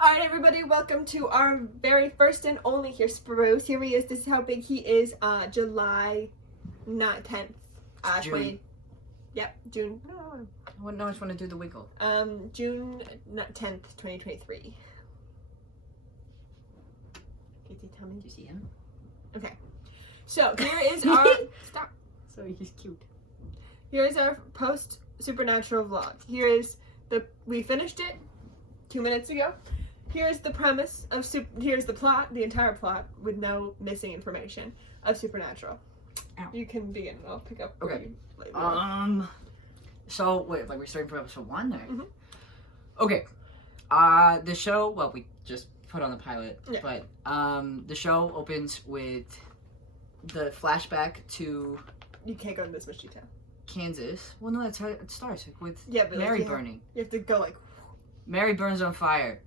Alright, everybody, welcome to our very first and only. Here's Spruce. Here he is. This is how big he is. July 10th. June. June. No, I just want to do the wiggle. June 10th, 2023. Can you tell me? Do you see him? Okay. So, here is our... Stop. Sorry, he's cute. Here is our post-Supernatural vlog. Here is the... We finished it 2 minutes ago. Here's the premise of here's the plot, the entire plot, with no missing information of Supernatural. Ow. You can begin. I'll pick up. Okay. Later. So wait, like we're starting from episode 1 there. Mhm. Okay. The show. Well, we just put on the pilot, Yeah. but the show opens with the flashback to You can't go into this much detail. Kansas. Well, no, that's how it starts with But Mary like, burning. You have to go like. Mary burns on fire.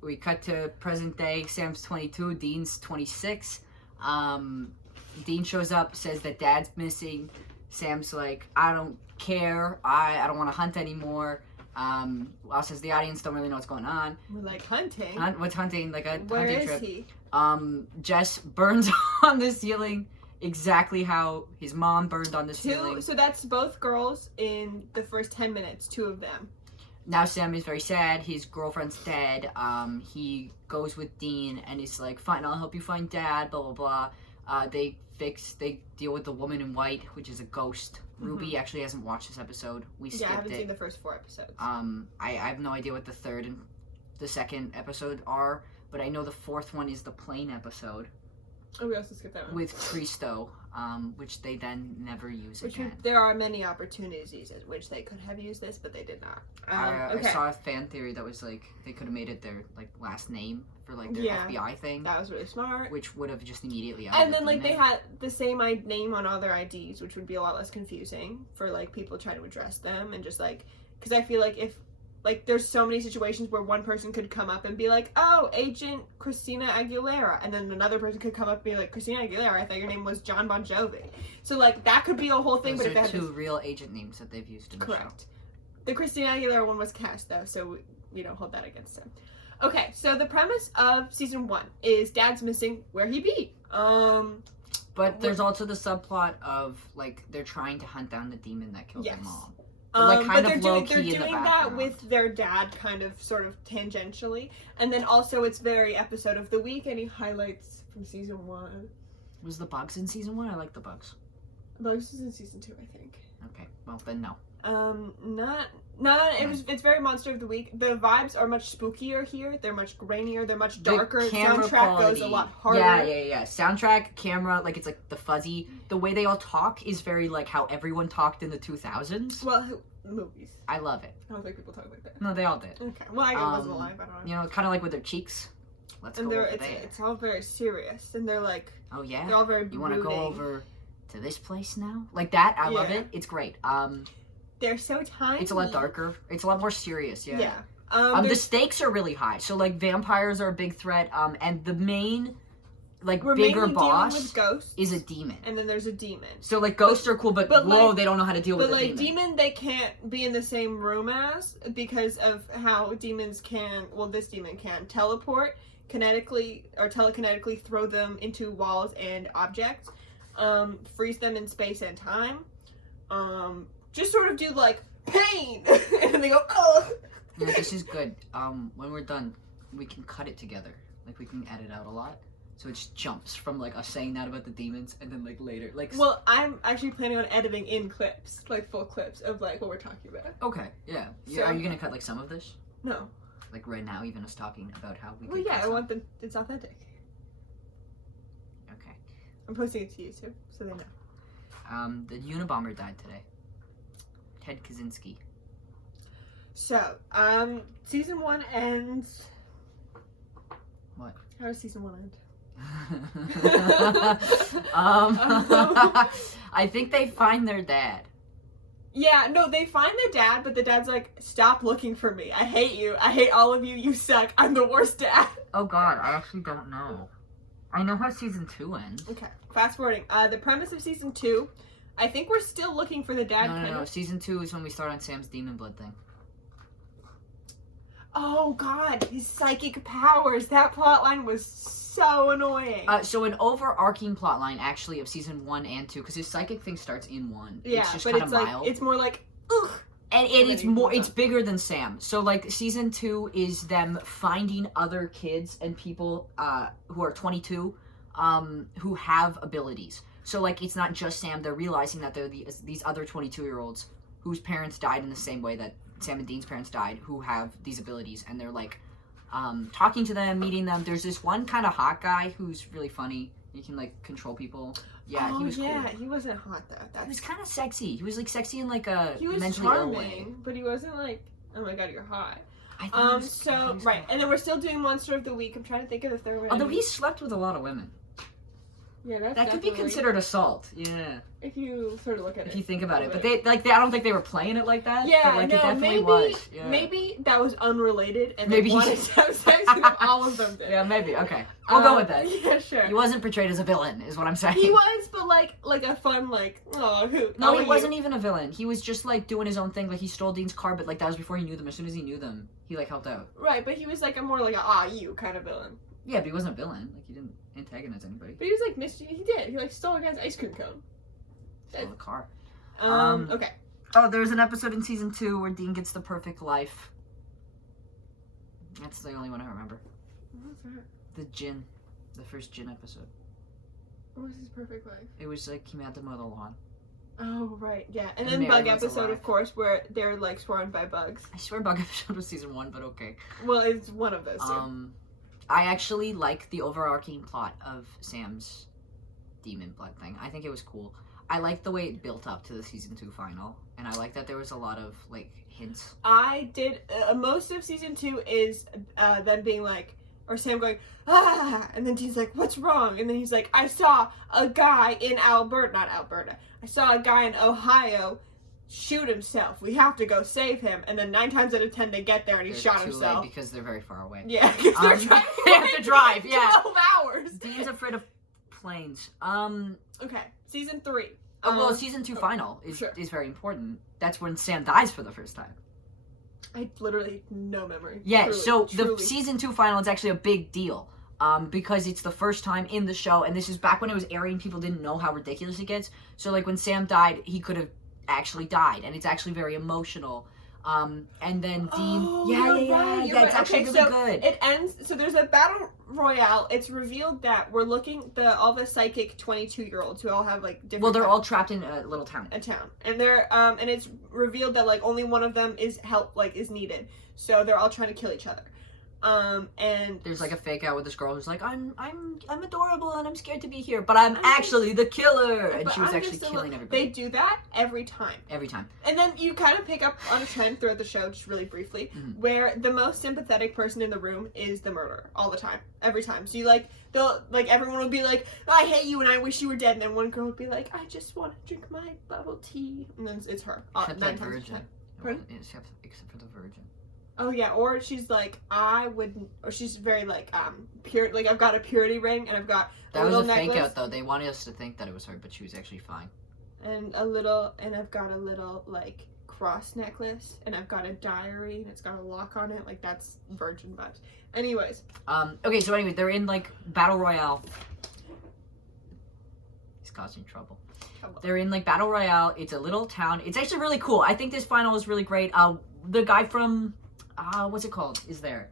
We cut to present day. Sam's 22. Dean's 26. Dean shows up, says that Dad's missing. Sam's like, I don't care. I don't want to hunt anymore. Well, says the audience don't really know what's going on. We're like hunting. What's hunting? Like a Where hunting is trip. he? Jess burns on the ceiling exactly how his mom burned on the ceiling. So that's both girls in the first 10 minutes. 2 of them. Now Sam is very sad. His girlfriend's dead. He goes with Dean and he's like, fine, I'll help you find Dad, blah, blah, blah. They deal with the woman in white, which is a ghost. Ruby actually hasn't watched this episode. We skipped I haven't it. seen the first 4 episodes. I have no idea what the third and the second episode are, but I know the 4th one is the plane episode. Oh, we also skipped that one. With Christo, which they then never use again. There are many opportunities at which they could have used this, but they did not. I saw a fan theory that was like they could have made it their like last name for like their FBI thing. That was really smart. Which would have just immediately and then like they had the same name on all their IDs, which would be a lot less confusing for like people trying to address them and just like because I feel like if like there's so many situations where one person could come up and be like, oh, Agent Christina Aguilera, and then another person could come up and be like, Christina Aguilera, I thought your name was John Bon Jovi. So like that could be a whole thing. Those but if are they had two real agent names that they've used in the show. Correct. The Christina Aguilera one was cast though, so we don't hold that against him. Okay, so the premise of season 1 is Dad's missing. Where he be? But there's also the subplot of like they're trying to hunt down the demon that killed their mom. But they're doing that with their dad kind of sort of tangentially. And then also it's very episode of the week. Any highlights from season 1? Was the bugs in season 1? I like the bugs. Bugs is in season 2, I think. Okay, well then no. It's very monster of the week. The vibes are much spookier here. They're much grainier. They're much darker. The soundtrack quality goes a lot harder. Yeah. Soundtrack, camera, like it's like the fuzzy. The way they all talk is very like how everyone talked in the 2000s. Well, movies. I love it. I don't think people talk like that. No, they all did. Okay. Well, I wasn't alive. I don't know. You know, kind of like with their cheeks. Let's go over there. It's all very serious, and they're like. Oh yeah. They're all very. You want to go over to this place now? Like that? I love Yeah. it. It's great. They're so tiny. It's a lot darker. It's a lot more serious. Yeah. Yeah. The stakes are really high. So like vampires are a big threat. And the main, like We're bigger mainly boss dealing with ghosts, is a demon. and then there's a demon. So like ghosts are cool, but whoa, they don't know how to deal with a demon. But like demon, they can't be in the same room as because of how demons can. Well, this demon can teleport kinetically or telekinetically, throw them into walls and objects, freeze them in space and time. Just sort of do like pain, and they go oh. Yeah, this is good. When we're done, we can cut it together. Like we can edit out a lot, so it just jumps from like us saying that about the demons, and then like later, like. Well, I'm actually planning on editing in clips, like full clips of like what we're talking about. Okay. Yeah. So, are you gonna cut like some of this? No. Like right now, even us talking about how we. Well, yeah, I want it's authentic. Okay. I'm posting it to YouTube, so they know. The Unabomber died today. Ted Kaczynski. So, season 1 ends. What? How does season 1 end? I think they find their dad. Yeah, no, they find the dad, but the dad's like, stop looking for me. I hate you. I hate all of you. You suck. I'm the worst dad. Oh god, I actually don't know. I know how season 2 ends. Okay, fast forwarding. The premise of season 2, I think we're still looking for the dad. No. Season 2 is when we start on Sam's demon blood thing. Oh God, his psychic powers. That plotline was so annoying. So an overarching plot line, actually, of season 1 and 2, because his psychic thing starts in 1. Yeah, it's just but kind it's of like mild. it's more like ugh. And it's Really more, cool. it's bigger than Sam. So, like, season 2 is them finding other kids and people who are 22 who have abilities. So, like, it's not just Sam. They're realizing that they're these other 22-year-olds whose parents died in the same way that Sam and Dean's parents died, who have these abilities. And they're, like, talking to them, meeting them. There's this one kind of hot guy who's really funny. He can, like, control people. Yeah, Oh, he was yeah, cool. he wasn't hot though. He was kind of sexy. He was, like, sexy in, like, a He was mentally ill way. charming, but he wasn't like, oh my God, you're hot. I thought he was- I thought he So was right, kinda and then we're still doing Monster of the Week. I'm trying to think of the third one. Although he slept with a lot of women. yeah, that's That could be definitely- considered assault. Yeah. if you sort of look at it. If you think about it. But Right. I don't think they were playing it like that. Yeah, but, like, no, it definitely maybe was. Yeah. maybe that was unrelated, and Maybe they he- wanted to have sex with all of them. Did. Yeah, maybe. Okay. We'll go with that. Yeah, sure. He wasn't portrayed as a villain, is what I'm saying. He was, but like a fun who? No, oh, he you. wasn't even a villain. He was just, like, doing his own thing. Like, he stole Dean's car, but, like, that was before he knew them. As soon as he knew them, he, like, helped out. Right, but he was like a more like you kind of villain. Yeah, but he wasn't a villain. Like, he didn't antagonize anybody. But he was like he did. He like stole a guy's ice cream cone. Stole the car. Okay. Oh, there's an episode in season 2 where Dean gets the perfect life. That's the only one I remember. What was that? The Jin. The first Jin episode. What was his perfect life? It was like he had to mow the lawn. Oh right, yeah. And And then Mary bug was episode, alive. of course, where they're like swarmed by bugs. I swear Bug episode was season 1, but okay. Well, it's one of those two. I actually like the overarching plot of Sam's demon blood thing. I think it was cool. I like the way it built up to the season 2 final, and I like that there was a lot of like hints. I did most of season 2 is them being like, or Sam going and then Dean's like, what's wrong? And then he's like, I saw a guy in not Alberta. I saw a guy in Ohio shoot himself. We have to go save him. And then 9 times out of 10 they get there and he They're shot too himself. late because they're very far away. Yeah, because they're trying to, they have to drive. Yeah, 12 hours. Dean's afraid of planes. Okay, season 3. Well, season 2 final sure. is very important. That's when Sam dies for the first time. I literally no memory. Yeah, Truly, so truly. the season 2 final is actually a big deal. Because it's the first time in the show, and this is back when it was airing, people didn't know how ridiculous it gets. So, like, when Sam died, he could have actually died, and it's actually very emotional. And then Dean... Oh, yeah, you're right. it's actually Okay, really so good. It ends. So there's a battle royale. It's revealed that we're looking all the psychic 22-year-olds who all have like different. Well, they're all trapped in a little town. a town, and they're and it's revealed that like only one of them is is needed. So they're all trying to kill each other. And There's like a fake out with this girl who's like, I'm adorable and I'm scared to be here, but I'm actually the killer, and but she was I'm actually just killing everybody They do that every time. every time. And then you kind of pick up on a trend throughout the show, just really briefly, where the most sympathetic person in the room is the murderer all the time, every time. So you everyone will be like, I hate you and I wish you were dead, and then one girl would be like, I just want to drink my bubble tea, and then it's her. Except 9 that times out of virgin. 10. Pardon? Except for the virgin. Oh yeah, or she's like, I wouldn't, or she's very like pure, like I've got a purity ring and I've got That was little a fake necklace out though. They wanted us to think that it was her, but she was actually fine. and I've got a little like cross necklace and I've got a diary and it's got a lock on it, like that's virgin vibes. Anyways, Okay, so anyway, they're in like battle royale. He's causing trouble. They're in like battle royale. It's a little town. It's actually really cool. I think this final is really great. The guy from what's it called? Is there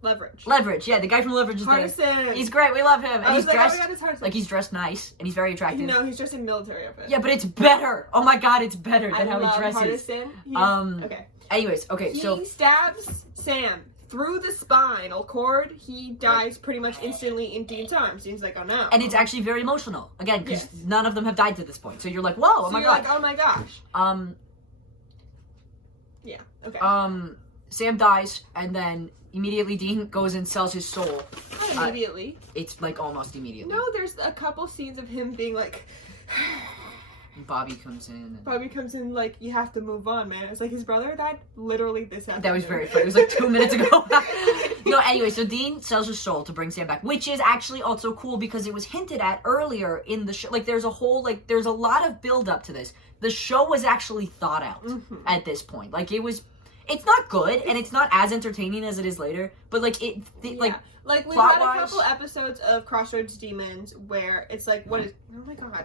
Leverage? Yeah, the guy from Leverage is there. Hardison. He's great. We love him, and he's dressed like he's dressed nice, and he's very attractive. No, he's just in military outfit. Yeah, but it's better. Oh my god, it's better than I how love he dresses. Hardison. Okay. Anyways, okay, He so stabs Sam through the spinal cord. He dies pretty much instantly in Dean's arms. Dean's like, oh no. and it's actually very emotional again because Yes. none of them have died to this point. So you're like, whoa, oh So my you're god. like, oh my gosh. Yeah. Okay. Sam dies, and then immediately Dean goes and sells his soul. Not immediately. It's like almost immediately. No, there's a couple scenes of him being like, Bobby comes in. And Bobby comes in like, you have to move on, man. It's like his brother died literally this afternoon. that was very funny. It was like 2 minutes ago. No, anyway, so Dean sells his soul to bring Sam back, which is actually also cool because it was hinted at earlier in the show. Like, there's a lot of build up to this. The show was actually thought out at this point. Like, It's not good, and it's not as entertaining as it is later. But like Like we've had a plot-wise- couple episodes of Crossroads Demons where it's like, what is? Oh my god,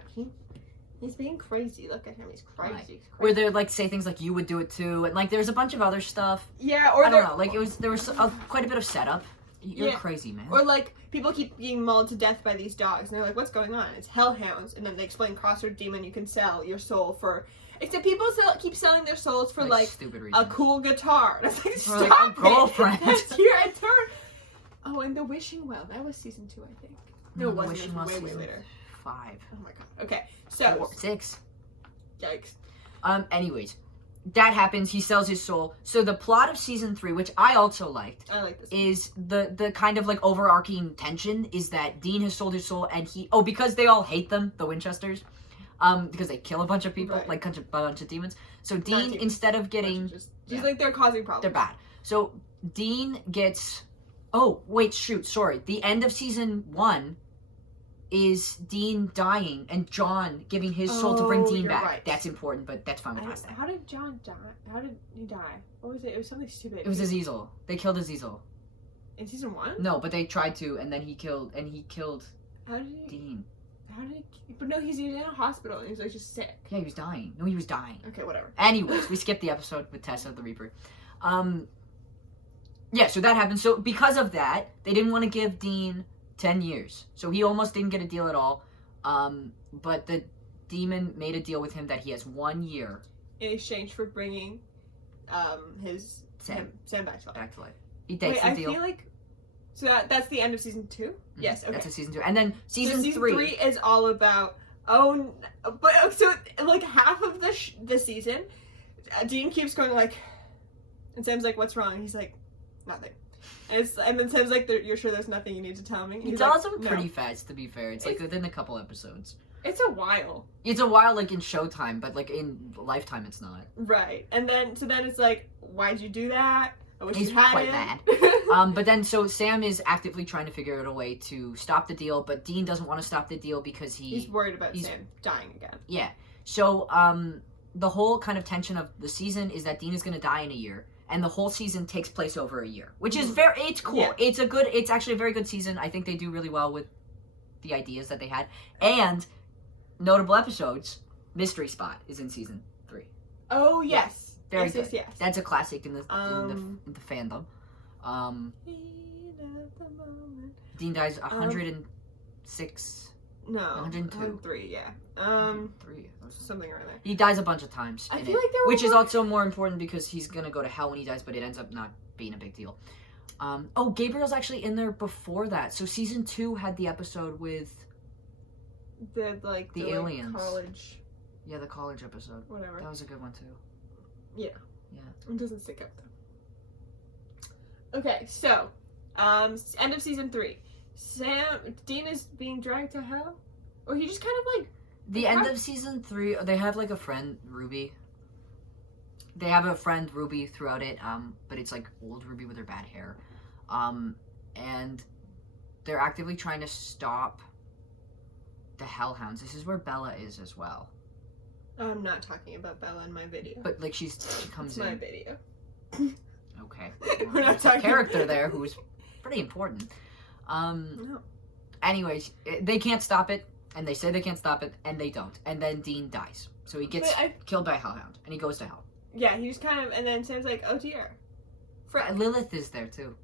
he's being crazy. Look at him, he's crazy. Right. He's crazy. where they're like say things like "you would do it too," and like there's a bunch of other stuff. Yeah, or I don't know. Like there was quite a bit of setup. You're Yeah. crazy, man. Or like people keep being mauled to death by these dogs, and they're like, "What's going on?" It's hellhounds, and then they explain Crossroad Demon. You can sell your soul for. Except people keep selling their souls for like stupid a reasons. cool guitar. And I was like, Or, like, stop a girlfriend. it. That's your turn. Oh, and the Wishing Well. That was season 2, I think. No, it wasn't. Wishing It Well was way season later. 5. Oh my god. Okay, so 6. yikes. Anyways, that happens. He sells his soul. So the plot of season 3, which I also liked, I like this. is the kind of like overarching tension is that Dean has sold his soul, and because they all hate them, the Winchesters, because they kill a bunch of people, Right. like a bunch of demons. So Not Dean, demons. instead of getting, Just yeah. like they're causing problems. they're bad. So Dean gets. Oh wait, shoot, sorry. The end of season 1 is Dean dying and John giving his soul to bring Oh, Dean you're back. right. That's important, but that's fine. We'll pass that. How did John die? How did he die? What was it? It was something stupid. It was Azazel. They killed Azazel. in season 1. No, but they tried to, and then he killed How did he? Dean. How did he? But no, he's in a hospital and he's like just sick. Yeah, he was dying. No, he was dying. Okay, whatever. Anyways, we skipped the episode with Tessa the Reaper. Yeah, so that happened. So because of that, they didn't want to give Dean 10 years. So he almost didn't get a deal at all. But the demon made a deal with him that he has 1 year In exchange for bringing, his Sam back to life. back to life. He takes Wait, the deal. I feel like. So that's the end of season 2. Mhm. Yes. Okay. That's a season 2. And then So season 3. is all about but so like half of the season, Dean keeps going like, and Sam's like, "What's wrong?" And he's like, "Nothing." And then Sam's like, "You're sure there's nothing you need to tell me?" And He he's tells like, him "No." pretty fast, to be fair. It's like within a couple episodes. It's a while, It's a while, like in Showtime, but like in Lifetime, it's not. right? And then it's like, "Why'd you do that?" I wish He's you hadn't. quite mad. But then so Sam is actively trying to figure out a way to stop the deal, but Dean doesn't want to stop the deal because He's worried about Sam dying again. Yeah. So the whole kind of tension of the season is that Dean is going to die in a year, and the whole season takes place over a year, which is it's cool. Yeah. It's actually a very good season. I think they do really well with the ideas that they had, and notable episodes. Mystery Spot is in season 3. Oh yes. Very yes, good. yes, yes. That's a classic in the fandom. Heat of the moment. Dean dies 106. No. 102. 103, yeah. 3. Something around there. He dies a bunch of times. I in feel it, like there were which is more- also more important because he's gonna go to hell when he dies, but it ends up not being a big deal. Gabriel's actually in there before that. So season 2 had the episode with The aliens. college, the college episode. whatever. That was a good one too. It doesn't stick out though. Okay, so, end of season 3. Dean is being dragged to hell? Or he just kind of like... The end of season 3, they have like a friend, Ruby. They have a friend, Ruby, throughout it, but it's like old Ruby with her bad hair. And they're actively trying to stop the Hellhounds. This is where Bella is as well. I'm not talking about Bella in my video. But like she comes It's my in. video. Okay. We're not There's a talking- character there who's pretty important. No. Anyways, they can't stop it, and they say they can't stop it, and they don't. And then Dean dies. So he gets But killed by a Hellhound, and he goes to hell. Yeah, he just kind of... And then Sam's like, oh dear. Lilith is there too.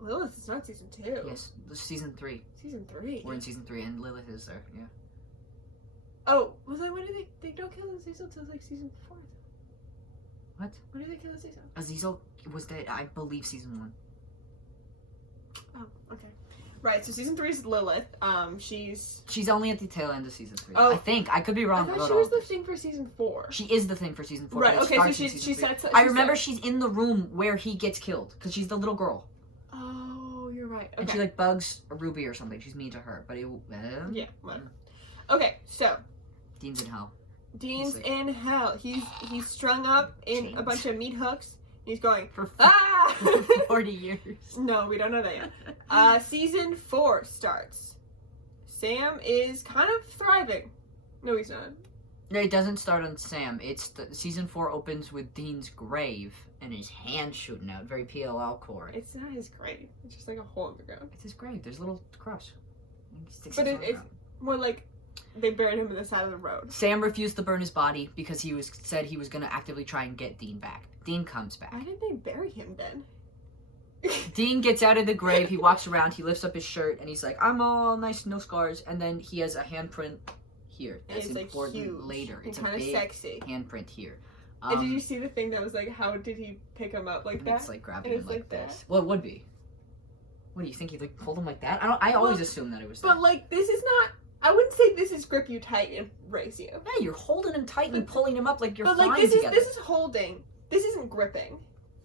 Lilith is not season 2. Yes, season 3. Season 3. We're in season 3, and Lilith is there. Yeah. Oh, was I... When did they don't kill Azazel till like season 4? What? When did they kill Azazel? Azazel was dead, I believe, season 1. Oh, okay. Right, so season 3 is Lilith. She's only at the tail end of season 3. Oh. I think. I could be I wrong thought about she all was of the this. thing for season 4. She is the thing for season 4. Right, but it okay, so starts in she season 3. sets... I remember she's in the room where he gets killed, because she's the little girl. Oh, you're right. Okay. And she, like, bugs a Ruby or something. She's mean to her, but it... Yeah, whatever. Okay, so... Dean's in hell. Dean's He's in hell. He's strung up in a Chains. bunch of meat hooks. He's going, For ah! 40 years. No, we don't know that yet. Season 4 starts. Sam is kind of thriving. No, he's not. No, it doesn't start on Sam. It's season 4 opens with Dean's grave and his hand shooting out. Very PLL core. It's not his grave. It's just like a hole in the ground. It's his grave. There's a little cross. He sticks But his arm it's out. more like they buried him in the side of the road. Sam refused to burn his body because said he was going to actively try and get Dean back. Dean comes back. Why didn't they bury him then? Dean gets out of the grave. He walks around. He lifts up his shirt and he's like, "I'm all nice, no scars." And then he has a handprint here. And That's it's like important huge later. and It's a kind of big sexy. handprint here. And did you see the thing that was like, how did he pick him up like that? It's like grabbing And him it's like like this. that. Well, it would be. What do you think? He like pulled him like that? I always assumed that it was. But That. like, this is not. I wouldn't say this is grip you tight and raise you. Yeah, you're holding him tight and pulling him up like you're But flying like, together. this is holding. This isn't gripping.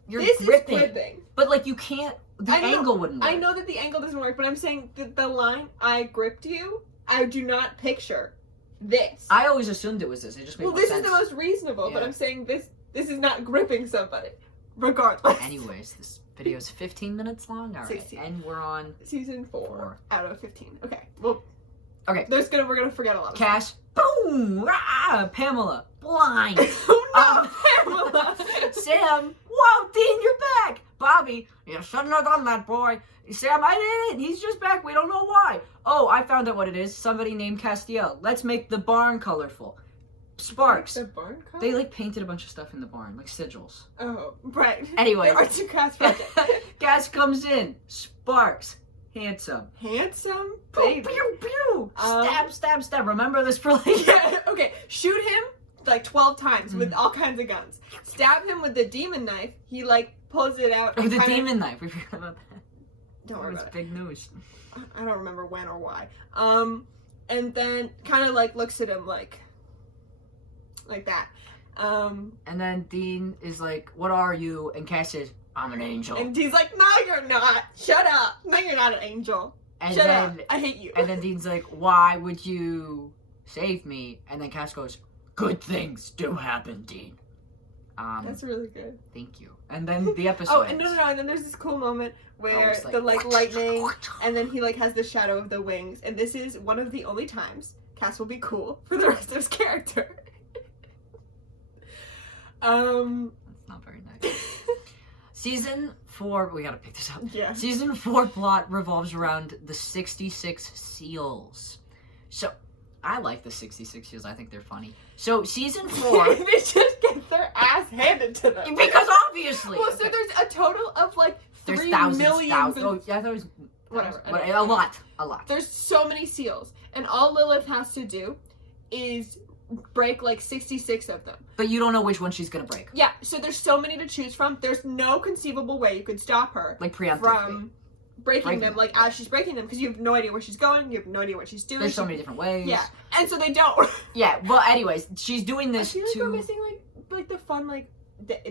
You're this gripping. is gripping. But like you can't. The I know- angle wouldn't work. I know that the angle doesn't work, but I'm saying that the line "I gripped you," I do not picture this. I always assumed it was this. It just made Well, more this sense. is the most reasonable, but Yeah. I'm saying this is not gripping somebody. Regardless. Anyways, this video is 15 minutes long. All right, 16. and we're on Season 4 4. out of 15. Okay. Well. Okay. We're gonna forget a lot of Cash. Boom! Ah, Pamela. Blind. stuff. Oh no, Pamela. Sam. Whoa, Dean, you're back. Bobby. You shouldn't have done that, boy. Sam, I didn't. He's just back. We don't know why. Oh, I found out what it is. Somebody named Castiel. Let's make the barn colorful. Sparks. The barn color? They like painted a bunch of stuff in the barn, like sigils. Oh, right. Anyways. There are two cast projects. Gas comes in. Sparks. Handsome. Handsome Pew, baby. pew, pew. Um, Stab, stab, stab. Remember this for later. Yeah, okay, shoot him like 12 times with all kinds of guns. Stab him with the demon knife. He like pulls it out. Oh, and the kinda- demon knife. We forgot about that. Don't That worry was about it. big news. I don't remember when or why. And then kind of like looks at him like that. And then Dean is like, "What are you?" And Cass says, "I'm an angel." And he's like, "No, you're not. Shut up. No, you're not an angel. And Shut then up. I hate you." and then Dean's like, "Why would you save me?" And then Cass goes, "Good things do happen, Dean." That's really good. Thank you. And then the episode. Oh, and no. And then there's this cool moment where it's like- the like lightning, and then he like has the shadow of the wings, and this is one of the only times Cass will be cool for the rest of his character. That's not very nice. Season 4, we gotta pick this up. Yeah. Season 4 plot revolves around the 66 seals. So, I like the 66 seals. I think they're funny. So, season 4... They just get their ass handed to them. because obviously... Well, so there's a total of like there's 3 thousands, million. Oh, yeah, there was... Whatever. A lot. A lot. There's so many seals, and all Lilith has to do is break like 66 of them. But you don't know which one she's gonna break. Yeah, so there's so many to choose from. There's no conceivable way you could stop her Like, preemptively. from breaking Breaking them, them. like as she's breaking them, because you have no idea where she's going. You have no idea what she's doing. There's so many different ways. Yeah, and so they don't. Yeah, well, anyways, she's doing I this feel like we're to... missing like the fun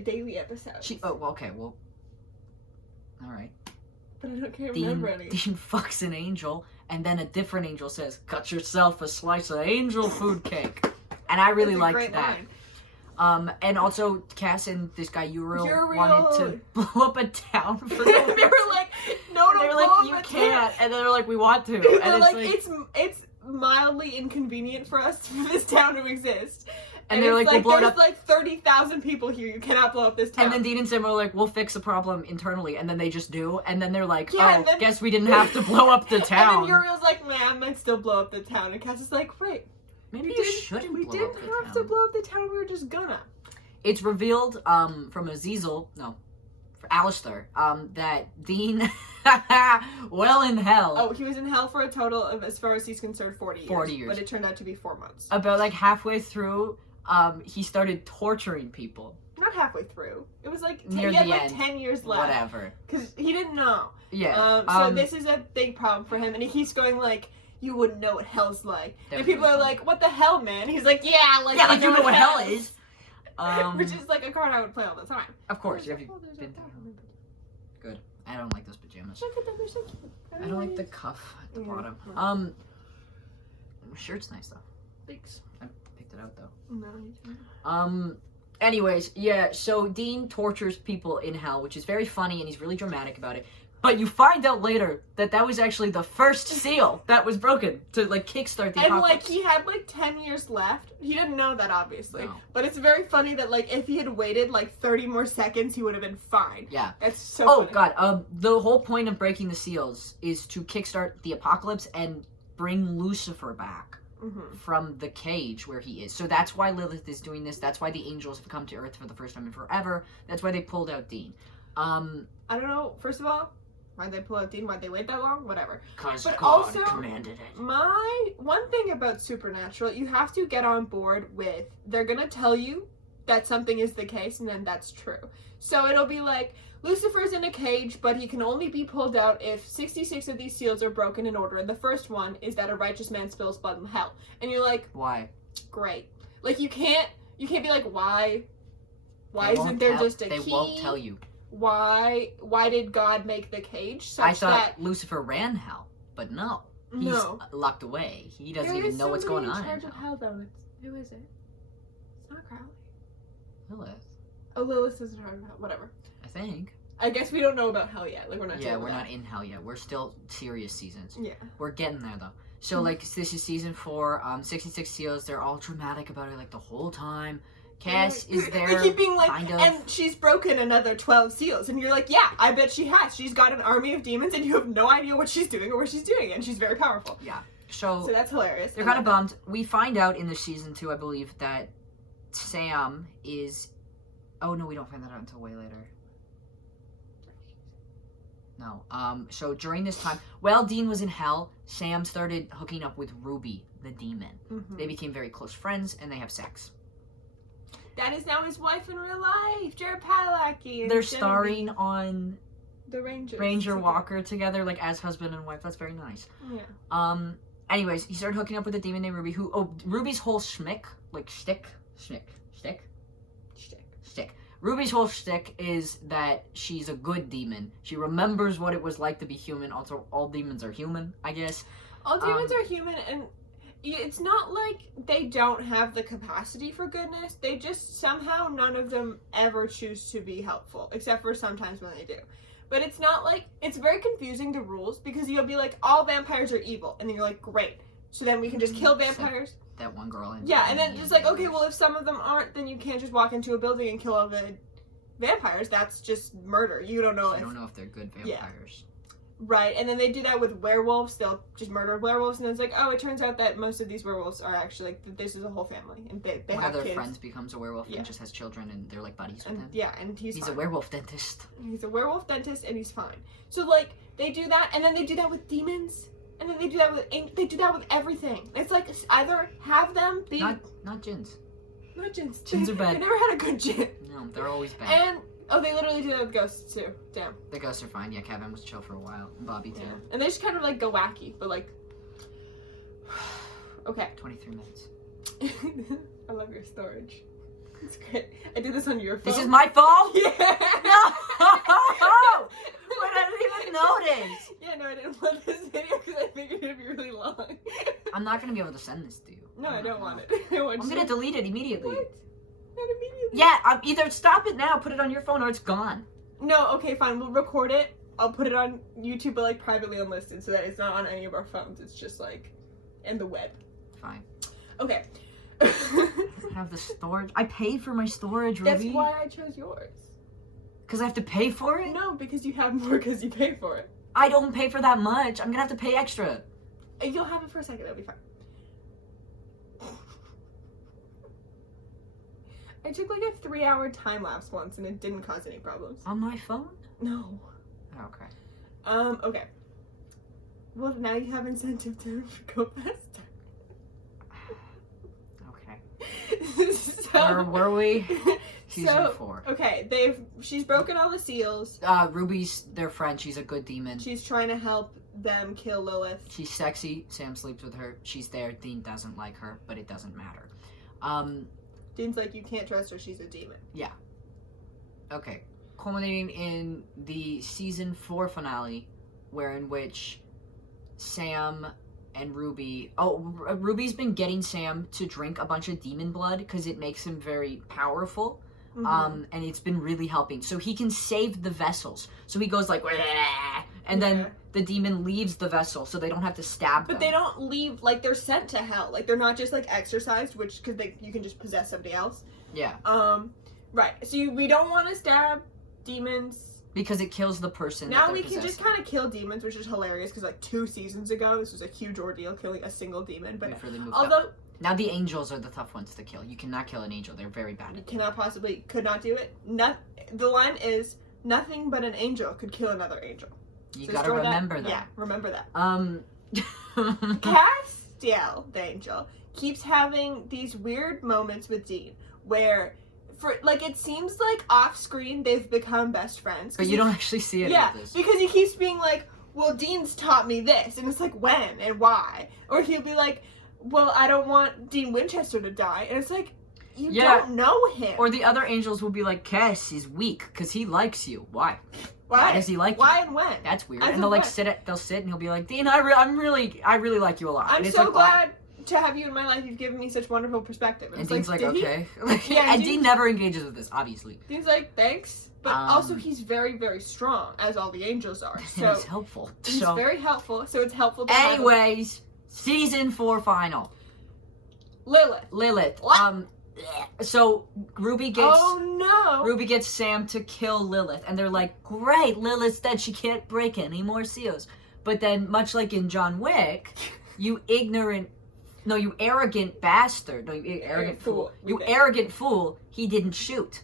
daily episodes. Oh, well, okay, well... Alright. But I can't Dean remember any. fucks an angel, and then a different angel says, "Cut yourself a slice of angel food cake." And I really That's a liked great that. line. And also Cass and this guy Uriel Uriel. wanted to blow up a town for no they were reason. like, "No, They don't were blow like, up "You a can't," and then they're like, "We want to." town." And They're it's like, it's mildly inconvenient for us for this town to exist. And they're it's like, "We'll blow it there's up." like 30,000 people here. You cannot blow up this town. And then Dean and Sam are like, "We'll fix the problem internally," and then they just do. And then they're like, Yeah, "Oh, and then- guess we didn't have to blow up the And town." then Uriel's like, "Man, I might still blow up the town." And Cass is like, "Right, Maybe we you didn't- shouldn't we blow didn't up the have town. to blow up the town. We were just gonna." It's revealed from Azazel, no, for Alistair, that Dean, well in hell, Oh, he was in hell for a total of, as far as he's concerned, 40 years. 40 years. But it turned out to be 4 months. about like halfway through, he started torturing people. Not halfway through. It was like Near he had the like end. 10 years left. Whatever. Because he didn't know. Yeah. So this is a big problem for him, and he keeps going like, "You wouldn't know what hell's like." That And was people are funny. like, "What the hell, man?" He's like, "Yeah, like yeah, I like you know what hell is. Which is like a card I would play all the time. Of course, There's have you a- there's a been? dog on my bed. Good. I don't like those pajamas. Look at them, they're so cute. I don't like the cuff at the Yeah. bottom. Shirt's nice though. Thanks. I picked it out though. No, you didn't. Anyways, yeah, so Dean tortures people in hell, which is very funny and he's really dramatic about it. But you find out later that was actually the first seal that was broken to like kickstart the And apocalypse. like he had like 10 years left. He didn't know that obviously. No. But it's very funny that like if he had waited like 30 more seconds, he would have been fine. Yeah. That's so Oh funny. god, the whole point of breaking the seals is to kickstart the apocalypse and bring Lucifer back Mm-hmm. from the cage where he is. So that's why Lilith is doing this. That's why the angels have come to Earth for the first time in forever. That's why they pulled out Dean. I don't know, first of all, why'd they pull out Dean? Why'd they wait that long? Whatever. Cause But God also- commanded it. My one thing about Supernatural, you have to get on board with, they're gonna tell you that something is the case and then that's true. So it'll be like, Lucifer's in a cage, but he can only be pulled out if 66 of these seals are broken in order. And the first one is that a righteous man spills blood in hell. And you're like, Why? great. Like you can't be like, why They isn't won't there tell- just a They key? won't tell you. Why did God make the cage such I thought that Lucifer ran hell, but no. He's no. locked away. He doesn't There even is know what's going somebody on. in charge in of hell. hell though. Who is it? It's not Crowley. Lilith, Oh, Lilith is in charge of hell. Whatever. I think. I guess we don't know about hell yet. Like we're not. Yeah, told we're that. not in hell yet. We're still serious seasons. Yeah. We're getting there though. So like this is season 4. 66 seals. They're all dramatic about it like the whole time. Cass is there. They keep being like, kind of. and she's broken another 12 seals, and you're like, yeah, I bet she has. She's got an army of demons, and you have no idea what she's doing or where she's doing it, and she's very powerful. So So that's hilarious. they're I kind of love bummed. We find out in the season 2, I believe, that Sam is. Oh no, we don't find that out until way later. No. So during this time, while Dean was in hell, Sam started hooking up with Ruby, the demon. that. Mhm. They became very close friends, and they have sex. That is now his wife in real life, Jared Padalecki. and They're Genevieve, starring on the Rangers. Ranger It's okay. Walker together, like as husband and wife. That's very nice. Yeah. Anyways, he started hooking up with a demon named Ruby, Ruby's whole shtick. Ruby's whole shtick is that she's a good demon. She remembers what it was like to be human. Also, all demons are human, I guess. All demons are human, and it's not like they don't have the capacity for goodness. They just somehow none of them ever choose to be helpful, except for sometimes when they do. But it's not like, it's very confusing, the rules, because you'll be like, all vampires are evil, and then you're like, great. So then we can just kill Except vampires. That one girl. Yeah, and then just like, okay, well, if some of them aren't, then you can't just walk into a building and kill all the vampires. That's just murder. You don't know I if... don't know if they're good Yeah. vampires. Right, and then they do that with werewolves. They'll just murder werewolves, and then it's like, oh, it turns out that most of these werewolves are actually, like, this is a whole family, and they One have of their kids. friends becomes a werewolf Yeah. and just has children, and they're like buddies with And, him. yeah, and he's He's fine. a werewolf dentist. He's a werewolf dentist, and he's fine. So, like, they do that, and then they do that with demons, and then they do that with everything. It's like, either have them be... Not gins. Not gins. Gins are bad. They never had a good gin. No, they're always bad. And, oh, they literally do that with ghosts, too. Damn. The ghosts are fine. Yeah, Kevin was chill for a while. Bobby too. Yeah. And they just kind of, like, go wacky, but, like... Okay. 23 minutes. I love your storage. It's great. I did this on your phone. This is my phone? Yeah. No! But I didn't even notice. Yeah, no, I didn't want this video because I figured it'd be really long. I'm not gonna be able to send this to you. No, I don't want it. I want I'm you. gonna delete it immediately. What? Not immediately. Yeah, either stop it now, put it on your phone, or it's gone. No, okay, fine. We'll record it. I'll put it on YouTube, but like privately unlisted, so that it's not on any of our phones. It's just like in the web. Fine. Okay. I don't have the storage. I pay for my storage, Ruby. That's why I chose yours. Because I have to pay for it? No, because you have more because you pay for it. I don't pay for that much. I'm gonna have to pay extra. You'll have it for a second. That'll be fine. I took like a 3-hour time lapse once and it didn't cause any problems. On my phone? No. Okay. Okay. Well, now you have incentive to go faster. Okay. So, Where were we? Season so, 4. okay, she's broken all the seals. Ruby's their friend. She's a good demon. She's trying to help them kill Lilith. She's sexy. Sam sleeps with her. She's there. Dean doesn't like her, but it doesn't matter. Dean's like, you can't trust her, she's a demon. Okay. Culminating in the season 4 finale, in which Sam and Ruby... Ruby's been getting Sam to drink a bunch of demon blood because it makes him very powerful. Mhm. And it's been really helping. So he can save the vessels. So he goes like, "Wah," and Yeah. then the demon leaves the vessel, so they don't have to stab them. But they don't leave, like, they're sent to hell. Like, they're not just, like, exorcised, which, because you can just possess somebody else. Yeah. Right. So we don't want to stab demons. Because it kills the person. Now that we they're can just possessing. kind of kill demons, which is hilarious, because, like, 2 seasons ago, this was a huge ordeal, killing a single demon. But We've really moved although... up. Now the angels are the tough ones to kill. You cannot kill an angel. They're very bad. You could not do it. The line is, nothing but an angel could kill another angel. You So gotta store remember that. Yeah, remember that. Castiel, the angel, keeps having these weird moments with Dean where, it seems like off screen they've become best friends. But you don't actually see any Yeah, of this. because he keeps being like, well, Dean's taught me this, and it's like, when and why? Or he'll be like, well, I don't want Dean Winchester to die, and it's like, you don't know him. Or the other angels will be like, Cass is weak because he likes you. Why? Why does he like Why you? and when? That's weird. As And in they'll what? they'll sit and he'll be like, Dean, I really like you a lot. I'm and it's so like, why? glad to have you in my life. You've given me such wonderful perspective. And Dean's like, did he? okay. Yeah, and Dean- Dean never engages with this, obviously. Dean's like, thanks. But also he's very, very strong, as all the angels are. And So it's helpful. he's So, very helpful. So it's helpful to have him. anyways, season 4 final. Lilith. What? So Ruby gets Oh no! Ruby gets Sam to kill Lilith, and they're like, great, Lilith's dead, she can't break any more seals. But then, much like in John Wick, you arrogant bastard, you arrogant fool, arrogant fool, he didn't shoot.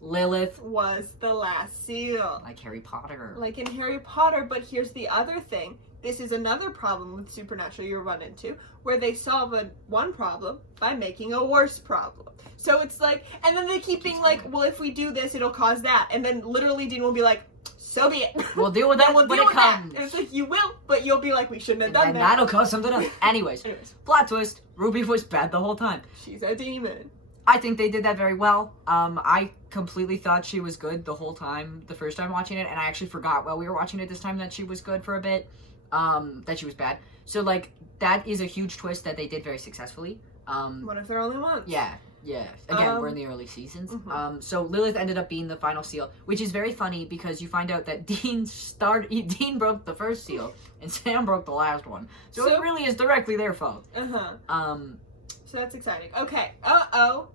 Lilith, Was the last seal. like Harry Potter. Like in Harry Potter, but here's the other thing. This is another problem with Supernatural you run into, where they solve one problem by making a worse problem. So it's like, and then they keep being like, well, if we do this, it'll cause that. And then literally Dean will be like, so be it. We'll deal with that We'll when deal it with that. comes. And it's like, you will, but you'll be like, we shouldn't have And done then that. that'll cause something else. Anyways, plot twist, Ruby was bad the whole time. She's a demon. I think they did that very well. I completely thought she was good the whole time, the first time watching it, and I actually forgot while we were watching it this time that she was good for a bit, that she was bad. So, like, that is a huge twist that they did very successfully. What if they're only once? Yeah. Again, we're in the early seasons. Mhm. So Lilith ended up being the final seal, which is very funny because you find out that Dean broke the first seal, and Sam broke the last one. So it really is directly their fault. Uh-huh. So that's exciting. Okay.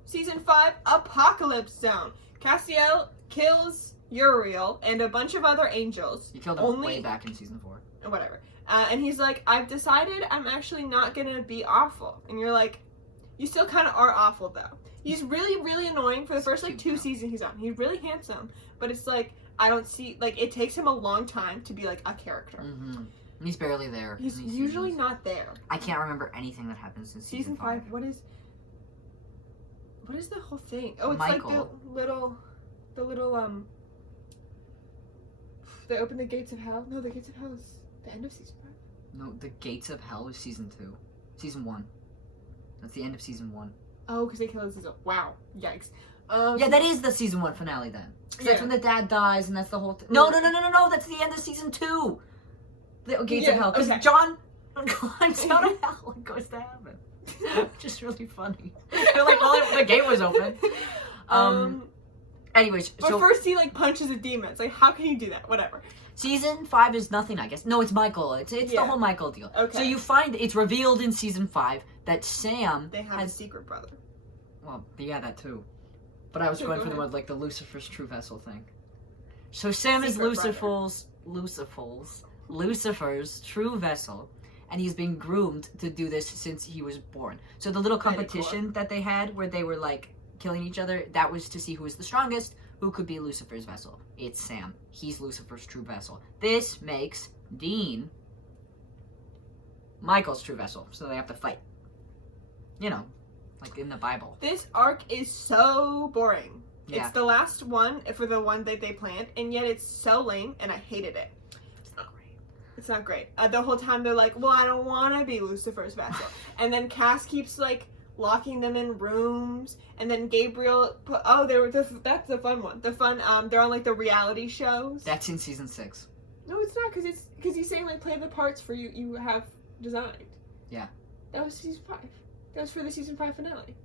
Season 5, Apocalypse Zone. Castiel kills Uriel and a bunch of other angels. You killed him way back in season 4. Whatever. And he's like, I've decided I'm actually not gonna be awful. And you're like, you still kind of are awful, though. He's really, really annoying for the first, like, 2 seasons he's on. He's really handsome. But it's like, I don't see, like, it takes him a long time to be, like, a character. Mm-hmm. He's barely there. He's in these usually seasons. not there. I can't remember anything that happens in season 5. What is the whole thing? Oh, it's Michael. like the little they open the gates of hell. No, the gates of hell is the end of season 5. No, the Gates of Hell is season 2. Season 1. That's the end of season 1. Oh, because they kill season. Wow, yikes. Yeah, that is the season 1 finale then. 'Cause that's Yeah. when the dad dies, and that's the whole. No, that's the end of season 2. The Gates of Yeah, Hell, because okay. John climbs out of hell and goes to heaven. Just really funny. They're like, well, the gate was open. Anyways, But so first he like punches a demon. It's like, how can you do that? Whatever. season 5 is nothing, I guess. No, it's Michael. It's the Yeah. whole Michael deal. Okay. So you find it's revealed in season 5 that Sam They have a has. secret brother. Well, yeah, that too. But I was Sure, going go for the ahead. one like the Lucifer's true vessel thing. So Sam is Secret brother. Lucifer's true vessel, and he's been groomed to do this since he was born. So the little Pretty competition that they had, where they were like killing each other, that was to see who was the strongest, who could be Lucifer's vessel. It's Sam. He's Lucifer's true vessel. This makes Dean Michael's true vessel, so they have to fight. You know, like in the Bible. This arc is so boring. Yeah. It's the last one for the one that they planned, and yet it's so lame, and I hated it. It's not great. It's not great. The whole time they're like, well, I don't want to be Lucifer's vessel. And then Cass keeps, like, locking them in rooms. And then Gabriel that's the fun one. The fun, they're on, like, the reality shows. That's in season 6. No, it's not, because he's saying, like, play the parts for you have designed. Yeah. That was season 5. That was for the season 5 finale.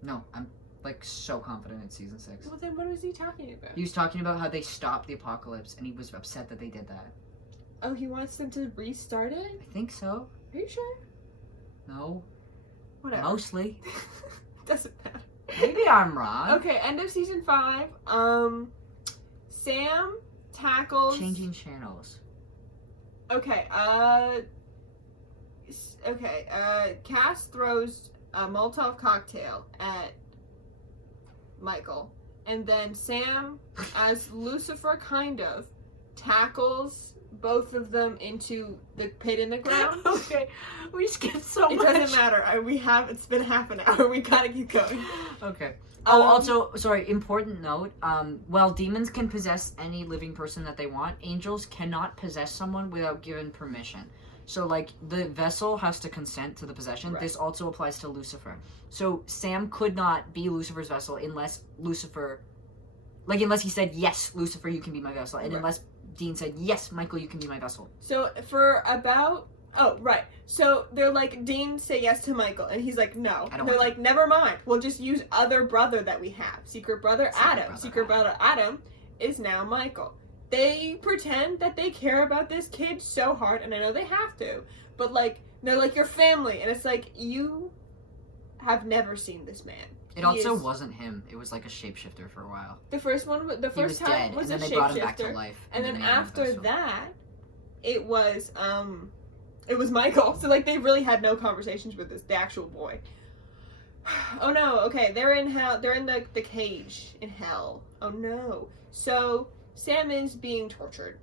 No, I'm like so confident in season 6. Well, then what was he talking about? He was talking about how they stopped the apocalypse, and he was upset that they did that. Oh, he wants them to restart it? I think so. Are you sure? No. Whatever. Mostly. Doesn't matter. Maybe I'm wrong. Okay, end of season 5. Sam tackles. Changing channels. Okay, Cass throws a Molotov cocktail at Michael. And then Sam, as Lucifer kind of, tackles both of them into the pit in the ground. Okay, we skipped so It much. doesn't matter. It's been half an hour. We gotta keep going. Okay. Oh, also, sorry, important note. While demons can possess any living person that they want, angels cannot possess someone without given permission. So, like, the vessel has to consent to the possession. Right. This also applies to Lucifer. So, Sam could not be Lucifer's vessel unless he said, yes, Lucifer, you can be my vessel. And Right. unless Dean said, yes, Michael, you can be my vessel. So for about so they're like, Dean, say yes to Michael, and he's like, no. I don't And they're want like, never mind. We'll just use other brother that we have. Secret brother Adam. Secret brother Adam is now Michael. They pretend that they care about this kid so hard, and I know they have to, but like they're like your family, and it's like you have never seen this man. It He also is- wasn't him. It was like a shapeshifter for a while. The first He was time dead, was and a then they brought him back to shapeshifter. life. And then they made him a after vessel. that, it was Michael. So like they really had no conversations with the actual boy. Oh no, okay, they're in hell. They're in the cage in hell. Oh no. So Sam is being tortured.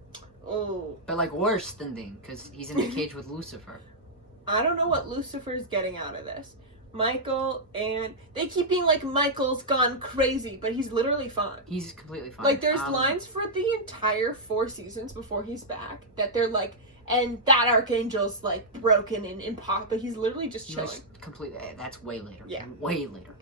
Oh, But like worse than Dean, because he's in the cage with Lucifer. I don't know what Lucifer's getting out of this. Michael, and they keep being like, Michael's gone crazy, but he's literally fine. He's completely fine. Like, there's lines for the entire 4 seasons before he's back that they're like, and that Archangel's like broken and impossible, but he's literally just chilling. Completely. That's way later. Yeah. Way later.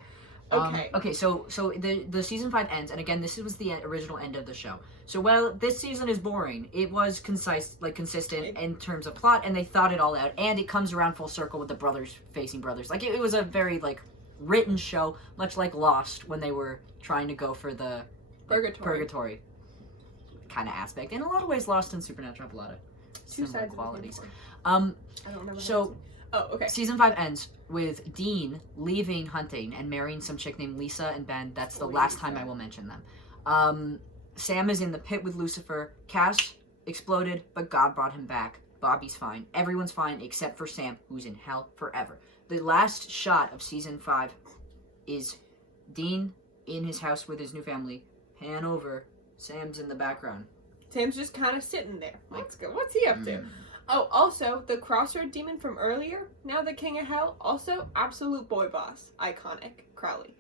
Okay. Okay. So the season 5 ends, and again, this was the original end of the show. So while this season is boring, it was consistent in terms of plot, and they thought it all out, and it comes around full circle with the brothers facing brothers. Like it was a very like written show, much like Lost when they were trying to go for the purgatory kind of aspect. In a lot of ways, Lost and Supernatural have a lot of Two similar sides qualities. Of the coin. I don't know. So okay. season 5 ends with Dean leaving hunting and marrying some chick named Lisa and Ben. That's the last time I will mention them. Sam is in the pit with Lucifer. Cass exploded, but God brought him back. Bobby's fine. Everyone's fine except for Sam, who's in hell forever. The last shot of season 5 is Dean in his house with his new family. Pan over. Sam's in the background. Sam's just kind of sitting there. What's he up to? Oh, also, the Crossroad Demon from earlier, now the King of Hell, also absolute boy boss. Iconic. Crowley.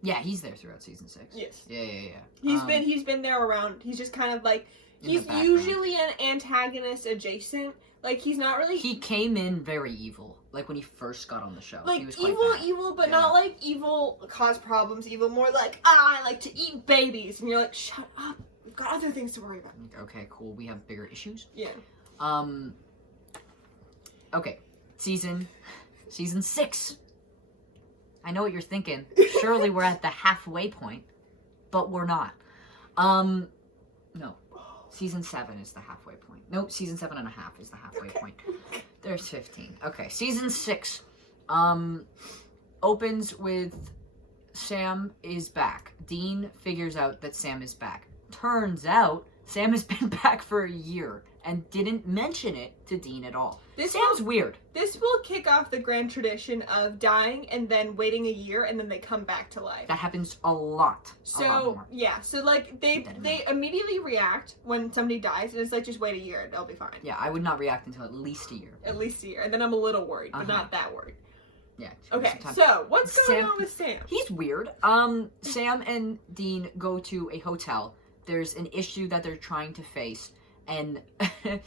Yeah, he's there throughout season 6. Yes. Yeah. He's been there around. He's just kind of like, In he's the background. usually an antagonist adjacent. Like, he's not really... He came in very evil, like when he first got on the show. like, He was quite bad. evil, but Yeah. not like evil cause problems. Evil more like, I like to eat babies. And you're like, shut up. We've got other things to worry about. Okay, cool. We have bigger issues. Yeah. Okay. Season 6. I know what you're thinking. Surely we're at the halfway point, but we're not. No. Season 7 is the halfway point. No, season 7.5 is the halfway point. There's 15. Okay, season 6 opens with Sam is back. Dean figures out that Sam is back. Turns out Sam has been back for a year and didn't mention it to Dean at all. Sam's weird. This will kick off the grand tradition of dying and then waiting a year and then they come back to life. That happens a lot. A lot So more. yeah, so like they immediately react when somebody dies, and it's like just wait a year, and they'll be fine. Yeah, I would not react until at least a year. At least a year, and then I'm a little worried, but not that worried. Yeah. Okay, sometimes- so what's going Sam- on with Sam? He's weird. Sam and Dean go to a hotel. There's an issue that they're trying to face, and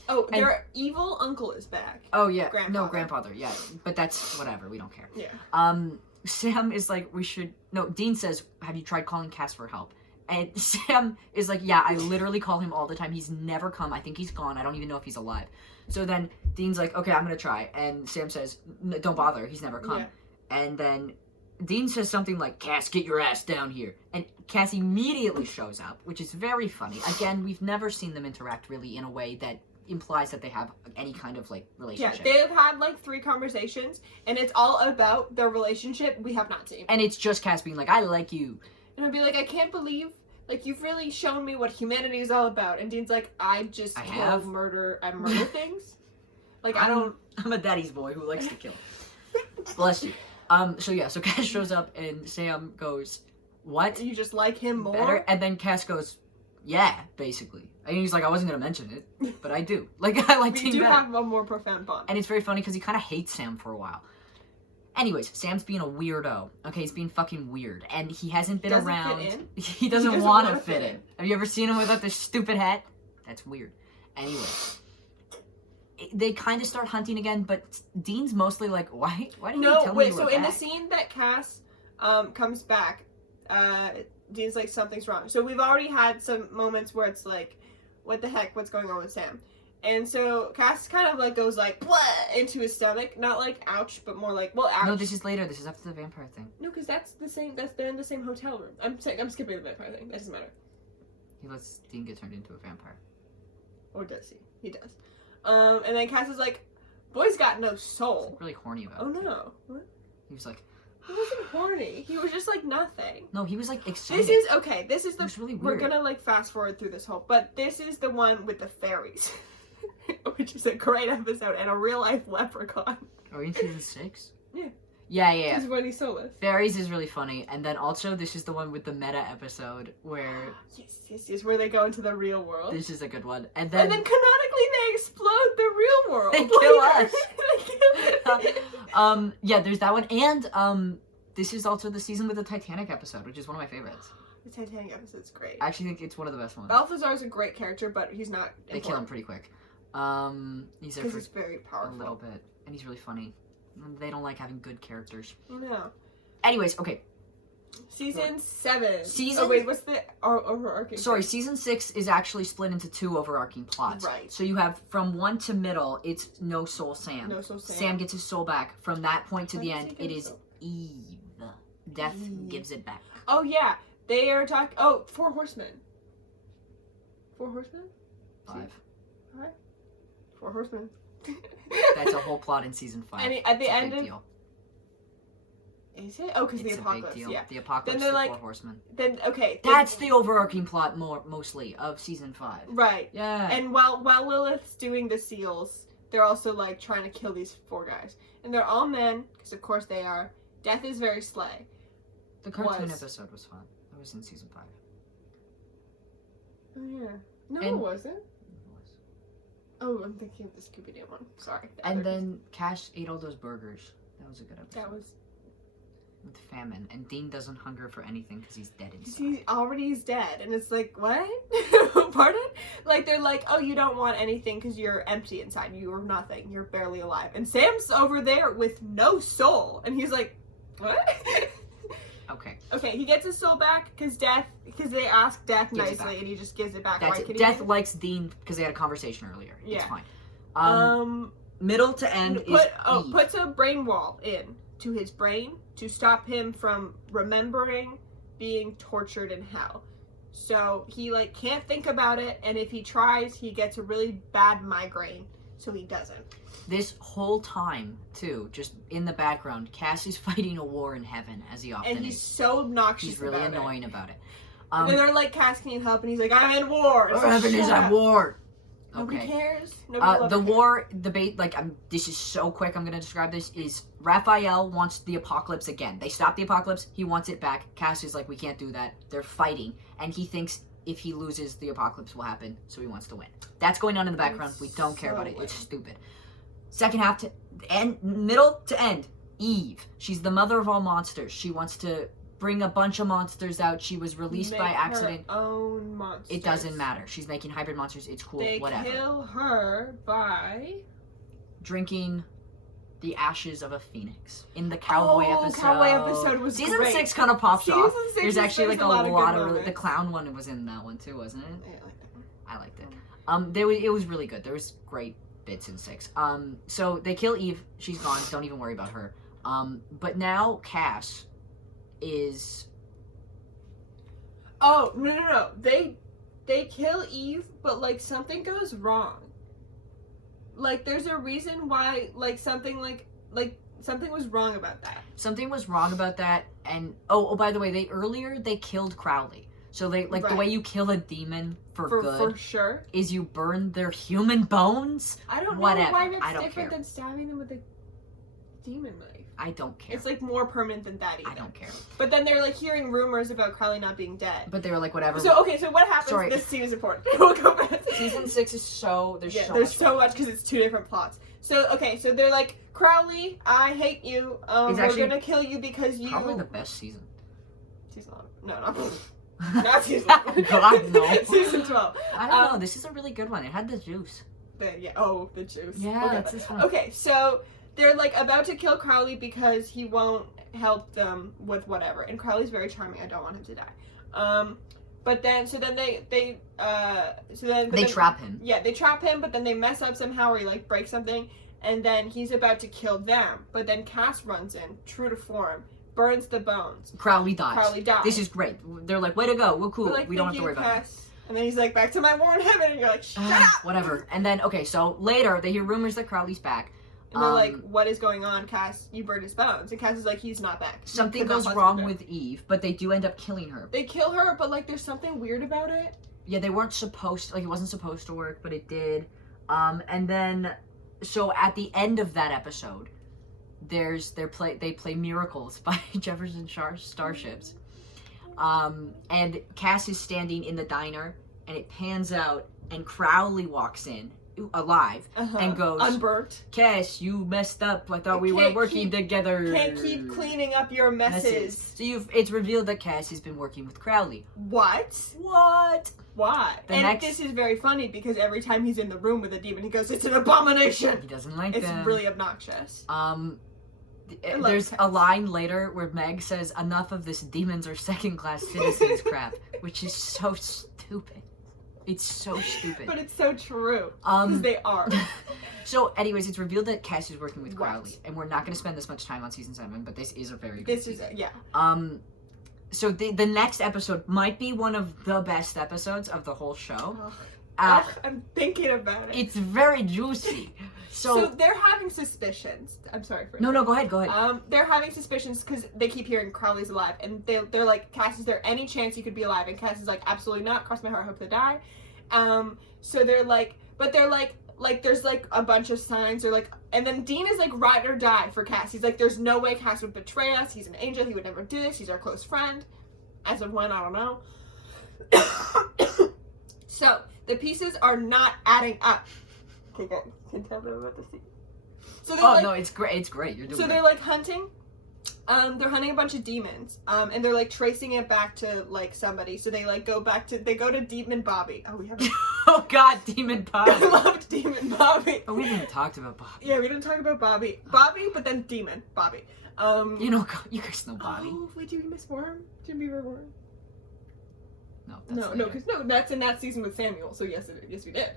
Oh, and- their evil uncle is back. oh yeah, Grandfather. no grandfather, yeah, but that's whatever. We don't care. Yeah. Sam is like, we should. No, Dean says, "Have you tried calling Cass for help?" And Sam is like, "Yeah, I literally call him all the time. He's never come. I think he's gone. I don't even know if he's alive." So then Dean's like, "Okay, I'm gonna try." And Sam says, "Don't bother. He's never come." Yeah. And then Dean says something like, Cass, get your ass down here. And Cass immediately shows up, which is very funny. Again, we've never seen them interact really in a way that implies that they have any kind of, like, relationship. Yeah, they've had, like, 3 conversations, and it's all about their relationship we have not seen. And it's just Cass being like, I like you. And I'd be like, I can't believe, like, you've really shown me what humanity is all about. And Dean's like, I murder things. Like, I'm a daddy's boy who likes to kill. Bless you. So Cass shows up and Sam goes, what? You just like him more? Better? And then Cass goes, yeah, basically. And he's like, I wasn't going to mention it, but I do. Like, I like Dean better. We do have a more profound bond. And it's very funny because he kind of hates Sam for a while. Anyways, Sam's being a weirdo. Okay, he's being fucking weird. And he hasn't been around. Fit in? He doesn't want to fit in. Have you ever seen him without this stupid hat? That's weird. Anyway. They kind of start hunting again, but Dean's mostly like, why didn't you tell me you were back? In the scene that Cass comes back, Dean's like, something's wrong. So we've already had some moments where it's like, what the heck, what's going on with Sam? And so Cass kind of like goes like, what, into his stomach. Not like, ouch, but more like, well, ouch. No, this is later. This is after the vampire thing. No, because they're in the same hotel room. I'm skipping the vampire thing. That doesn't matter. He lets Dean get turned into a vampire. Or does he? He does. And then Cass is like, boy's got no soul. He's really horny about it. Oh no. What? He was like, he wasn't horny. He was just like nothing. No, he was like excited. This is the, really weird. We're gonna like fast forward through this whole, but this is the one with the fairies. Which is a great episode and a real life leprechaun. Are we in season 6? Yeah. Yeah. This is Wendy Solis. Fairies is really funny, and then also this is the one with the meta episode where yes, where they go into the real world. This is a good one, and then canonically they explode the real world. They kill us. Yeah, there's that one, and this is also the season with the Titanic episode, which is one of my favorites. The Titanic episode's great. I actually think it's one of the best ones. Balthazar's a great character, but he's not important. They kill him pretty quick. He's there for he's very powerful. a little bit, and he's really funny. They don't like having good characters. No. Anyways, okay. Season 7. Oh wait, what's the overarching? Sorry, season 6 is actually split into 2 overarching plots. Right. So you have from 1 to middle, it's No Soul Sam. No Soul Sam. Sam gets his soul back. From that point to the end, it is soul? Eve. Death gives it back. Oh yeah, they are talking. Oh, 4 Horsemen. 4 Horsemen. 5. 4 Horsemen. That's a whole plot in season 5. And at the end of... Deal. Is it? Oh, because the apocalypse. Big deal. Yeah. The apocalypse. Then they're the like, 4 horsemen. Then okay. That's the overarching plot, mostly of season 5. Right. Yeah. And while Lilith's doing the seals, they're also like trying to kill these 4 guys, and they're all men because of course they are. Death is very slay. The cartoon episode was fun. It was in season 5. Oh yeah. No, it wasn't. Oh, I'm thinking of the Scooby-Doo one. Sorry. And then Cash ate all those burgers. That was a good episode. That was... With famine. And Dean doesn't hunger for anything because he's dead inside. He's dead. And it's like, what? Pardon? Like, they're like, oh, you don't want anything because you're empty inside. You are nothing. You're barely alive. And Sam's over there with no soul. And he's like, what? Okay. Okay, he gets his soul back because they ask Death nicely and he just gives it back. That's it. Death likes Dean because they had a conversation earlier. Yeah. It's fine. Middle to end is Eve. Puts a brain wall in to his brain to stop him from remembering being tortured in hell. So he like can't think about it, and if he tries, he gets a really bad migraine, so he doesn't. This whole time, too, just in the background, Cass is fighting a war in heaven, as he often is. And he's so obnoxious. He's really annoying about it. And they're like, Cass, can you help? And he's like, I'm in war. Heaven is at war. Nobody Okay. cares. The war debate, this is so quick, I'm going to describe this, is Raphael wants the apocalypse again. They stopped the apocalypse, he wants it back. Cass is like, we can't do that. They're fighting, and he thinks if he loses, the apocalypse will happen, so he wants to win. That's going on in the background. We don't care about it. It's stupid. Second half to end, middle to end, Eve. She's the mother of all monsters. She wants to bring a bunch of monsters out. She was released by accident. Her own monsters. It doesn't matter. She's making hybrid monsters. It's cool. Whatever. They kill her by drinking the ashes of a phoenix in the cowboy episode. Cowboy episode was Season great. 6 kind of pops off. There's actually like a lot of moments. the clown one was in that one too, wasn't it? Yeah, I like that one. I liked it. It was really good. There was great bits in 6. So they kill Eve. She's gone. Don't even worry about her. But now Cass is... Oh, no. They kill Eve, but, like, something goes wrong. Like, there's a reason why, like, something was wrong about that. Something was wrong about that, and... Oh, by the way, they killed Crowley. So they, like, the way you kill a demon for good... For sure. Is you burn their human bones? I don't know Whatever. why that's I don't different care. than stabbing them with a demon knife. I don't care. It's, like, more permanent than that, even. I don't care. But then they're, like, hearing rumors about Crowley not being dead. But they were like, whatever. So what happens? Sorry. This scene is important. We'll go back. Season 6 is so... There's so much because it's 2 different plots. So they're like, Crowley, I hate you. We're gonna kill you because you... Probably the best season. Season 11. No. Not season 11. God, no. Season 12. I don't know. This is a really good one. It had the juice. The juice. Yeah, Okay. that's this one. Okay, so they're like about to kill Crowley because he won't help them with whatever. And Crowley's very charming. I don't want him to die. But then they trap him. Yeah, they trap him, but then they mess up somehow or he like breaks something, and then he's about to kill them. But then Cass runs in, true to form, burns the bones. Crowley dies. This is great. They're like, way to go. We're cool. Like, we don't have to worry about it. And then he's like, back to my war in heaven, and you're like, shut up! Whatever. And then, okay, so later they hear rumors that Crowley's back. And they're like, what is going on, Cass? You burned his bones. And Cass is like, he's not back. Something goes wrong with Eve, but they do end up killing her. They kill her, but like, there's something weird about it. Yeah, they weren't supposed to, like, it wasn't supposed to work, but it did. And then, so at the end of that episode, they play Miracles by Jefferson Starships. And Cass is standing in the diner, and it pans out, and Crowley walks in, alive, and goes, unburnt. Cass, you messed up. I thought we were working together. Can't keep cleaning up your messes. So it's revealed that Cass has been working with Crowley. What? Why? This is very funny because every time he's in the room with a demon, he goes, "It's an abomination." He doesn't like It's them. really obnoxious. There's a line later where Meg says, "Enough of this demons are second-class citizens crap," which is so stupid. It's so stupid. But it's so true. Because they are. So, anyways, it's revealed that Cass is working with Crowley, and we're not going to spend this much time on season 7, but this is a very good season. So the next episode might be one of the best episodes of the whole show. I'm thinking about it. It's very juicy. So they're having suspicions. I'm sorry for No, go ahead. They're having suspicions because they keep hearing Crowley's alive, and they're like, Cass, is there any chance you could be alive? And Cass is like, absolutely not. Cross my heart, hope they die. So they're like, but they're like there's like a bunch of signs. They're like, and then Dean is like ride or die for Cass. He's like, there's no way Cass would betray us. He's an angel. He would never do this. He's our close friend. As of when, I don't know. So the pieces are not adding up. Can tell them about the scene. So no, it's great. It's great. You're doing. So they're like hunting. They're hunting a bunch of demons. And they're like tracing it back to like somebody. So they like go to Demon Bobby. Oh, we have. Oh God, Demon Bobby. I loved Demon Bobby. Oh, we haven't even talked about Bobby. Yeah, we didn't talk about Bobby, but then Demon Bobby. You guys know Bobby. Oh, wait, do you miss Worm? Jim Beaver Worm? No, because that's in that season with Samuel. So yes, we did.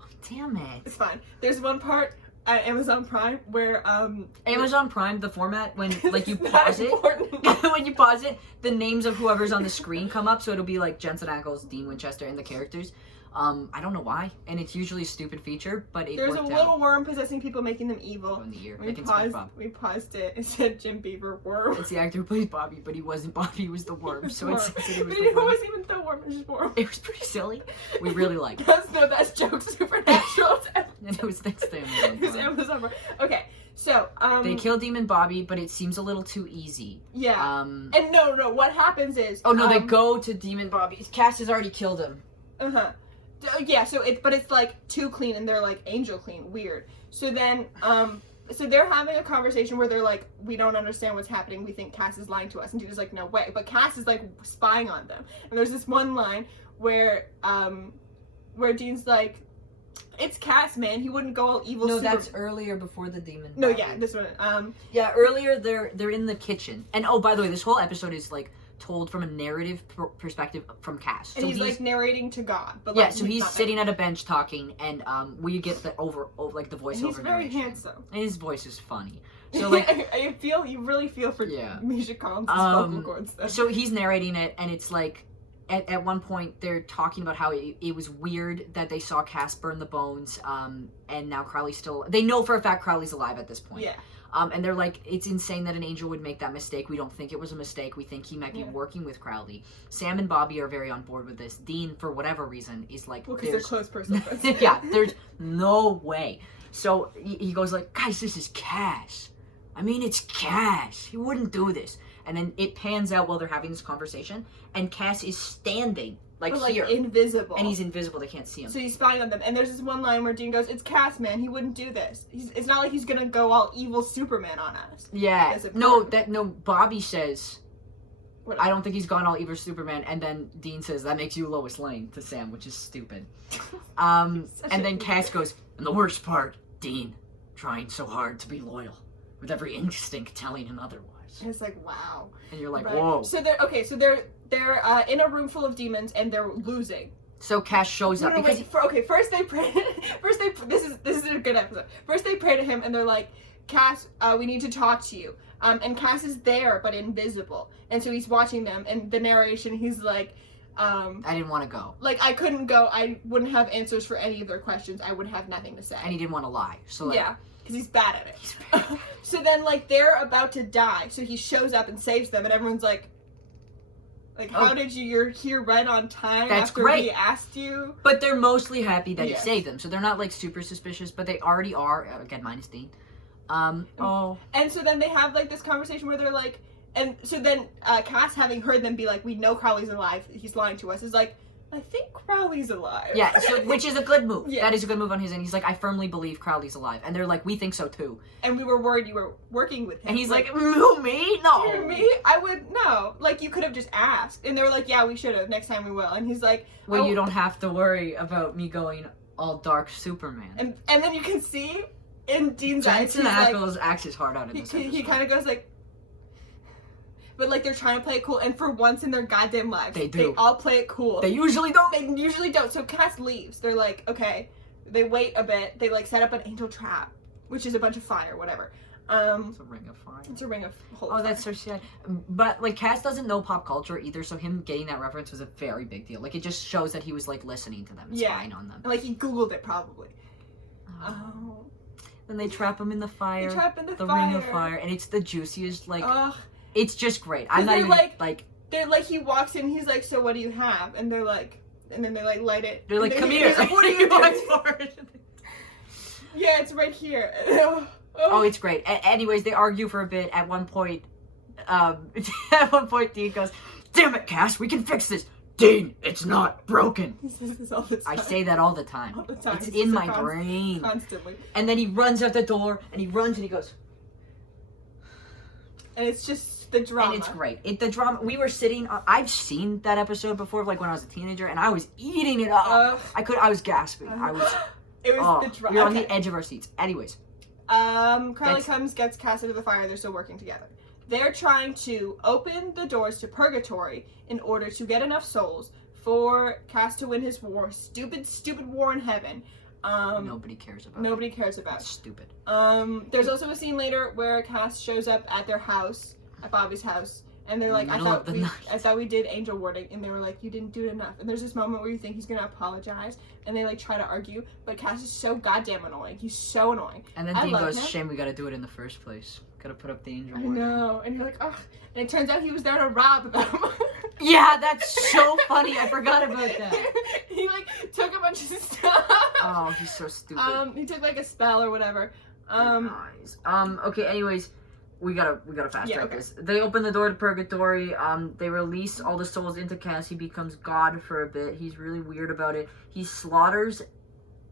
Oh, damn it! It's fine. There's one part at Amazon Prime where Amazon Prime, the format when like you pause it, important. when you pause it, the names of whoever's on the screen come up, so it'll be like Jensen Ackles, Dean Winchester, and the characters. I don't know why, and it's usually a stupid feature, but it There's worked a out. little worm possessing people, making them evil. In the ear. We paused it. It said Jim Beaver Worm. It's the actor who plays Bobby, but he wasn't Bobby. He was the worm. So worm. it was But the it worm. wasn't even the worm. It was just Worm. It was pretty silly. We really liked it. That's Joke Supernatural. And it was next to Amazon It was Prime. Amazon Prime. Okay, so They kill Demon Bobby, but it seems a little too easy. Yeah. And no. What happens is. Oh no, they go to Demon Bobby. Cass has already killed him. Yeah. So it's like too clean, and they're like angel clean. Weird. So then So they're having a conversation where they're like, we don't understand what's happening. We think Cass is lying to us. And Dean's like, no way. But Cass is like spying on them. And there's this one line where Dean's like, it's Cass, man. He wouldn't go all evil. No, that's earlier before the demon. No, yeah, this one. Yeah, earlier they're in the kitchen. And oh, by the way, this whole episode is like told from a narrative perspective from Cass. And so he's like narrating to God, but yeah. like, So he's not sitting at a bench talking, and we get the over like the voiceover. And he's very narration. handsome. And his voice is funny. So like you really feel for Yeah. Misha Collins' vocal cords. Though. So he's narrating it, and it's like at one point they're talking about how it was weird that they saw Cass burn the bones, and now Crowley's still. They know for a fact Crowley's alive at this point. Yeah. And they're like, it's insane that an angel would make that mistake. We don't think it was a mistake. We think he might be working with Crowley. Sam and Bobby are very on board with this. Dean, for whatever reason, is like, well, because they're close personal friends. yeah, there's no way. So he goes like, guys, this is Cass. I mean, it's Cass. He wouldn't do this. And then it pans out while they're having this conversation, and Cass is standing like here, invisible, and he's invisible. They can't see him. So he's spying on them. And there's this one line where Dean goes, "It's Cass, man. He wouldn't do this. It's not like he's gonna go all evil Superman on us." Yeah. No. Bobby says, What? I don't think he's gone all evil Superman. And then Dean says that makes you Lois Lane to Sam, which is stupid. And then Cass goes, and the worst part, Dean, trying so hard to be loyal, with every instinct telling him otherwise. And it's like, wow. And you're like, right. whoa. So they're in a room full of demons and they're losing. So Cass shows up because first they pray. This is a good episode. First they pray to him and they're like, Cass, we need to talk to you. And Cass is there but invisible, and so he's watching them. And the narration, he's like, I didn't want to go. Like, I couldn't go. I wouldn't have answers for any of their questions. I would have nothing to say. And he didn't want to lie. So like, yeah, because he's bad at it. So then, like, they're about to die. So he shows up and saves them, and everyone's like, how did you're here right on time after we asked you? But they're mostly happy that he Yes. saved them. So they're not, like, super suspicious, but they already are. Again, minus Dean. And so then they have, like, this conversation where they're like, and so then Cass, having heard them be like, we know Crowley's alive, he's lying to us, is like, I think Crowley's alive. Yeah, so, which is a good move. Yeah. That is a good move on his end. He's like, I firmly believe Crowley's alive. And they're like, we think so too. And we were worried you were working with him. And he's like, who, me? No. You, me? I would, no. Like, you could have just asked. And they were like, yeah, we should have. Next time we will. And he's like, well, you don't have to worry about me going all dark Superman. And then you can see in Dean's eyes, Jensen Ackles acts his heart out in this episode. He kind of goes like, but like they're trying to play it cool, and for once in their goddamn lives, they do. They all play it cool. They usually don't. They usually don't. So Cass leaves. They're like, okay. They wait a bit. They like set up an angel trap, which is a bunch of fire, whatever. It's a ring of fire. It's a ring of holy fire. That's so sad. But like Cass doesn't know pop culture either, so him getting that reference was a very big deal. Like it just shows that he was like listening to them, and spying on them. And, like he Googled it probably. Oh. Then they trap him in the fire. They trap in the ring of fire, and it's the juiciest. Like, ugh. It's just great. I'm not even like. They're like, he walks in, he's like, so what do you have? And they're like, and then they like light it. They're like, come here. Like, what are you doing? Yeah, it's right here. Oh, it's great. Anyways, they argue for a bit. At one point, Dean goes, "Damn it, Cass, we can fix this." Dean, it's not broken. He says this all the time. I say that all the time. All the time. It's in my brain. Constantly. And then he runs out the door, and he runs, and he goes. And it's just the drama. And it's great. The drama. We were sitting. I've seen that episode before, like when I was a teenager, and I was eating it up. I was gasping. I was. It was the drama. We were on the edge of our seats. Anyways. Crowley comes, gets Cass into the fire. They're still working together. They're trying to open the doors to Purgatory in order to get enough souls for Cass to win his war. Stupid war in heaven. Nobody cares about. Nobody cares about. It's stupid. There's also a scene later where Cass shows up at their house, at Bobby's house, and they're like, I thought we did angel warding, and they were like, you didn't do it enough. And there's this moment where you think he's gonna apologize, and they like try to argue, but Cass is so goddamn annoying. He's so annoying. And then Dean goes, shame we gotta do it in the first place. Gotta put up the angel warding. I know, and you're like, ugh. And it turns out he was there to rob them. Yeah, that's so funny. I forgot about that. He like took a bunch of stuff. Oh, he's so stupid. He took like a spell or whatever. Nice. Okay, anyways, we gotta fast track this. They open the door to Purgatory. They release all the souls into Cass. He becomes God for a bit. He's really weird about it. He slaughters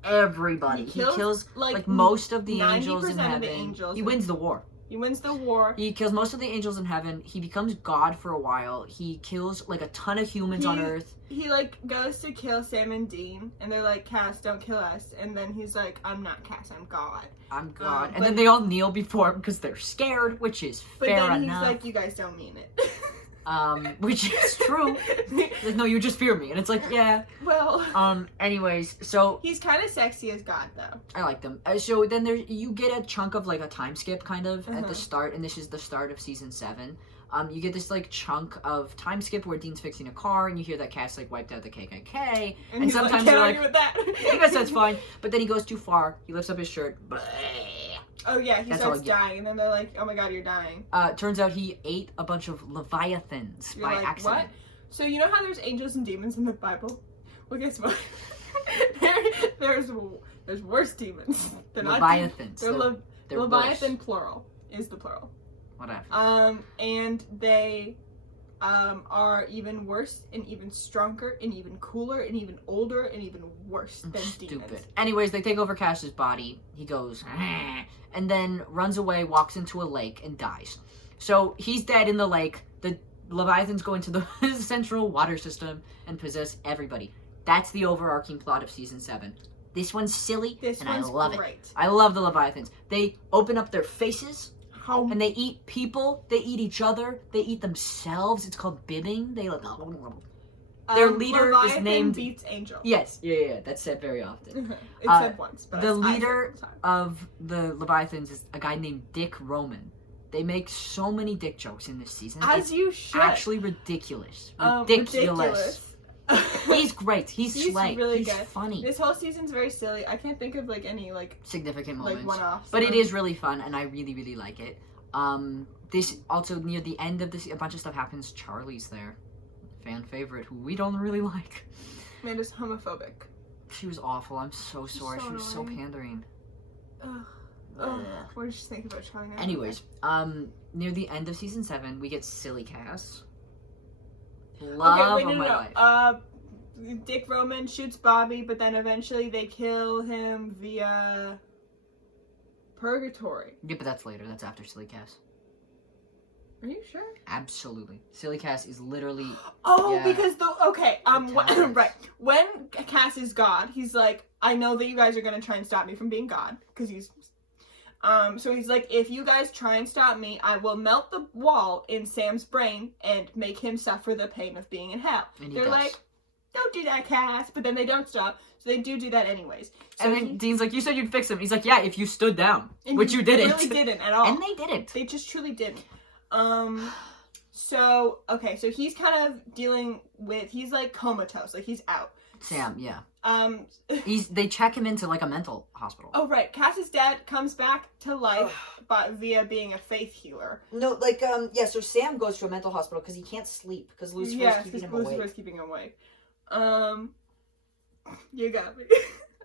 everybody. He kills like most of the angels in heaven. He wins the war. He wins the war. He kills most of the angels in heaven. He becomes God for a while. He kills like a ton of humans on Earth. He like goes to kill Sam and Dean, and they're like, Cass, don't kill us. And then he's like, I'm not Cass, I'm God. I'm God. And then they all kneel before him because they're scared, which is fair enough. But then he's like, you guys don't mean it. Which is true. Like, no, you just fear me. And it's like, yeah. Well. Anyways, so He's kind of sexy as God, though. I like them. So then you get a chunk of like a time skip kind of at Uh-huh. the start, and this is the start of season 7. You get this like chunk of time skip where Dean's fixing a car, and you hear that Cass like wiped out the KKK, and he's sometimes like, you're "Can't like, argue with that." I guess that's fine. But then he goes too far. He lifts up his shirt. Oh yeah, he That's starts all I get. dying, and then they're like, "Oh my God, you're dying." Turns out he ate a bunch of leviathans You're by like, accident. what? So you know how there's angels and demons in the Bible? Well, guess what? there's worse demons. They're not demons. Leviathans. They're They're Leviathan worse. plural is the plural. Whatever. And they are even worse and even stronger and even cooler and even older and even worse than Stupid. demons. Anyways, they take over Cass's body. He goes, and then runs away, walks into a lake, and dies. So he's dead in the lake. The Leviathans go into the central water system and possess everybody. That's the overarching plot of season 7. This one's silly, This and one's I love great. it. I love the Leviathans. They open up their faces, How and they eat people. They eat each other. They eat themselves. It's called bibbing. They like. Their leader is Leviathan named- beats Angel. Yes, yeah. That's said very often. It's said once, but the I said it leader all the time. of the Leviathans is a guy named Dick Roman. They make so many dick jokes in this season. As It's you should. actually ridiculous. Ridiculous. He's great. He's He's slay. really He's good. funny. This whole season's very silly. I can't think of like any like Significant moments. one-offs. But it is really fun, and I really, really like it. This also near the end of this, a bunch of stuff happens. Charlie's there, fan favorite, who we don't really like. Amanda's homophobic. She was awful. I'm so She's sorry. so She was so annoying. pandering. Ugh. What did you think about Charlie? now? Anyways, near the end of season 7, we get Silly Cass. Love of my life. Dick Roman shoots Bobby, but then eventually they kill him via purgatory. Yeah, but that's later. That's after Silly Cass. Are you sure? Absolutely. Silly Cass is literally. Oh, Yeah. because tablets. right. When Cass is God, he's like, I know that you guys are gonna try and stop me from being God, because he's. So he's like, if you guys try and stop me, I will melt the wall in Sam's brain and make him suffer the pain of being in hell. And he They're does. like, don't do that, Cass. But then they don't stop, so they do that anyways. So And then Dean's like, you said you'd fix him. He's like, yeah, if you stood down. and Which he you didn't. really didn't at all. And they didn't. They just truly didn't. So he's kind of dealing with, he's like comatose, like he's out. Sam, yeah. They check him into like a mental hospital. Oh right, Cass's dad comes back to life via being a faith healer. No, like, yeah, so Sam goes to a mental hospital because he can't sleep because Lucifer's keeping him awake. Lucifer's keeping him awake. You got me.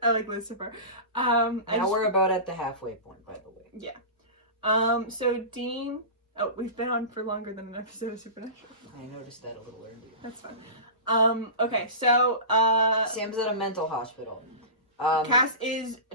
I like Lucifer. Now we're about at the halfway point, by the way. Yeah. So Dean. Oh, we've been on for longer than an episode of Supernatural. I noticed that a little earlier. That's fine. Okay, so Sam's at a mental hospital. Cass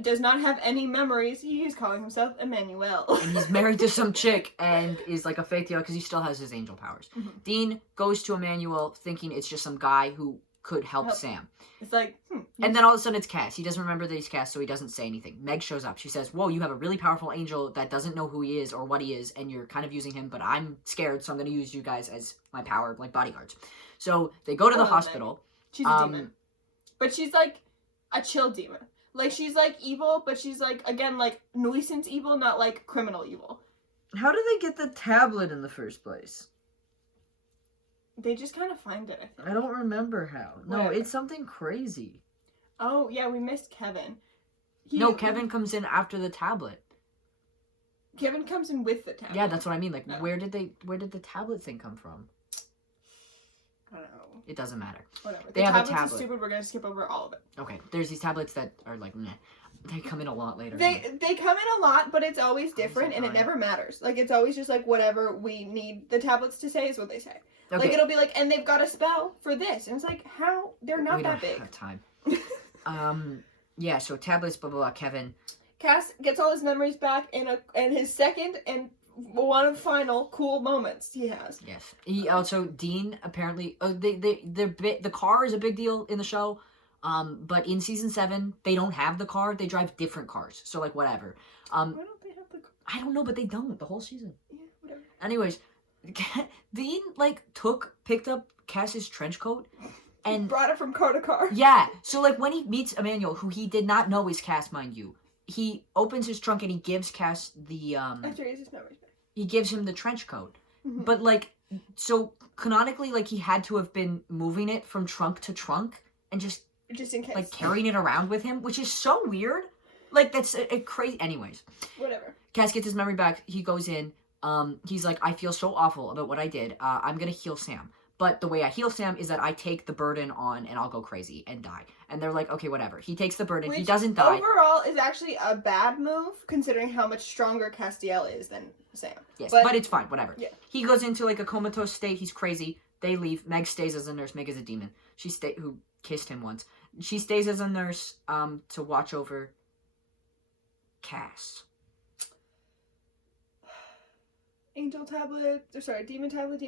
does not have any memories. He is calling himself Emmanuel. And he's married to some chick and is like a faith healer because he still has his angel powers. Mhm. Dean goes to Emmanuel thinking it's just some guy who could help Sam. It's like, And then all of a sudden it's Cass. He doesn't remember that he's Cass, so he doesn't say anything. Meg shows up. She says, whoa, you have a really powerful angel that doesn't know who he is or what he is, and you're kind of using him, but I'm scared, so I'm going to use you guys as my power, like bodyguards. So they go to the love hospital. she's a demon. But she's like a chill demon. Like, she's like evil, but she's like, again, like nuisance evil, not like criminal evil. How did they get the tablet in the first place? They just kind of find it, I think. I don't remember how. No, Whatever. it's something crazy. Oh, yeah, we missed Kevin. No, Kevin comes in after the tablet. Kevin comes in with the tablet. Yeah, that's what I mean. Like, No. where did the tablet thing come from? I don't know. It doesn't matter. Whatever. They the have a tablets are tablet. stupid. We're gonna skip over all of it. Okay, there's these tablets that are like, meh. They come in a lot later. They come in a lot, but it's always different, and it dying. never matters. Like, it's always just like whatever we need the tablets to say is what they say. Okay. Like, it'll be like, and they've got a spell for this, and it's like, how? They're not we that don't big. have time. Yeah, so tablets, blah, blah, blah, Kevin. Cass gets all his memories back in his second and one of the final cool moments he has. Yes. He also, Dean, apparently, the car is a big deal in the show, but in season 7, they don't have the car, they drive different cars, so, like, whatever. Why don't they have the? I don't know, but they don't, the whole season. Yeah, whatever. Anyways, Dean like picked up Cass's trench coat and brought it from car to car. yeah. So like when he meets Emmanuel, who he did not know is Cass, mind you, he opens his trunk and he gives Cass the After his memories back. he gives him the trench coat. Mhm. But like so canonically, like he had to have been moving it from trunk to trunk and just in case. like carrying it around with him, which is so weird. Like that's a crazy. Anyways, Whatever. Cass gets his memory back. He goes in. He's like, I feel so awful about what I did. I'm gonna heal Sam. But the way I heal Sam is that I take the burden on and I'll go crazy and die. And they're like, okay, whatever. He takes the burden. Which he doesn't die. Overall is actually a bad move considering how much stronger Castiel is than Sam. Yes, But- but it's fine. Whatever. Yeah. He goes into like a comatose state. He's crazy. They leave. Meg stays as a nurse. Meg is a demon. Who kissed him once. She stays as a nurse to watch over Cass. Angel tablet, or sorry, demon tablet,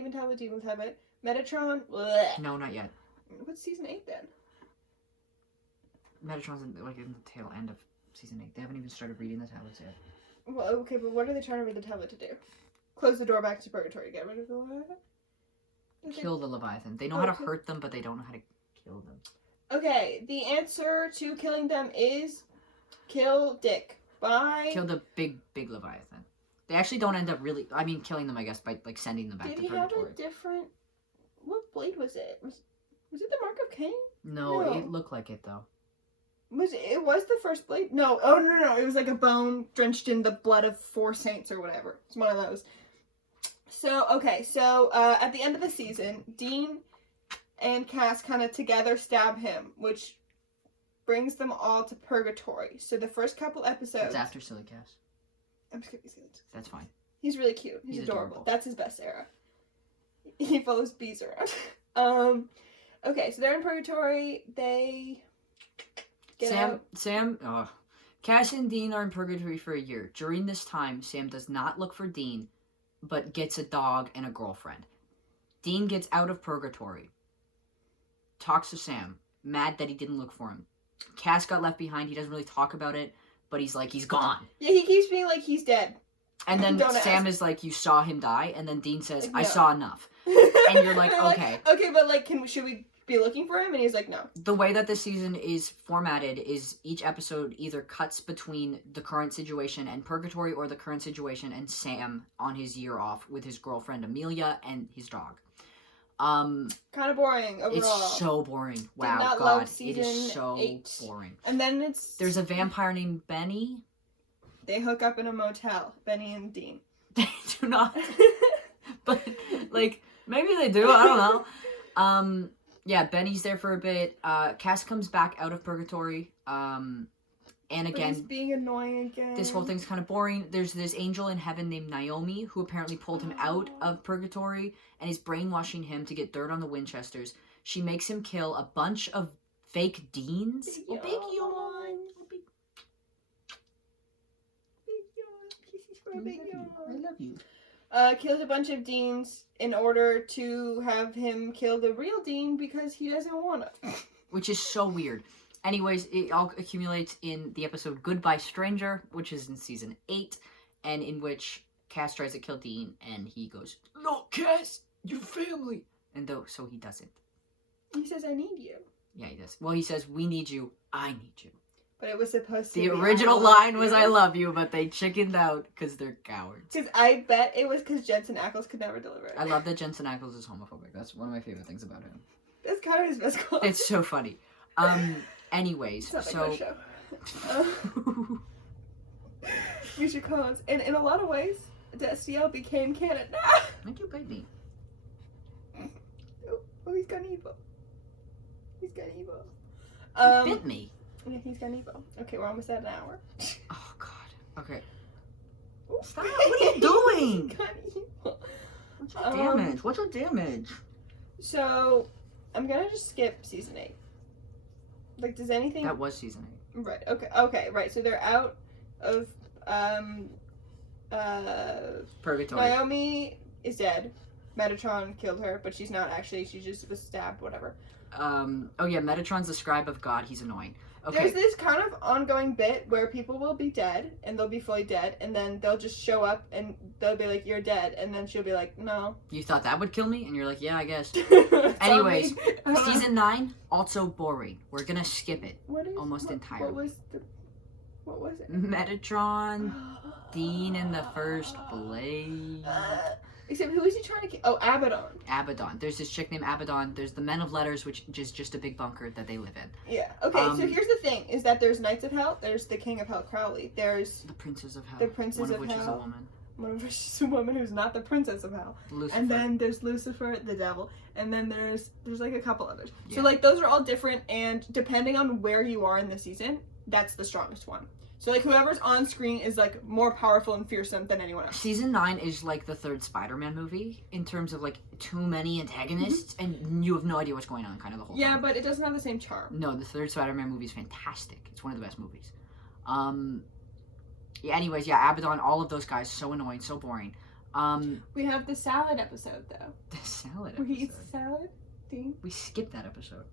Metatron. Blech. No, not yet. What's season 8 then? Metatron's in the tail end of season 8. They haven't even started reading the tablets yet. Well, okay, but what are they trying to read the tablet to do? Close the door back to purgatory, get rid of the Leviathan? Kill the Leviathan. They know how to Okay. hurt them, but they don't know how to kill them. Okay, the answer to killing them is kill Dick. Bye. Kill the big Leviathan. They actually don't end up killing them, I guess, by like sending them back Did to he have purgatory. a different... What blade was it? Was it the Mark of Cain? No, No. it looked like it though. It was the first blade? No. Oh, no. It was like a bone drenched in the blood of 4 saints or whatever. It's one of those. So, okay. So, at the end of the season, Dean and Cass kind of together stab him, which brings them all to purgatory. So, the first couple episodes... It's after Silly Cass. I'm just kidding. That's fine. He's really cute. He's He's adorable. adorable. That's his best era. He follows bees around. Okay, so they're in purgatory. They get out. Cass and Dean are in purgatory for a year. During this time, Sam does not look for Dean, but gets a dog and a girlfriend. Dean gets out of purgatory. Talks to Sam, mad that he didn't look for him. Cass got left behind. He doesn't really talk about it, but he's like, he's gone. Yeah, he keeps being like he's dead. And then Don't Sam ask. is like, you saw him die? And then Dean says, I No. saw enough. And you're like, They're okay. Okay, but like, should we be looking for him? And he's like, no. The way that this season is formatted is each episode either cuts between the current situation and purgatory or the current situation and Sam on his year off with his girlfriend Amelia and his dog. Kind of boring overall. It's so boring. Wow, not God, love it is season so 8. boring. And then There's a vampire named Benny. they hook up in a motel, Benny and Dean. They do not, but like maybe they do. I don't know. Yeah, Benny's there for a bit. Cass comes back out of purgatory. And But again, he's being annoying again. this whole thing's kind of boring. There's this angel in heaven named Naomi who apparently pulled him out of purgatory and is brainwashing him to get dirt on the Winchesters. She makes him kill a bunch of fake Deans. Big Big yawn. yawn. Big yawn. I love you. Kills a bunch of Deans in order to have him kill the real Dean because he doesn't want to. Which is so weird. Anyways, it all accumulates in the episode Goodbye Stranger, which is in season 8, and in which Cass tries to kill Dean, and he goes, "No, Cass, your family!" And so he doesn't. He says, I need you. Yeah, he does. Well, he says, "We need you, I need you." But it was supposed to The be original I love line was, you. "I love you," but they chickened out because they're cowards. Because I bet it was because Jensen Ackles could never deliver it. I love that Jensen Ackles is homophobic. That's one of my favorite things about him. That's kind of his best quote. It's so funny. Anyways, It's not like so... our show. Future cons. And in a lot of ways, Destiel became canon. Thank you, baby. Oh, he's gone evil. He's gone evil. You bit me. Yeah, he's gone evil. Okay, we're almost at an hour. Oh, God. Okay. Ooh. Stop. What are you doing? He's gone evil. What's your damage? What's your damage? So, I'm gonna just skip season 8. Like, does anything... That was season 8. Right, okay, right. So they're out of, Purgatory. Naomi is dead. Metatron killed her, but she's not actually. She just was stabbed, whatever. Oh yeah, Metatron's the scribe of God. He's annoying. Okay. There's this kind of ongoing bit where people will be dead and they'll be fully dead, and then they'll just show up and they'll be like, "You're dead," and then she'll be like, "No." You thought that would kill me, and you're like, yeah, I guess. Tell Anyways, me. Season 9 also boring. We're gonna skip it What is, almost entirely. What was it? Metatron, Dean in the First Blade. Except who is he trying to kill? Oh, Abaddon. Abaddon. There's this chick named Abaddon. There's the Men of Letters, which is just a big bunker that they live in. Yeah. Okay. So here's the thing: is that there's Knights of Hell, there's the King of Hell, Crowley, there's The Princes of Hell. The Princes one of which is a Hell. woman. one of which is a woman who's not the Princess of Hell, Lucifer. and then there's Lucifer, the devil, and then there's like a couple others. Yeah. So like those are all different, and depending on where you are in the season, that's the strongest one. So like whoever's on screen is like more powerful and fearsome than anyone else. Season 9 is like the third Spider-Man movie in terms of like too many antagonists, and you have no idea what's going on kind of the whole Yeah, time. but it doesn't have the same charm. No, the third Spider-Man movie is fantastic. It's one of the best movies. Yeah, anyways, yeah, Abaddon, all of those guys, so annoying, so boring. We have the salad episode though. The salad Where he eats episode. salad. Dean. We skipped that episode.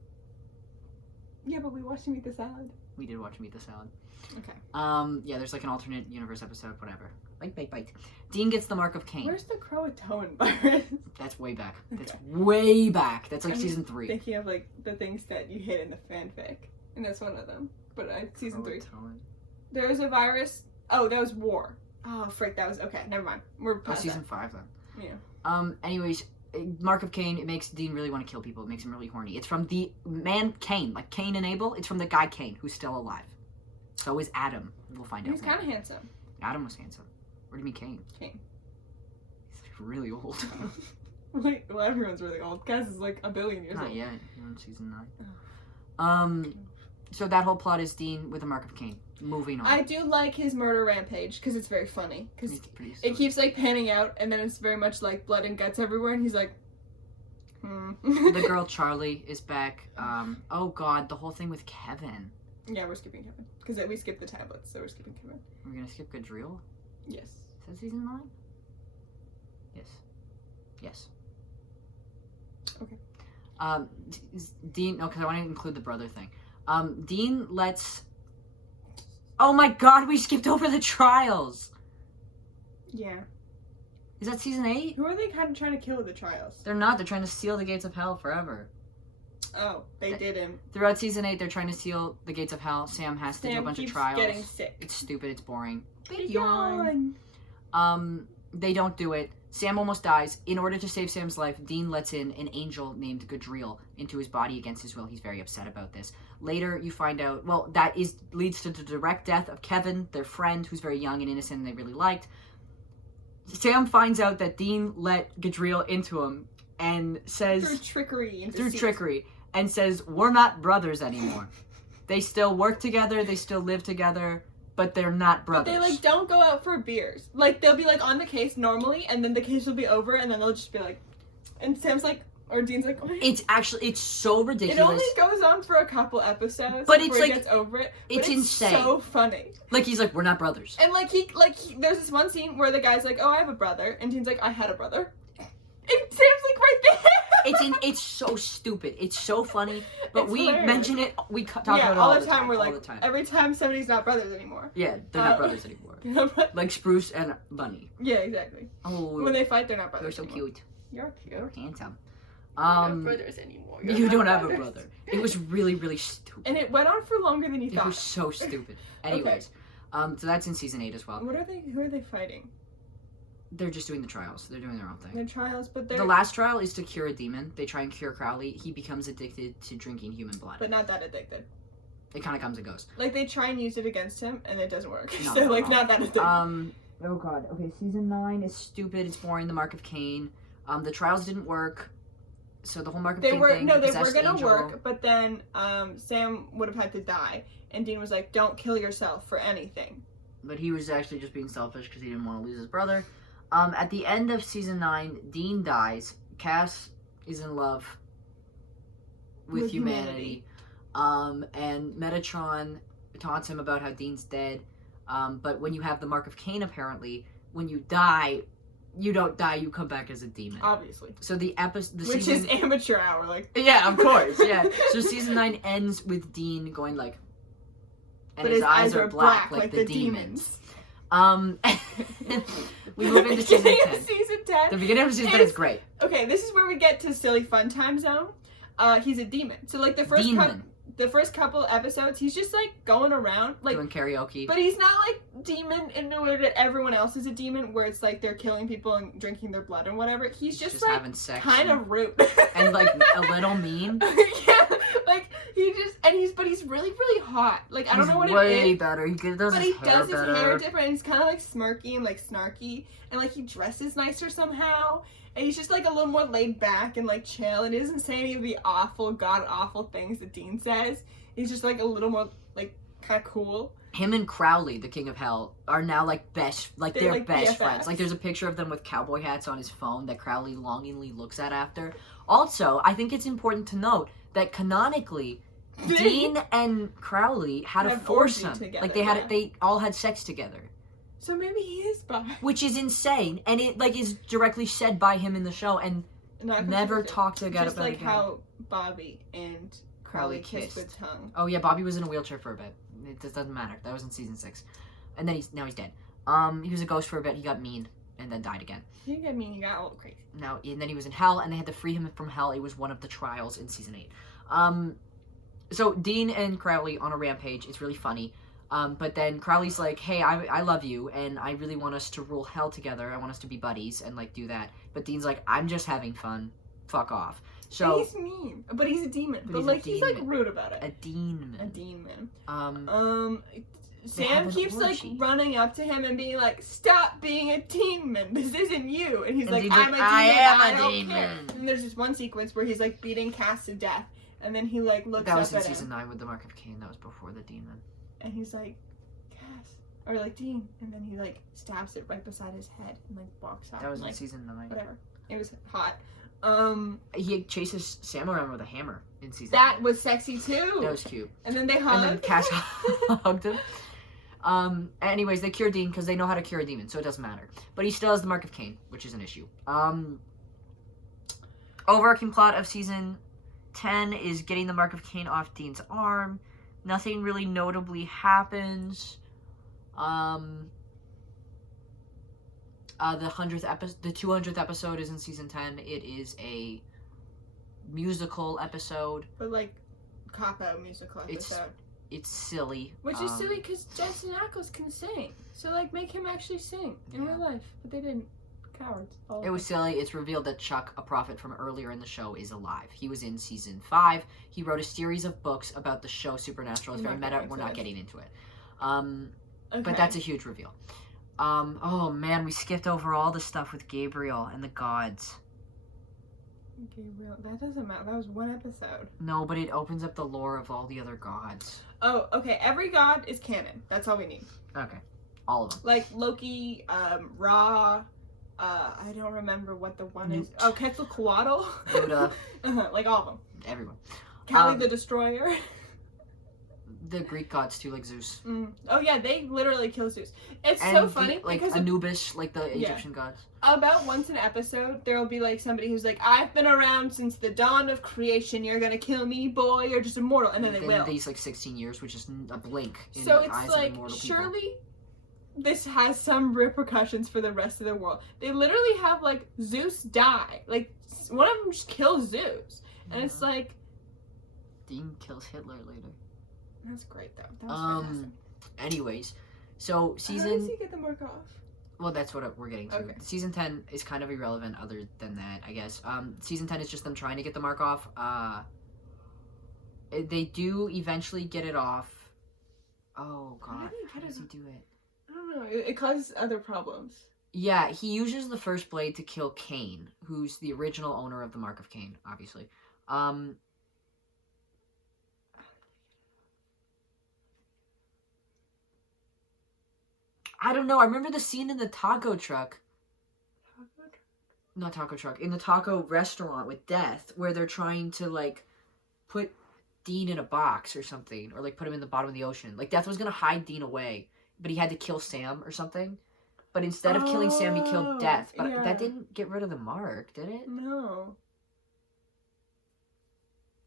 Yeah, but we watched him eat the salad. We did watch him eat the salad. Okay. Yeah, there's like an alternate universe episode, whatever. Bite, bite, bite. Dean gets the Mark of Cain. Where's the Croatoan virus? That's way back. That's Okay. way back. That's like I'm season 3. Thinking of like the things that you hid in the fanfic, and that's one of them. But season 3. Croatoan. There was a virus. Oh, that was war. Oh, frick, that was okay. Never mind. We're Oh, past season 5 then. Yeah. Anyways, Mark of Cain, it makes Dean really want to kill people. It makes him really horny. It's from the man Cain, like Cain and Abel. It's from the guy Cain, who's still alive. So is Adam. We'll find He's out. kind of later. handsome. Adam was handsome. What do you mean Cain? Cain. He's like really old. Like, well, everyone's really old. Cass is like a billion years Not old. yet. You're in season 9. So that whole plot is Dean with the Mark of Cain. Moving on. I do like his murder rampage because it's very funny. Because It's pretty it silly. keeps like panning out, and then it's very much like blood and guts everywhere, and he's like, The girl Charlie is back. Oh god, the whole thing with Kevin. Yeah, we're skipping Kevin because we skipped the tablets, so we're skipping Kevin. We're gonna skip Gadriel. Yes. Is that season 9? Yes. Yes. Okay. Dean. No, because I want to include the brother thing. Dean lets. Oh my god, we skipped over the trials. Yeah. Is that season 8? Who are they kind of trying to kill with the trials? They're not. They're trying to seal the gates of hell forever. Oh, they didn't. Throughout season 8, they're trying to seal the gates of hell. Sam has to do a Sam bunch of keeps trials. getting sick. It's stupid. It's boring. Yawn. They don't do it. Sam almost dies. In order to save Sam's life, Dean lets in an angel named Gadriel into his body against his will. He's very upset about this. Later, you find out, well, that leads to the direct death of Kevin, their friend, who's very young and innocent and they really liked. Sam finds out that Dean let Gadriel into him and says... Through trickery and Through deceit. trickery. And says, we're not brothers anymore. They still work together, they still live together, but they're not But brothers. they like don't go out for beers. Like they'll be like on the case normally, and then the case will be over, and then they'll just be like, and Sam's like, or Dean's like, what? It's so It ridiculous. only goes on for a couple episodes, But it's before he like- gets over it. But it's insane. So funny. Like, he's like, we're not brothers. And like he there's this one scene where the guy's like, oh, I have a brother, and Dean's like, I had a brother, and Sam's like right there. It's so stupid. It's so funny. But It's we hilarious. mention it. We talk Yeah, about it all the time. We're all like, the time. every time somebody's not brothers anymore. Yeah, they're not brothers anymore. Like Spruce and Bunny. Yeah, exactly. Oh, When they fight, they're not they're brothers. so anymore. cute. You're cute. They're handsome. You're not brothers anymore. You're You not don't have a brothers. brother. It was really, really stupid. And it went on for longer than you It thought. was so stupid. Anyways, so that's in season 8 as well. What are they? Who are they fighting? They're just doing the trials. They're doing their own thing. Their trials, but they're The last trial is to cure a demon. They try and cure Crowley. He becomes addicted to drinking human blood. but not that addicted. It kind of comes and goes. Like they try and use it against him, and it doesn't work. No, so not like at not that addicted. Oh god. Okay, season 9 is stupid. It's boring. The Mark of Cain. The trials didn't work. So the whole Mark of they Cain were thing. no, the they were possessed gonna angel- work, but then Sam would have had to die, and Dean was like, "Don't kill yourself for anything." But he was actually just being selfish because he didn't want to lose his brother. At the end of season 9, Dean dies. Cass is in love with humanity. And Metatron taunts him about how Dean's dead. But when you have the Mark of Cain, apparently, when you die, you don't die, you come back as a demon. Obviously, So the episode... which is amateur hour. Like Yeah, of course, yeah. So season 9 ends with Dean going like... And his eyes are black like the demons. We move into season 10. Season 10. The beginning of season 10 is great. Okay, this is where we get to silly fun time zone. He's a demon. So like the first couple episodes, he's just like going around like doing karaoke. But he's not like demon in the way that everyone else is a demon, where it's like they're killing people and drinking their blood and whatever. He's just like having sex kind of rude and like a little mean. Yeah, like he's really really hot. Like I don't know what it is. Way better. He does his hair different. And he's kind of like smirky and like snarky, and like he dresses nicer somehow. And he's just like a little more laid back and like chill, and he doesn't say any of the god awful things that Dean says. He's just like a little more like kind of cool. Him and Crowley, the King of Hell, are now like they're like best BFFs. friends. Like there's a picture of them with cowboy hats on his phone that Crowley longingly looks at after. Also, I think it's important to note that canonically, Dean and Crowley had a foursome. Together, like they all had sex together. So maybe he is bi. Which is insane, and it like is directly said by him in the show, and never talked about just it like again. How Bobby and Crowley kissed with tongue. Oh yeah, Bobby was in a wheelchair for a bit. It just doesn't matter. That was in season 6, and then he's dead. He was a ghost for a bit. He got mean and then died again. He didn't get mean. He got all crazy. Now and then he was in hell, and they had to free him from hell. It was one of the trials in season 8. So Dean and Crowley on a rampage. It's really funny. But then Crowley's like, hey, I love you, and I really want us to rule hell together. I want us to be buddies and, like, do that. But Dean's like, I'm just having fun. Fuck off. So he's mean. But he's a demon. But like, he's, like, rude about it. A demon. A demon. Sam Sam keeps, like, running up to him and being like, stop being a demon. This isn't you. And he's like, I'm a demon. I am a demon. And there's this one sequence where he's, like, beating Cass to death. And then he, like, looks up at him. That was in season 9 with the Mark of Cain. That was before the demon. And he's like, Cass. Or like, Dean. And then he like stabs it right beside his head and like walks off. That was in in season 9. Whatever. It was hot. He chases Sam around with a hammer in season That 9. was sexy too. That was cute. And then they hugged. And then Cass hugged him. Anyways, they cure Dean because they know how to cure a demon, so it doesn't matter. But he still has the Mark of Cain, which is an issue. Overarching plot of season 10 is getting the Mark of Cain off Dean's arm. Nothing really notably happens. The 200th episode is in season 10. It is a musical episode. But like, cop-out musical episode. It's silly. Which is silly because Jensen Ackles can sing. So like, make him actually sing in real life. But they didn't. Cowards. It was silly. It's revealed that Chuck, a prophet from earlier in the show, is alive. He was in season 5. He wrote a series of books about the show Supernatural. It's very meta. We're not getting into it. But that's a huge reveal. Oh man, we skipped over all the stuff with Gabriel and the gods. Gabriel, that doesn't matter. That was one episode. No, but it opens up the lore of all the other gods. Oh, okay. Every god is canon. That's all we need. Okay. All of them. Like Loki, Ra, I don't remember what the one is. Oh, Quetzalcoatl. Buddha. Like all of them. Everyone. Kali the Destroyer. The Greek gods too, like Zeus. Oh yeah, they literally kill Zeus. It's so funny like because Anubis, like the Egyptian gods. About once an episode, there will be like somebody who's like, "I've been around since the dawn of creation. You're gonna kill me, boy. You're just immortal," and then they will. These like 16 years, which is a blink. In so the it's eyes like, of immortal surely people. this has some repercussions for the rest of the world. They literally have like Zeus die. Like one of them just kills Zeus, and it's like, Dean kills Hitler later. That's great though. That was fantastic. Anyways, so season. How does he get the mark off? Well, that's what we're getting to. Okay. Season 10 is kind of irrelevant other than that, I guess. Season 10 is just them trying to get the mark off. They do eventually get it off. Oh god, how does he do it? I don't know. It causes other problems. Yeah, he uses the first blade to kill Cain, who's the original owner of the Mark of Cain, obviously. I don't know. I remember the scene in the taco truck. Not taco truck. In the taco restaurant with Death, where they're trying to, like, put Dean in a box or something. Or, like, put him in the bottom of the ocean. Like, Death was going to hide Dean away, but he had to kill Sam or something. But instead of killing Sam, he killed Death. But that didn't get rid of the mark, did it? No.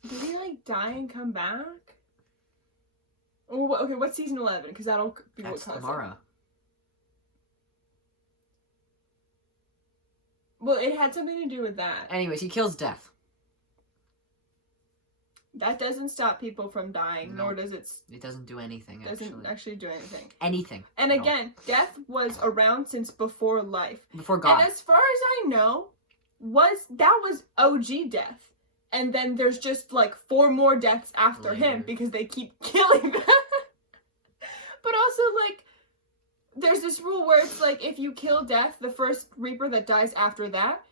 Did he, like, die and come back? Oh, okay, what's season 11? Because that'll be That's what caused Amara. it. Well, it had something to do with that. Anyways, he kills Death. That doesn't stop people from dying, No. nor does it doesn't do anything, doesn't actually do anything. Anything. And at all. again, death was around since before life. Before God. And as far as I know, that was OG death. And then there's just like 4 more deaths after him Later. because they keep killing them. But also, like, there's this rule where it's like if you kill death, the first Reaper that dies after that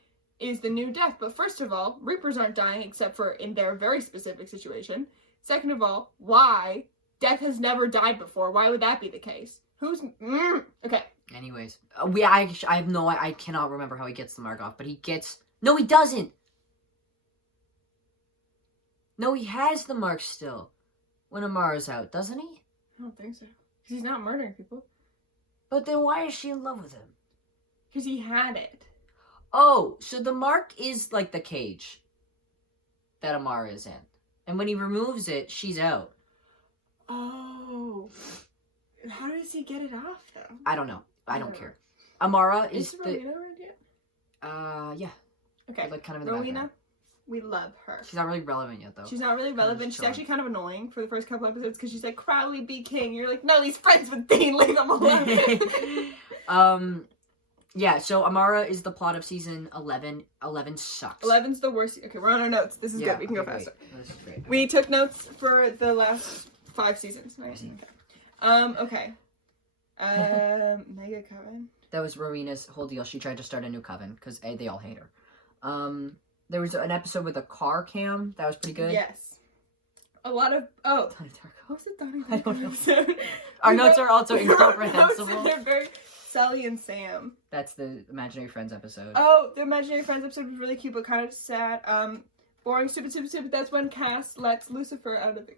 is the new death. But first of all, Reapers aren't dying except for in their very specific situation. Second of all, why? Death has never died before. Why would that be the case? Okay. Anyways, I have no, I cannot remember how he gets the mark off, but he gets, no he doesn't! No, he has the mark still. When Amara's out, doesn't he? I don't think so. Because he's not murdering people. But then why is she in love with him? Because he had it. Oh, so the mark is like the cage that Amara is in. And when he removes it, she's out. Oh. How does he get it off, though? I don't know. I don't Yeah. care. Amara is Is the... Rowena around yet? Yeah. Okay. Like kind of in the Rowena, background. we love her. She's not really relevant yet, though. She's not really relevant. She's chilling. actually kind of annoying for the first couple episodes because she's like, Crowley be king. You're like, no, he's friends with Dean. Leave him alone. Yeah, so Amara is the plot of season 11. 11 sucks. 11's the worst. Okay, we're on our notes. This is good. We can go okay, faster. wait. This is great. We took notes for the last 5 seasons. Nice. Okay. Mega Coven. That was Rowena's whole deal. She tried to start a new coven because they all hate her. There was an episode with a car cam that was pretty good. Yes. A lot of what was it? Donnie I don't know. episode? Our notes are also We wrote notes and incomprehensible. they're very Sally and Sam. That's the Imaginary Friends episode. Oh, the Imaginary Friends episode was really cute but kind of sad. Boring, stupid. That's when Cass lets Lucifer out of the.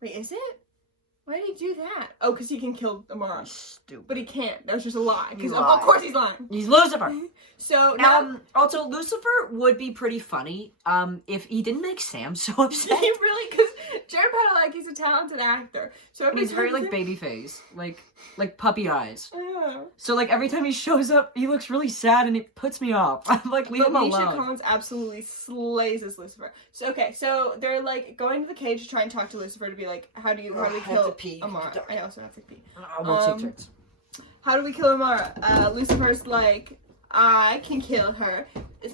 Wait, is it? Why did he do that? Oh, because he can kill Amara. Stupid. But he can't. That was just a lie. He Because of lied. course he's lying. He's Lucifer. So now Also, Lucifer would be pretty funny if he didn't make Sam so he upset. really, because Jared Padalecki's a talented actor. So every He's very time like baby face, like puppy eyes. Yeah. So like every time he shows up, he looks really sad and it puts me off. I'm like, leave But him Misha alone. Collins absolutely slays as Lucifer. So okay, so they're like going to the cage to try and talk to Lucifer to be like, how do we I have kill to pee. Amara? I also have to pee. We'll take turns. How do we kill Amara? Lucifer's like, I can kill her.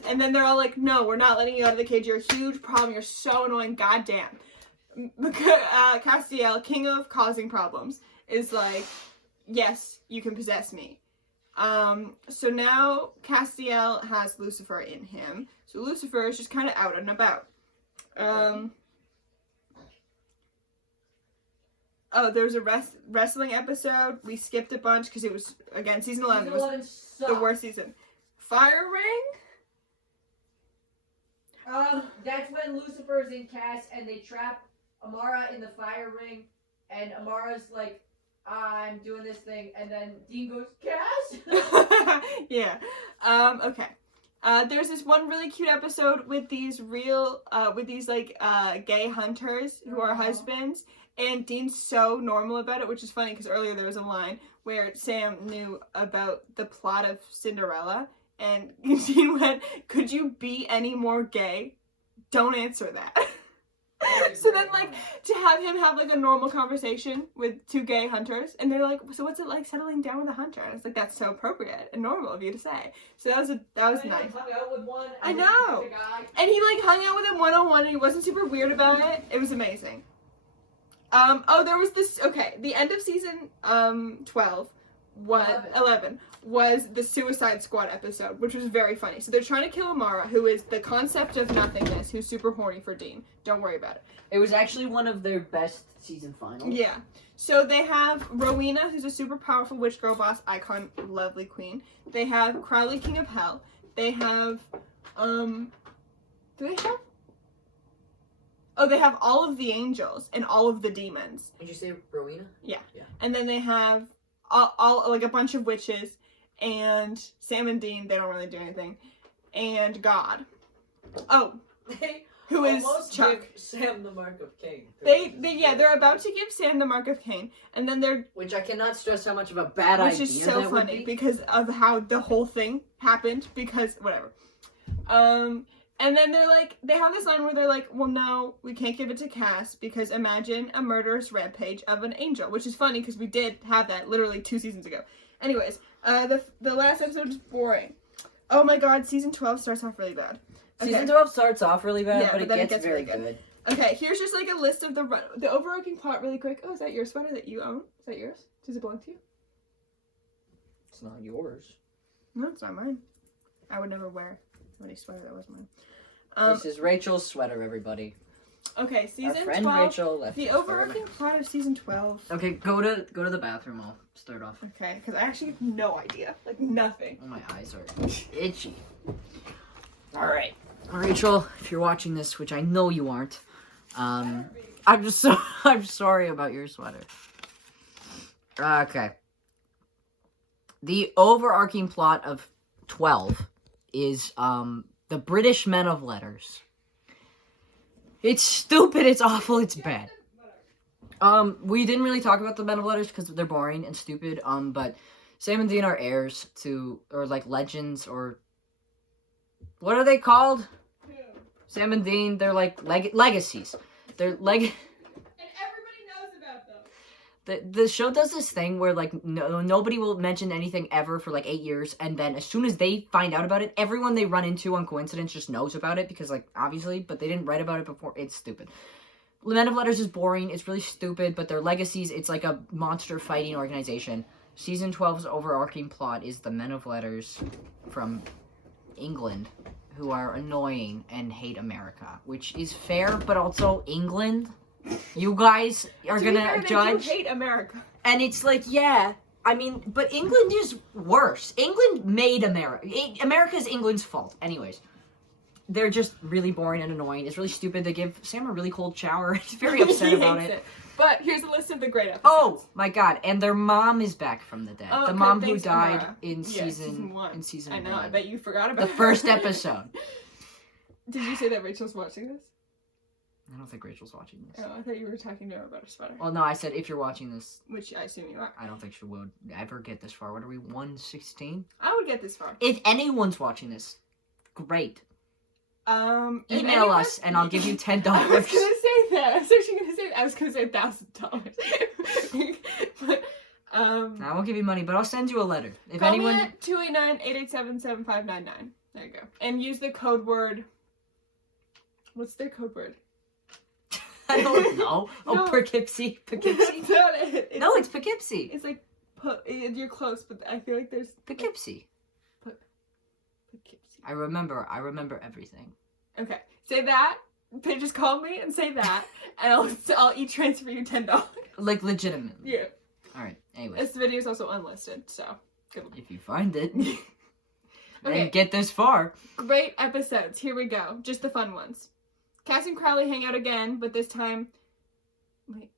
And then they're all like, no, we're not letting you out of the cage. You're a huge problem. You're so annoying. Goddamn. Castiel, king of causing problems, is like, yes, you can possess me. So now Castiel has Lucifer in him. So Lucifer is just kind of out and about. Oh, there was a wrestling episode. We skipped a bunch because it was, again, season 11. It was the worst season. Fire Ring? That's when Lucifer's in Cass and they trap Amara in the fire ring, and Amara's like, I'm doing this thing, and then Dean goes, Cass? Yeah. Okay. There's this one really cute episode with these gay hunters who are husbands, and Dean's so normal about it, which is funny because earlier there was a line where Sam knew about the plot of Cinderella, and Dean went, could you be any more gay? Don't answer that. So then, like, to have him have, like, a normal conversation with 2 gay hunters, and they're like, so what's it like settling down with a hunter? And it's like, that's so appropriate and normal of you to say. So that was nice. I know. And he, like, hung out with him one-on-one, and he wasn't super weird about it. It was amazing. There was this, okay, the end of season, 11 was the Suicide Squad episode, which was very funny. So they're trying to kill Amara, who is the concept of nothingness, who's super horny for Dean. Don't worry about it. It was actually one of their best season finals. Yeah. So they have Rowena, who's a super powerful witch girl boss icon, lovely queen. They have Crowley, king of hell. They have, do they have? Oh, they have all of the angels and all of the demons. Did you say Rowena? Yeah. Yeah. And then they have all like a bunch of witches, and Sam and Dean, they don't really do anything, and God. Oh. who is Almost Chuck. give Sam the mark of Cain. They're about to give Sam the mark of Cain, and then they're Which I cannot stress how much of a bad which idea is so that would funny be. because of how the whole thing happened. Because whatever, and then they have this line where they're like, well, no, we can't give it to Cass because imagine a murderous rampage of an angel, which is funny because we did have that literally 2 seasons ago. Anyways, the last episode is boring. Oh my god, season 12 starts off really bad. Okay. Season 12 starts off really bad, Yeah, but then it gets very really good. Okay, here's just like a list of the overarching plot really quick. Oh, is that your sweater that you own? Is that yours? Does it belong to you? It's not yours. No, it's not mine. I would never wear any sweater that was mine. This is Rachel's sweater, everybody. Okay, Our season friend 12. Rachel left The us for her. overarching plot of season 12. Okay, go to the bathroom. I'll start off. Okay, because I actually have no idea. Like, nothing. Oh, my eyes are itchy. All right, Rachel, if you're watching this, which I know you aren't, I'm sorry about your sweater. Okay. The overarching plot of 12 is the British Men of Letters. It's stupid, it's awful, it's bad. We didn't really talk about the Men of Letters because they're boring and stupid, but Sam and Dean are heirs to, or like legends, or what are they called? Sam and Dean, they're like legacies. They're And everybody knows about them. the show does this thing where like nobody will mention anything ever for like 8 years, and then as soon as they find out about it, everyone they run into on coincidence just knows about it because like obviously, but they didn't write about it before. It's stupid. Men of Letters is boring. It's really stupid, but they're legacies. It's like a monster fighting organization. Season 12's overarching plot is the Men of Letters from England who are annoying and hate America, which is fair, but also England. You guys are To be gonna fair, they judge. do hate America. And it's like, yeah, I mean, but England is worse. England made America. America is England's fault. Anyways, they're just really boring and annoying. It's really stupid. They give Sam a really cold shower. He's very upset He about hates it. But here's a list of the great episodes. Oh my god! And their mom is back from the dead. Oh, the okay, mom who thanks, died Amara. in Yeah, season one. in season I know. 1. I bet you forgot about The her. first episode. Did you say that Rachel's watching this? I don't think Rachel's watching this. Oh, I thought you were talking to her about a sweater. Well, no, I said if you're watching this, Which I assume you are. I don't think she would ever get this far. What are we, 116? I would get this far. If anyone's watching this, great. If Email anyone- us and I'll give you $10. I was gonna say that. I was actually gonna say that. I was gonna say $1,000. But I won't give you money, but I'll send you a letter. If call anyone, me at 289-887-7599. There you go. And use the code word. What's their code word? I don't know. Oh, No. Poughkeepsie, Poughkeepsie. That's not it. No, it's Poughkeepsie. It's like you're close, but I feel like there's Poughkeepsie. Poughkeepsie. I remember everything. Okay, say that. Just call me and say that, and I'll transfer you $10. Like legitimately. Yeah. All right. Anyways, This video is also unlisted, so good. if you find it, Okay. and get this far. Great episodes. Here we go. Just the fun ones. Cass and Crowley hang out again, but this time, wait,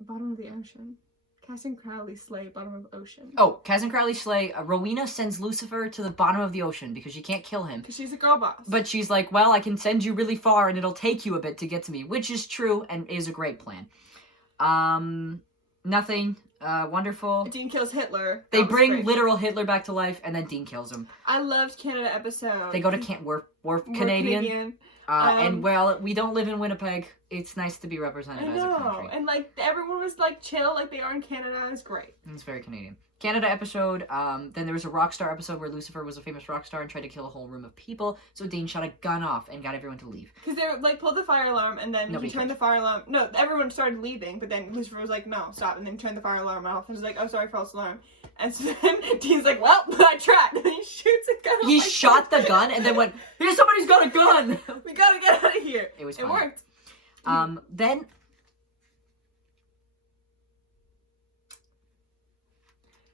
bottom of the ocean. Cass and Crowley slay bottom of ocean. Oh, Kaz and Crowley slay. Rowena sends Lucifer to the bottom of the ocean because she can't kill him. Because she's a girl boss. But she's like, well, I can send you really far and it'll take you a bit to get to me, which is true and is a great plan. Nothing. Wonderful. Dean kills Hitler. They That was bring great. literal Hitler back to life and then Dean kills him. I loved Canada episode. They go to we're We're Canadian. Um, And well, we don't live in Winnipeg. It's nice to be I represented as a know. country. And like everyone was like chill like they are in Canada. It's great. It's very Canadian. Canada episode, then there was a Rockstar episode where Lucifer was a famous rock star and tried to kill a whole room of people, so Dean shot a gun off and got everyone to leave. Because they like pulled the fire alarm and then Nobody he turned cared. the fire alarm. No, everyone started leaving, but then Lucifer was like, "No, stop!" and then turned the fire alarm off. And was like, "Oh, sorry, false alarm." And so then Dean's like, "Well, I tried." And he shoots a gun. off He my shot the face. gun and then went, "Here's somebody's got a gun!" We gotta get out of here. It was It funny. worked. Then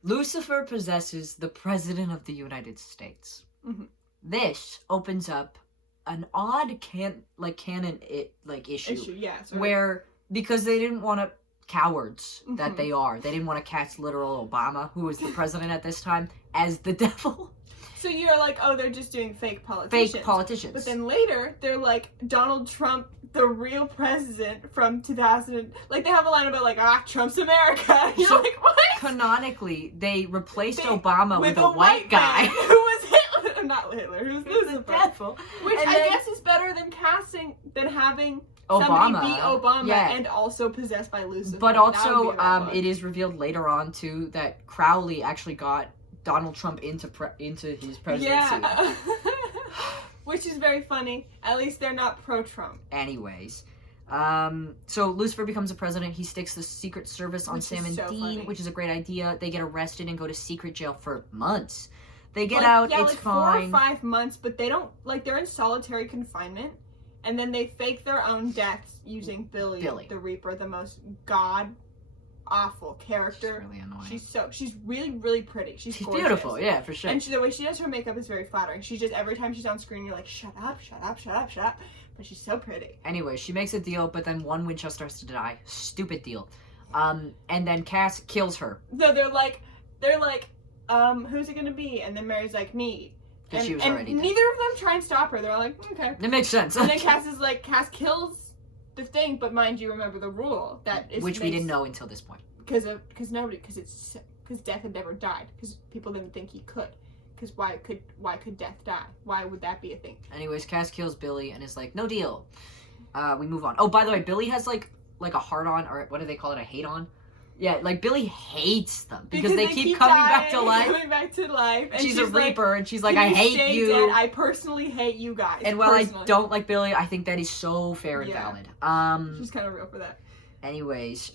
Lucifer possesses the President of the United States. Mhm. This opens up an odd canon issue Issue, yeah. Sort of. where because they didn't want to cowards that Mhm. they are. They didn't want to cast literal Obama, who was the president at this time, as the devil. So you're like, oh, they're just doing fake politicians. Fake politicians. But then later, they're like, Donald Trump, the real president from 2000. Like, they have a line about, like, Trump's America. You're So, like, what? Canonically, they replaced They- Obama with a white guy. man who was Hitler. Not Hitler, who was The Lucifer. devil. Which And I then- guess is better than having Obama. somebody be Obama Yeah. and also possessed by Lucifer. But That would also, be a bad one. it is revealed later on, too, that Crowley actually got Donald Trump into his presidency. Yeah. Which is very funny. At least they're not pro-Trump. Anyways, so Lucifer becomes a president. He sticks the Secret Service on Which Sam is and so Dean, funny. which is a great idea. They get arrested and go to secret jail for months. They get Like, out, yeah, it's like fine. 4 or 5 months, but they don't, like, they're in solitary confinement, and then they fake their own deaths using Billy. The Reaper, the most god-awful character. She's really annoying. She's really, really pretty. She's gorgeous. beautiful, yeah, for sure. And the way she does her makeup is very flattering. She just, every time she's on screen, you're like, shut up, shut up, shut up, shut up. But she's so pretty. Anyway, she makes a deal, but then one Winchester has to die. Stupid deal. And then Cass kills her. No, they're like, who's it gonna be? And then Mary's like, me. Because And, she was and already dead. neither of them try and stop her. They're like, okay. It makes sense. And then Cass is like, Cass kills the thing, but mind you, remember the rule that is Which we didn't know until this point. because death had never died because people didn't think he could. Because why could death die? Why would that be a thing? Anyways, Cass kills Billy and is like, no deal. We move on. Oh, by the way, Billy has like a heart on, or what do they call it, a hate on? Yeah, like Billy hates them because they keep coming back to life. Coming back to life. And She's a like, Reaper, and she's like, "Can I hate stay you. dead? I personally hate you guys. And while I personally." don't like Billy, I think that is so fair and Yeah. valid. She's kind of real for that. Anyways,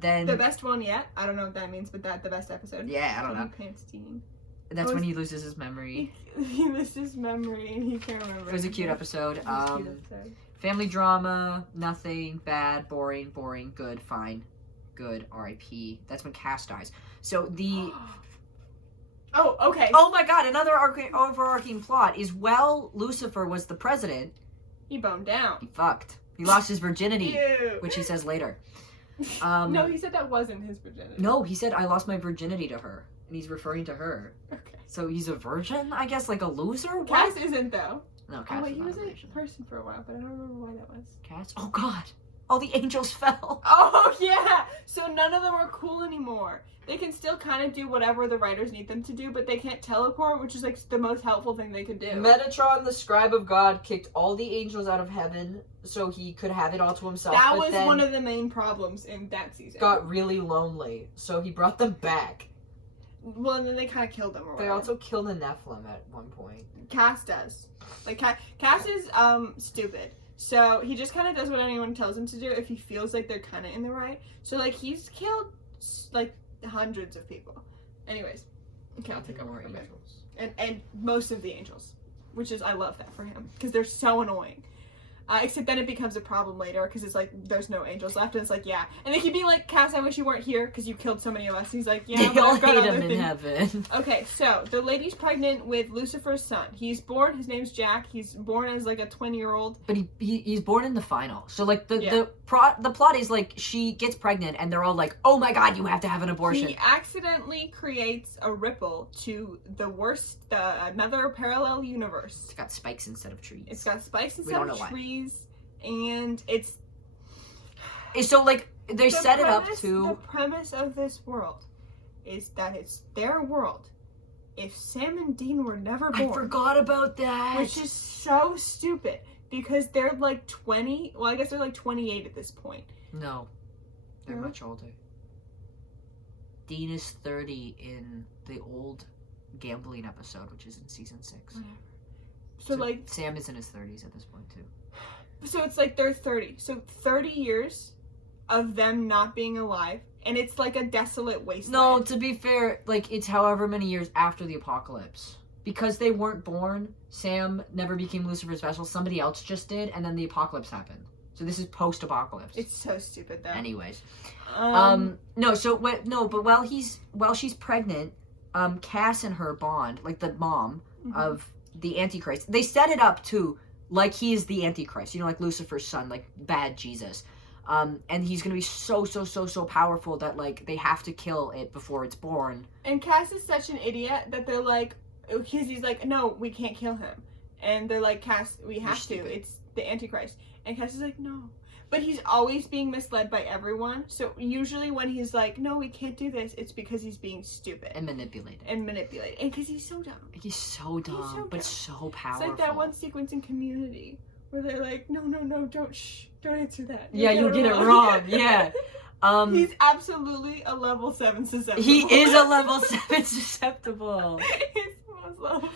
then The best one yet. I don't know what that means, but the best episode. yeah, I don't know. Pants Teen. That's I when was- he loses his memory. He missed his memory and he can't remember. It was a cute episode. It was a cute episode. Family drama, nothing, bad, boring, good, fine, good, R.I.P. That's when Cass dies. So the Oh, okay. oh my god, another overarching plot is Lucifer was the president, He boned down. he fucked. He lost his virginity, Ew. which he says later. No, he said that wasn't his virginity. No, he said I lost my virginity to her, and he's referring to her. Okay. So he's a virgin, I guess, like a loser. What? Cass isn't though. No, Cass Oh wait, is he not was a a virgin. person for a while, but I don't remember why that was. Cass. Oh god, all the angels fell. Oh yeah. So none of them are cool anymore. They can still kind of do whatever the writers need them to do, but they can't teleport, which is like the most helpful thing they could do. Metatron, the scribe of God, kicked all the angels out of heaven so he could have it all to himself. That but was then one of the main problems in that season. got really lonely, so he brought them back. Well, and then they kind of killed them. Or They whatever. also killed the Nephilim at one point. Cass does. Like Cass is stupid. So he just kind of does what anyone tells him to do if he feels like they're kind of in the right. So like he's killed like hundreds of people. Anyways, okay, I'll take over More for a bit. angels. And most of the angels, which is I love that for him because they're so annoying. Except then it becomes a problem later because it's like there's no angels left and it's like yeah, and they keep being like Cass, I wish you weren't here because you killed so many of us. And he's like yeah, They but all I've got hate other him in things. heaven. Okay, so the lady's pregnant with Lucifer's son. He's born. His name's Jack. He's born as like a 20-year-old. But he's born in the final. So like Yeah. the plot is like she gets pregnant and they're all like, "Oh my god, you have to have an abortion." He accidentally creates a ripple to another parallel universe. It's got spikes instead of trees. It's got spikes We instead don't of know why. trees, and it's So like they the set it up premise- to The premise of this world is that it's their world. If Sam and Dean were never I born, forgot about that. which is so stupid because they're like 20. Well, I guess they're like 28 at this point. No. They're No? much older. Dean is 30 in the old gambling episode, which is in season 6. So like, Sam is in his 30s at this point too. so it's like they're 30. So 30 years of them not being alive, and it's like a desolate No, wasteland. to be fair, like it's however many years after the apocalypse. Because they weren't born, Sam never became Lucifer's vessel. Somebody else just did, and then the apocalypse happened. So this is post-apocalypse. It's so stupid though. Anyways, Um, but while she's pregnant, Cass and her bond, like the mom mhm. of the Antichrist, they set it up to like he is the Antichrist. You know, like Lucifer's son, like bad Jesus. And he's gonna be so powerful that like they have to kill it before it's born. And Cass is such an idiot that they're like, because he's like, no, we can't kill him. And they're like, Cass, we have to. stupid. It's the Antichrist. And Cass is like, no. But he's always being misled by everyone. So usually when he's like, no, we can't do this, it's because he's being stupid. And manipulated. And manipulated. And because he's so dumb. He's so dumb, but so powerful. It's like that one sequence in Community where they're like, no, don't answer that. You'll get it wrong. Yeah. He's absolutely a level 7 susceptible. He is a level 7 susceptible. He's most level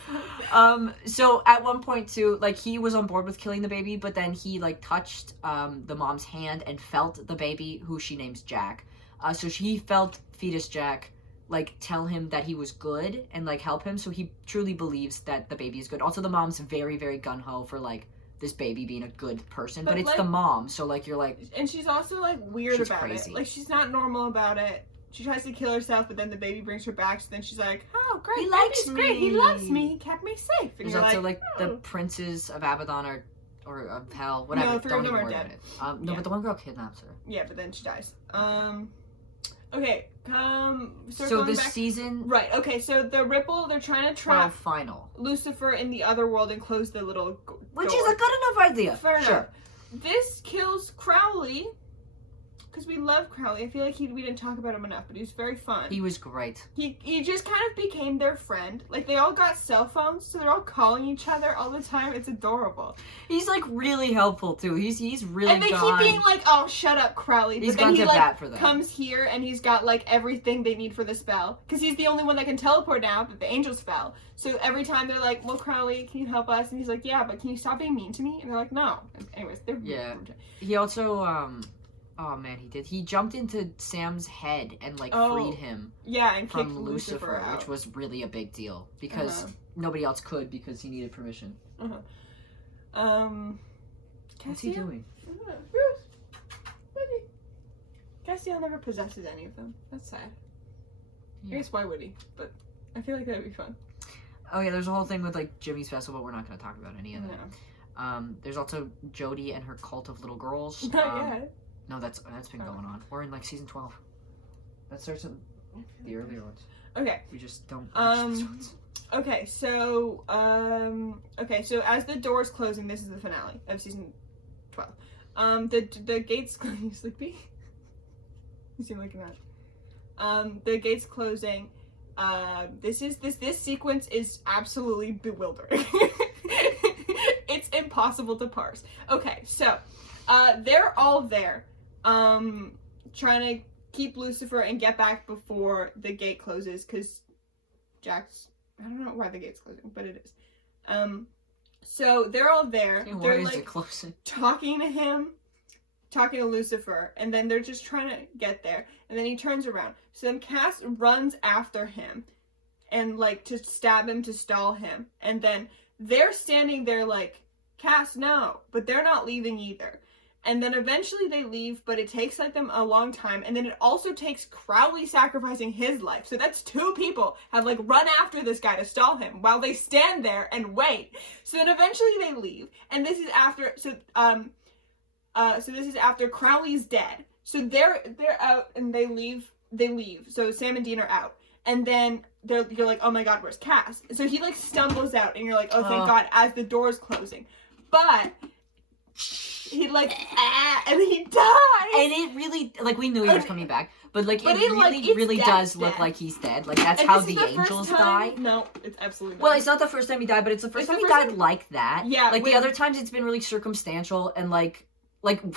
7. So at one point too, like he was on board with killing the baby, but then he like touched the mom's hand and felt the baby, who she names Jack. So he felt fetus Jack like tell him that he was good and like help him, so he truly believes that the baby is good. Also, the mom's very gung-ho for like this baby being a good person, but it's like, the mom, so like you're like, and she's also like weird she's about crazy. it. Like she's not normal about it. She tries to kill herself, but then the baby brings her back. So then she's like, "Oh, great! He likes baby's great. He me. loves me. He kept me safe." And there's you're also like, like the princes of Abaddon or of hell, whatever. No, 3 of Don't them even are worry dead. about it. No, Yeah. but the one girl kidnaps her. Yeah, but then she dies. Okay. So this back. season, Right. Okay. So the Ripple, they're trying to well, trap final, Lucifer in the other world and close the little which door. is a good enough idea. Fair Sure. enough. This kills Crowley because we love Crowley. I feel like we didn't talk about him enough, but he's very fun. He was great. He just kind of became their friend. Like they all got cell phones, so they're all calling each other all the time. It's adorable. He's like really helpful too. He's really And they gone. keep being like, "Oh, shut up, Crowley." He's but then gone he to like bat for them. comes here and he's got like everything they need for the spell because he's the only one that can teleport now that the angels fell. So every time they're like, "Well, Crowley, can you help us?" And he's like, "Yeah, but can you stop being mean to me?" And they're like, "No." And anyways, they're Yeah. He also oh man, he jumped into Sam's head and like freed him Yeah, and kicked from Lucifer out. which was really a big deal because nobody else could because he needed permission. What's he doing? Bruce. Woody. Castiel never possesses any of them. That's sad. Yeah. I guess why would he? But I feel like that would be fun. Oh yeah, there's a whole thing with like Jimmy's festival, but we're not going to talk about any of that. No. There's also Jodie and her cult of little girls. Not yet. No, that's been going on. We're in like season 12. That starts in the earlier ones. Okay. We just don't watch those Um, ones. Okay, so so as the door's closing, this is the finale of season 12. The gates you sleepy? You seem like that. The gates closing. This sequence is absolutely bewildering. It's impossible to parse. Okay, so they're all there, trying to keep Lucifer and get back before the gate closes, because Jack's, I don't know why the gate's closing, but it is. So they're all there. Yeah, why they're is like it closing? talking to Lucifer, and then they're just trying to get there, and then he turns around. So then Cass runs after him, and like to stab him, to stall him, and then they're standing there like, Cass, no, but they're not leaving either. And then eventually they leave, but it takes like them a long time, and then it also takes Crowley sacrificing his life. So that's 2 people have like run after this guy to stall him while they stand there and wait. So then eventually they leave, and this is after so this is after Crowley's dead. So they're out and they leave. So Sam and Dean are out. And then you're like, oh my god, where's Cass? So he like stumbles out and you're like, oh thank god, as the door's closing. But he like and he dies. And it really, like, we knew he was coming back, but like But it it's really dead, does look dead. like he's dead. Like that's And how this is the first angels time- die. No, it's absolutely not. Well, it's not the first time he died, but it's the first It's the time he first died time- like that. Yeah, like the when- other times it's been really circumstantial and like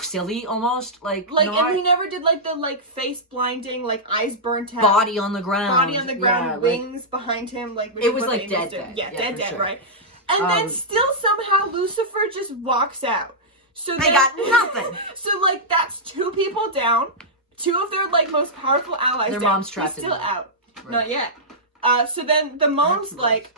silly almost, like not and he never did like the like face blinding, like eyes burnt out, body on the ground. body on the ground, Yeah, like, wings behind him, like which It is was, what like, the angels dead, do. dead. Yeah, Yeah, dead, for sure. right? And then still somehow Lucifer just walks out. So They then- got nothing. So like that's 2 people down, 2 of their like most powerful allies. Their down. mom's He's trapped in still there. out. Right. Not yet. So then the mom's That's like,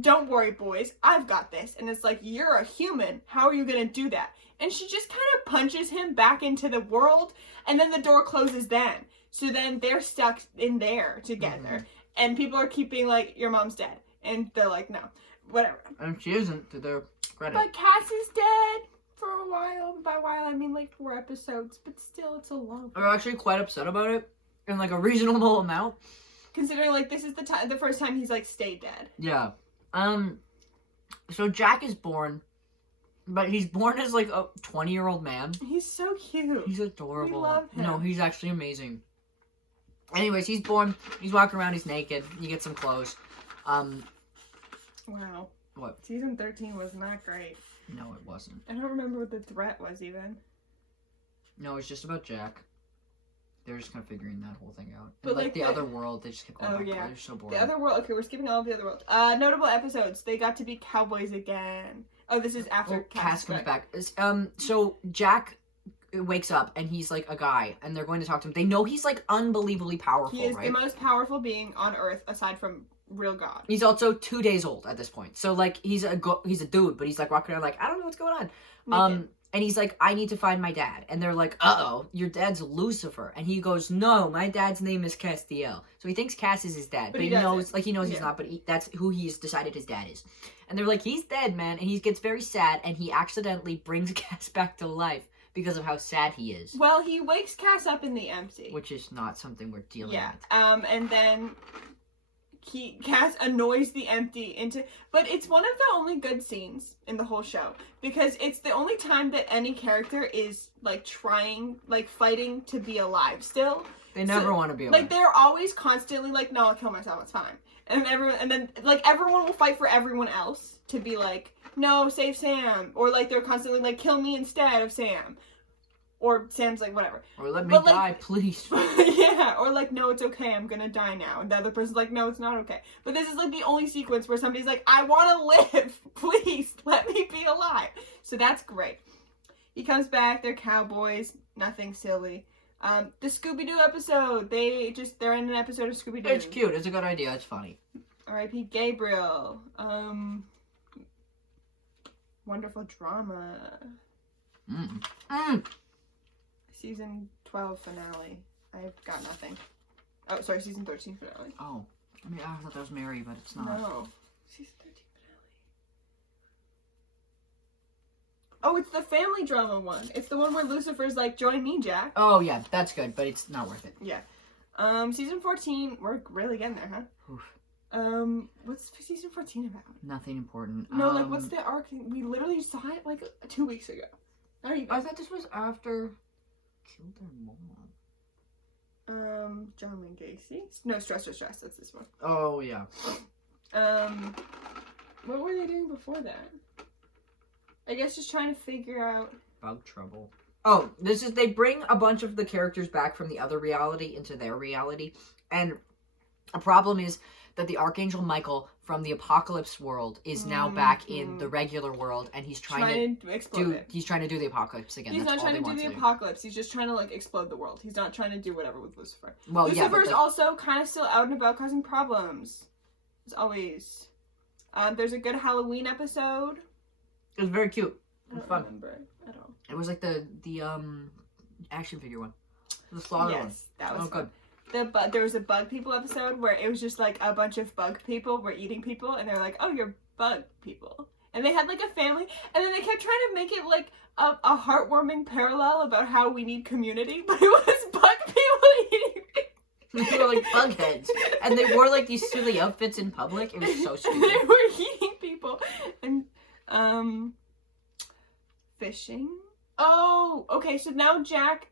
don't worry, boys, I've got this. And it's like, you're a human. How are you gonna do that? And she just kind of punches him back into the world, and then the door closes then. So then they're stuck in there together. And people are keeping like, your mom's dead. And they're like, no, whatever. And she isn't, to their credit. But Cass is dead. for a while. By a while, I mean like 4 episodes, but still, it's a long. I'm actually quite upset about it in like a reasonable amount. Considering like this is the first time he's like stayed dead. Yeah. So Jack is born, but he's born as like a 20-year-old man. He's so cute. He's adorable. We love him. No, he's actually amazing. Anyways, he's born. He's walking around. He's naked. You get some clothes. Wow. What? Season 13 was not great. No, it wasn't. I don't remember what the threat was even. No, it's just about Jack. They're just kind of figuring that whole thing out. But, And, like like, the the- other world, they just kept going Oh, back. yeah. They're so boring. The other world. Okay, we're skipping all of the other world. Notable episodes. They got to be cowboys again. Oh, this is after Cass comes back. So Jack wakes up and he's like a guy, and they're going to talk to him. They know he's like unbelievably powerful, He is right? the most powerful being on Earth aside from real God. He's also 2 days old at this point. So like he's a dude, but he's like walking around like I don't know what's going on. Naked. And he's like, I need to find my dad. And they're like, uh-oh, your dad's Lucifer. And he goes, no, my dad's name is Castiel. So he thinks Cass is his dad. But he knows, doesn't. he knows he's Yeah. not, but that's who he's decided his dad is. And they're like, he's dead, man. And he gets very sad, and he accidentally brings Cass back to life because of how sad he is. Well, he wakes Cass up in the empty. Which is not something we're dealing Yeah. with. And then Cass annoys the empty into, but it's one of the only good scenes in the whole show because it's the only time that any character is like trying, like fighting to be alive still. They never want to be alive. Like they're always constantly like, no, I'll kill myself, it's fine. And then like everyone will fight for everyone else to be like, no, save Sam, or like they're constantly like, kill me instead of Sam. Or Sam's like, whatever. Or let me But, like- die, please. Yeah, or like, no, it's okay, I'm gonna die now. And the other person's like, no, it's not okay. But this is like the only sequence where somebody's like, I wanna live, please, let me be alive. So that's great. He comes back, they're cowboys, nothing silly. The Scooby-Doo episode, they're in an episode of Scooby-Doo. It's cute. It's a good idea. It's funny. R.I.P. Gabriel. Wonderful drama. Season 12 finale. I've got nothing. Oh, sorry, season 13 finale. Oh. I mean, I thought that was Mary, but it's not. No. Season 13 finale. Oh, it's the family drama one. It's the one where Lucifer's like, join me, Jack. Oh, yeah. That's good, but it's not worth it. Yeah. Season 14, we're really getting there, huh? Oof. What's season 14 about? Nothing important. No, like, what's the arc? We literally saw it, like, 2 weeks ago. There you go. I thought this was after... Killed their mom. John Wayne Gacy? No, Stress. That's this one. Oh, yeah. What were they doing before that? I guess just trying to figure out... Bug trouble. Oh, they bring a bunch of the characters back from the other reality into their reality. And a problem is that the Archangel Michael from the Apocalypse world is now back in the regular world, and he's trying to explode it. He's trying to do the apocalypse again. He's That's not all trying they to do want the apocalypse. He's just trying to, like, explode the world. He's not trying to do whatever with Lucifer. Well, yeah, Lucifer's also kind of still out and about causing problems. As always. There's a good Halloween episode. it was very cute. I It was don't fun. remember it at all. It was like the action figure one. The slaughter one. Yes, that was Oh, fun. good. There was a bug people episode where it was just like a bunch of bug people were eating people, and they're like, "Oh, you're bug people," and they had like a family, and then they kept trying to make it like a heartwarming parallel about how we need community, but it was bug people eating people. They were like bug heads, and they wore like these silly outfits in public. It was so stupid. They were eating people, and fishing. Oh, okay. So now Jack,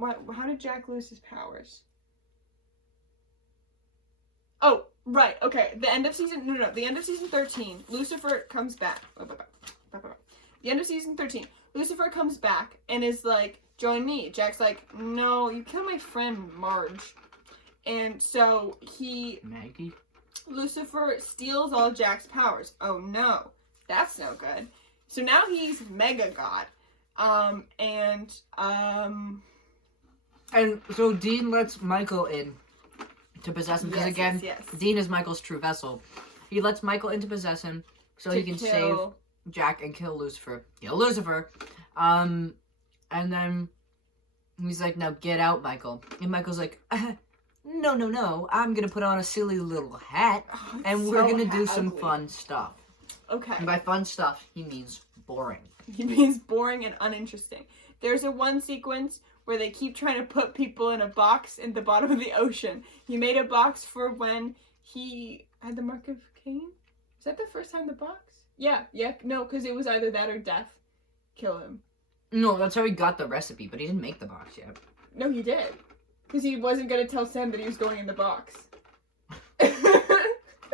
how did Jack lose his powers? Oh, right. Okay. The end of season. No. The end of season 13. Lucifer comes back. The end of season 13. Lucifer comes back and is like, "Join me." Jack's like, "No, you killed my friend Marge," and so Maggie. Lucifer steals all Jack's powers. Oh no, that's no good. So now he's Mega God. And so Dean lets Michael in to possess him because yes. Dean is Michael's true vessel. He lets Michael in to possess him so he can save Jack and kill Lucifer. And then he's like, "Now get out, Michael." And Michael's like, No. I'm gonna put on a silly little hat, and we're gonna do some fun stuff. Okay. And by fun stuff, he means boring. He means boring and uninteresting. There's a one sequence where they keep trying to put people in a box in the bottom of the ocean. He made a box for when he had the mark of Cain. Is that the first time the box? Yeah, no, because it was either that or death kill him. No, that's how he got the recipe, but he didn't make the box yet. No, he did. Because he wasn't going to tell Sam that he was going in the box.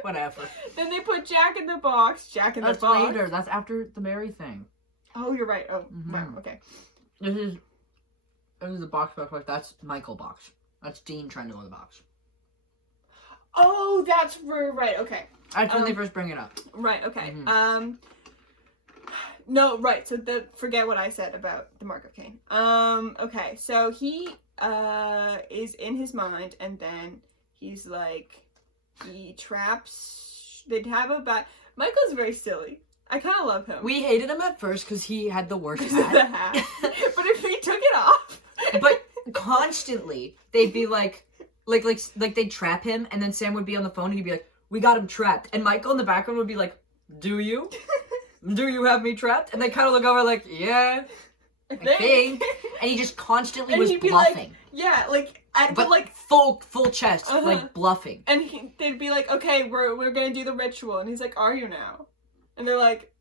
Whatever. Then they put Jack in the box. That's later. That's after the Mary thing. Oh, you're right. Oh, Mhm. wow, okay. This is the box. That's Michael box. That's Dean trying to go in the box. Oh, that's right, okay. That's when they first bring it up. Right, okay. Mhm. No, right, so forget what I said about the mark of Cain. Okay, so he, is in his mind, and then he's like, he traps, they'd have a Michael's very silly. I kind of love him. We hated him at first because he had the worst Because of the hat. hat. But if he took it off. But constantly, they'd be like they'd trap him, and then Sam would be on the phone, and he'd be like, "We got him trapped," and Michael in the background would be like, "Do you? Do you have me trapped?" And they kind of look over like, "Yeah, I think." And he just constantly And was he'd be bluffing, Yeah, like, but like, full chest, Uh-huh. like bluffing. and they'd be like, okay, we're gonna do the ritual, and he's like, are you now? And they're like,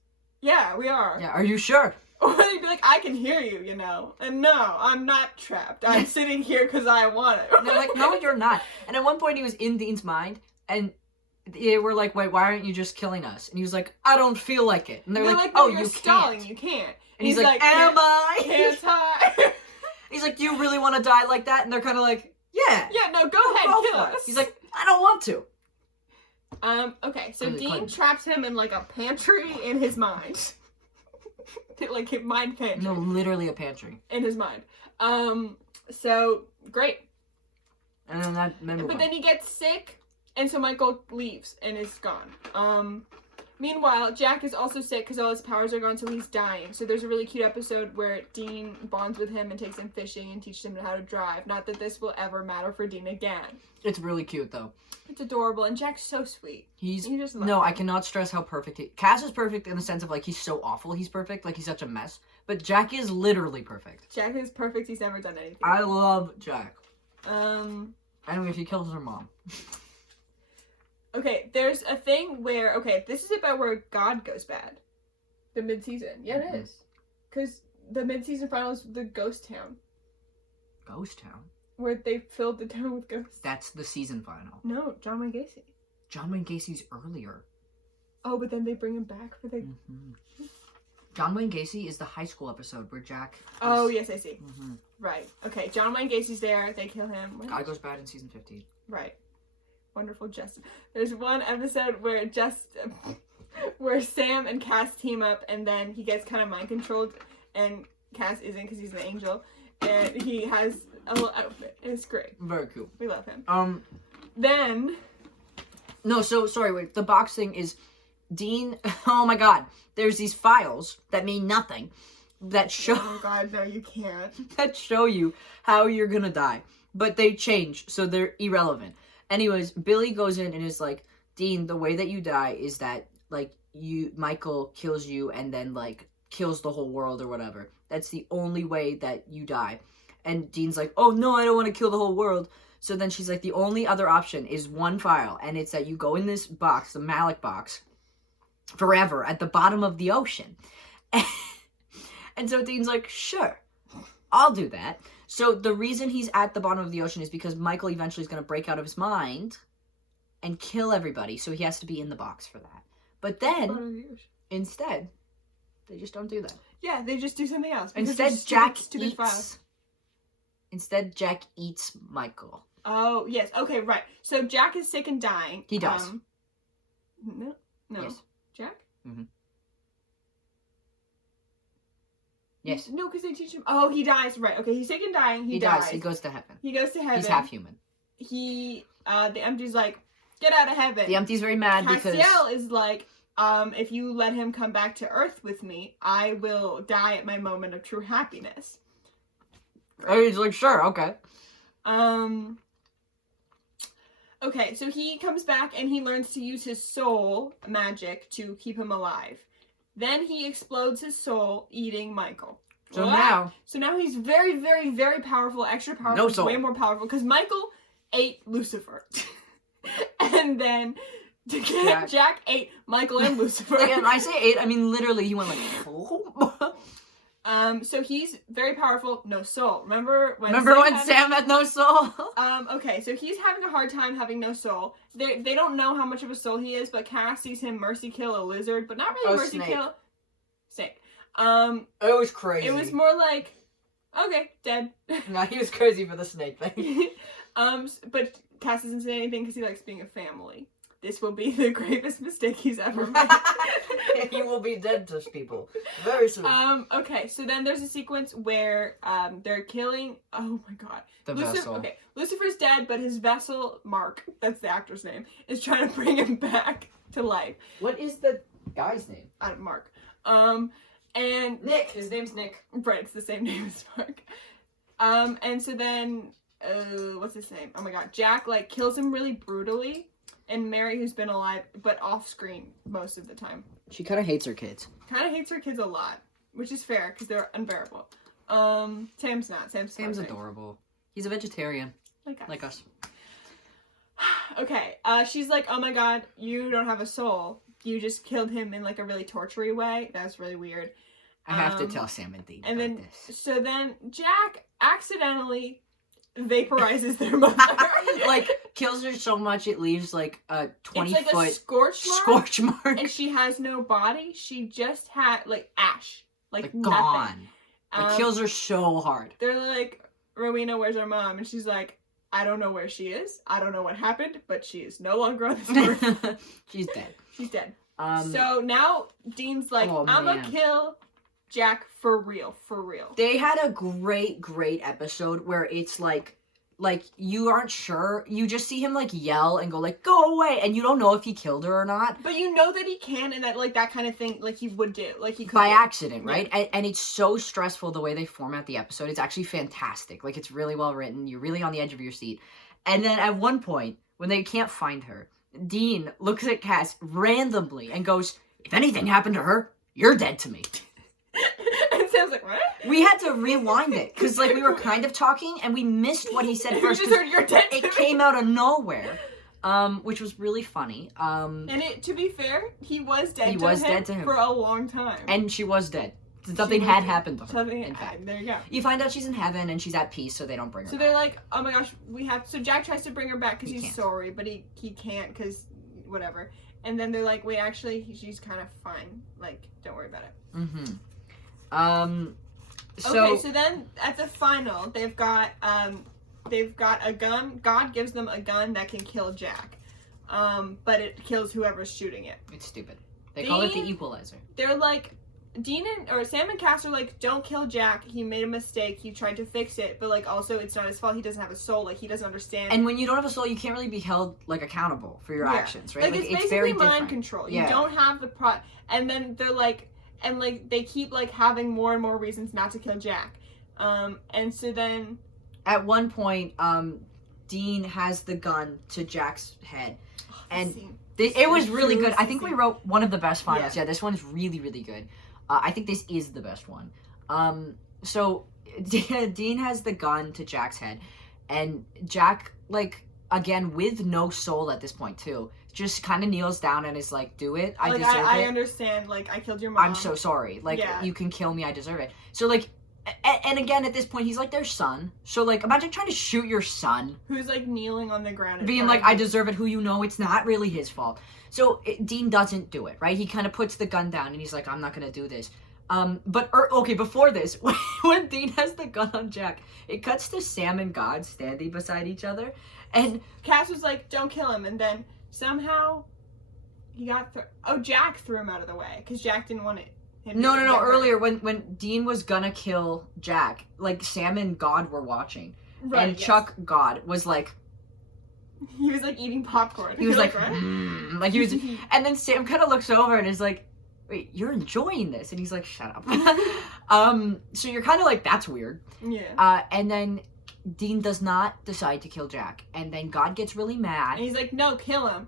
yeah, we are. Yeah, are you sure? Or they'd be like, I can hear you, you know. And no, I'm not trapped. I'm sitting here because I want it. And they're like, "No, you're not." And at one point, he was in Dean's mind, and they were like, "Wait, why aren't you just killing us?" And he was like, "I don't feel like it." And they're like, no, "Oh, you're you stalling. can't." You can't. And he's like, "Am I?" Can't I? He's like, "Do you really want to die like that?" And they're kind of like, "Yeah, Yeah, no, go ahead, go kill for it." us. He's like, "I don't want to." Okay, so Really Dean couldn't. traps him in like a pantry in his mind. Like a mind pantry. No, literally a pantry. In his mind. So great. And then that member. But then he gets sick, and so Michael leaves and is gone. Meanwhile, Jack is also sick because all his powers are gone, so he's dying. So there's a really cute episode where Dean bonds with him and takes him fishing and teaches him how to drive. Not that this will ever matter for Dean again. It's really cute though. It's adorable, and Jack's so sweet. You just love no, him. I cannot stress how perfect Cass is perfect in the sense of like he's so awful he's perfect, like he's such a mess. But Jack is literally perfect. Jack is perfect. He's never done anything. I love Jack. Anyway, he kills her mom. Okay, there's a thing where, this is about where God goes bad. The mid-season. Yeah, it is. Because the mid-season final is the ghost town. Ghost Town? Where they filled the town with ghosts. That's the season final. No, John Wayne Gacy. John Wayne Gacy's earlier. Oh, but then they bring him back for the... Mm-hmm. John Wayne Gacy is the high school episode where Jack... Oh, yes, I see. Mm-hmm. Right. Okay, John Wayne Gacy's there. They kill him. God goes bad in season 15. Right. Wonderful Justin. There's one episode where Sam and Cass team up, and then he gets kind of mind controlled, and Cass isn't because he's an angel, and he has a little outfit. And it's great. Very cool. We love him. Then... No, so, sorry, wait. The box thing is... Dean... Oh my god. There's these files that mean nothing that show... Oh god, no, you can't. that show you how you're gonna die. But they change, so they're irrelevant. Anyways, Billy goes in and is like, Dean, the way that you die is that, like, Michael kills you and then, like, kills the whole world or whatever. That's the only way that you die. And Dean's like, oh, no, I don't want to kill the whole world. So then she's like, the only other option is one file, and it's that you go in this box, the Malik box, forever, at the bottom of the ocean. And so Dean's like, sure, I'll do that. So the reason he's at the bottom of the ocean is because Michael eventually is going to break out of his mind and kill everybody. So he has to be in the box for that. But then, instead, they just don't do that. Yeah, they just do something else. Instead, Jack eats. Instead, Jack eats Michael. Oh, yes. Okay, right. So Jack is sick and dying. He dies. No. Yes. Jack? Mm-hmm. Yes. No, because they teach him. Oh, he dies. Right. Okay, he's sick and dying. He dies. dies. He goes to heaven. He goes to heaven. He's half human. The Empty's like, get out of heaven. The Empty's very mad because... Castiel is like, if you let him come back to Earth with me, I will die at my moment of true happiness. Oh, he's like, sure, okay. Okay, so he comes back and he learns to use his soul magic to keep him alive. Then he explodes his soul, eating Michael. So What? So now he's very, very, very powerful, extra powerful, No soul. way more powerful, because Michael ate Lucifer. And then Jack ate Michael and Lucifer. And I say 8, I mean literally he went like So he's very powerful, no soul. Remember when Sam had no soul? Okay, so he's having a hard time having no soul. They don't know how much of a soul he is, but Cass sees him mercy kill a lizard, but not really mercy snake. kill. Snake. It was crazy. It was more like, okay, dead. No, he was crazy for the snake thing. But Cass doesn't say anything because he likes being a family. This will be the gravest mistake he's ever made. He will be dead to people very soon. Okay, so then there's a sequence where they're killing. Oh my god, The vessel. Okay, Lucifer's dead, but his vessel, Mark, that's the actor's name, is trying to bring him back to life. What is the guy's name? Mark. And Nick. His name's Nick. right, it's the same name as Mark. And so then, what's his name? Oh my god, Jack like kills him really brutally, and Mary, who's been alive but off screen most of the time, She kind of hates her kids. kind of hates her kids a lot, which is fair because they're unbearable. Sam's not. Sam's adorable. He's a vegetarian, like us. Okay, she's like, oh my god, you don't have a soul. You just killed him in like a really tortury way. That's really weird. I have to tell Sam and Dean And about then, this. so then Jack accidentally vaporizes their mother. Like, kills her so much it leaves like a 20-foot it's like a scorch mark. scorch mark. And she has no body. She just had like ash, like nothing. Gone. It kills her so hard. They're like, Rowena, where's our mom? And she's like, I don't know where she is. I don't know what happened, but she is no longer on this earth. She's dead. She's dead. Um, So now Dean's like, oh, I'm gonna man. kill Jack for real, for real. they had a great episode where it's like you aren't sure. You just see him like yell and go like, go away, and you don't know if he killed her or not. But you know that he can, and that like that kind of thing, like he would do, like he could By do. accident, right? And it's so stressful the way they format the episode. It's actually fantastic. Like, it's really well written. You're really on the edge of your seat. And then at one point, when they can't find her, Dean looks at Cass randomly and goes, if anything happened to her, you're dead to me. And Sam's like, what? We had to rewind it because like we were kind of talking and we missed what he said We first. just 'cause heard you're dead. it to me. came out of nowhere, which was really funny. And to be fair, he was dead. He was dead to him. for a long time. And she was dead. Something was had dead. happened to her. Something. in fact, There you go. you find out she's in heaven and she's at peace, so they don't bring her. So back. they're like, oh my gosh, we have. So Jack tries to bring her back because He he's can't. sorry, but he can't because whatever. And then they're like, wait, actually, she's kind of fine. Like, don't worry about it. Mm-hmm. So Okay, so then at the final, they've got a gun. God gives them a gun that can kill Jack, but it kills whoever's shooting it. it's stupid. They call it the Dean- equalizer. They're like, Sam and Cass are like, don't kill Jack. He made a mistake. He tried to fix it, but like also it's not his fault. He doesn't have a soul. Like he doesn't understand. And when you don't have a soul, you can't really be held like accountable for your Yeah. actions, right? Like it's it's basically very mind different. control. Yeah. You don't have the pro. And then they're like, and like they keep like having more and more reasons not to kill Jack. And so then At one point, Dean has the gun to Jack's head, and scene. it was really good. I think we Scene. wrote one of the best finals. Yeah. Yeah, this one is really, really good. I think this is the best one. So Dean has the gun to Jack's head, and Jack, like, again, with no soul at this point, too, just kind of kneels down and is like, do it. I Like deserve I it. understand. Like I killed your mom. I'm so sorry. Like, Yeah. you can kill me. I deserve it. So, like, and again, at this point, he's like their son. So, like, imagine trying to shoot your son. Who's like kneeling on the ground. in Being front like, of I you. deserve it, who you know, it's not really his fault. So Dean doesn't do it, right? He kind of puts the gun down and he's like, I'm not gonna do this. Okay, before this, when Dean has the gun on Jack, it cuts to Sam and God standing beside each other, and Cass was like, don't kill him, and then somehow he got Jack threw him out of the way because Jack didn't want it. no, earlier when Dean was gonna kill Jack, like Sam and God were watching, Right, and yes. Chuck God was like, He was like eating popcorn. he was like, what? like he was, and then Sam kind of looks over and is like, wait, you're enjoying this? And he's like, shut up. So you're kind of like, that's weird. Yeah. And then Dean does not decide to kill Jack, and then God gets really And mad. he's like, no, kill him.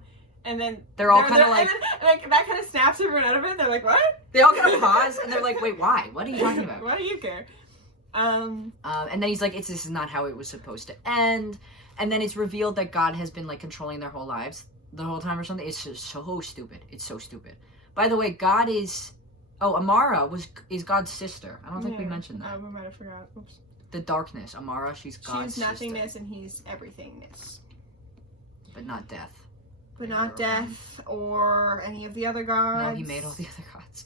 and then They're all kind of like, and then that kind of snaps everyone out of it. They're like, what? they all kind of pause and they're like, wait, why? What are you talking about? Why do you care? And then he's like, this is not how it was supposed to end. And then it's revealed that God has been like controlling their whole lives the whole time or something. It's just so stupid. It's so stupid. By the way, God is, Amara is God's sister. I don't think we mentioned that. We might have forgot. Oops. The darkness, Amara, she's God's She's nothingness sister. and he's everythingness. But not death. But not death or any of the other gods. No, he made all the other gods.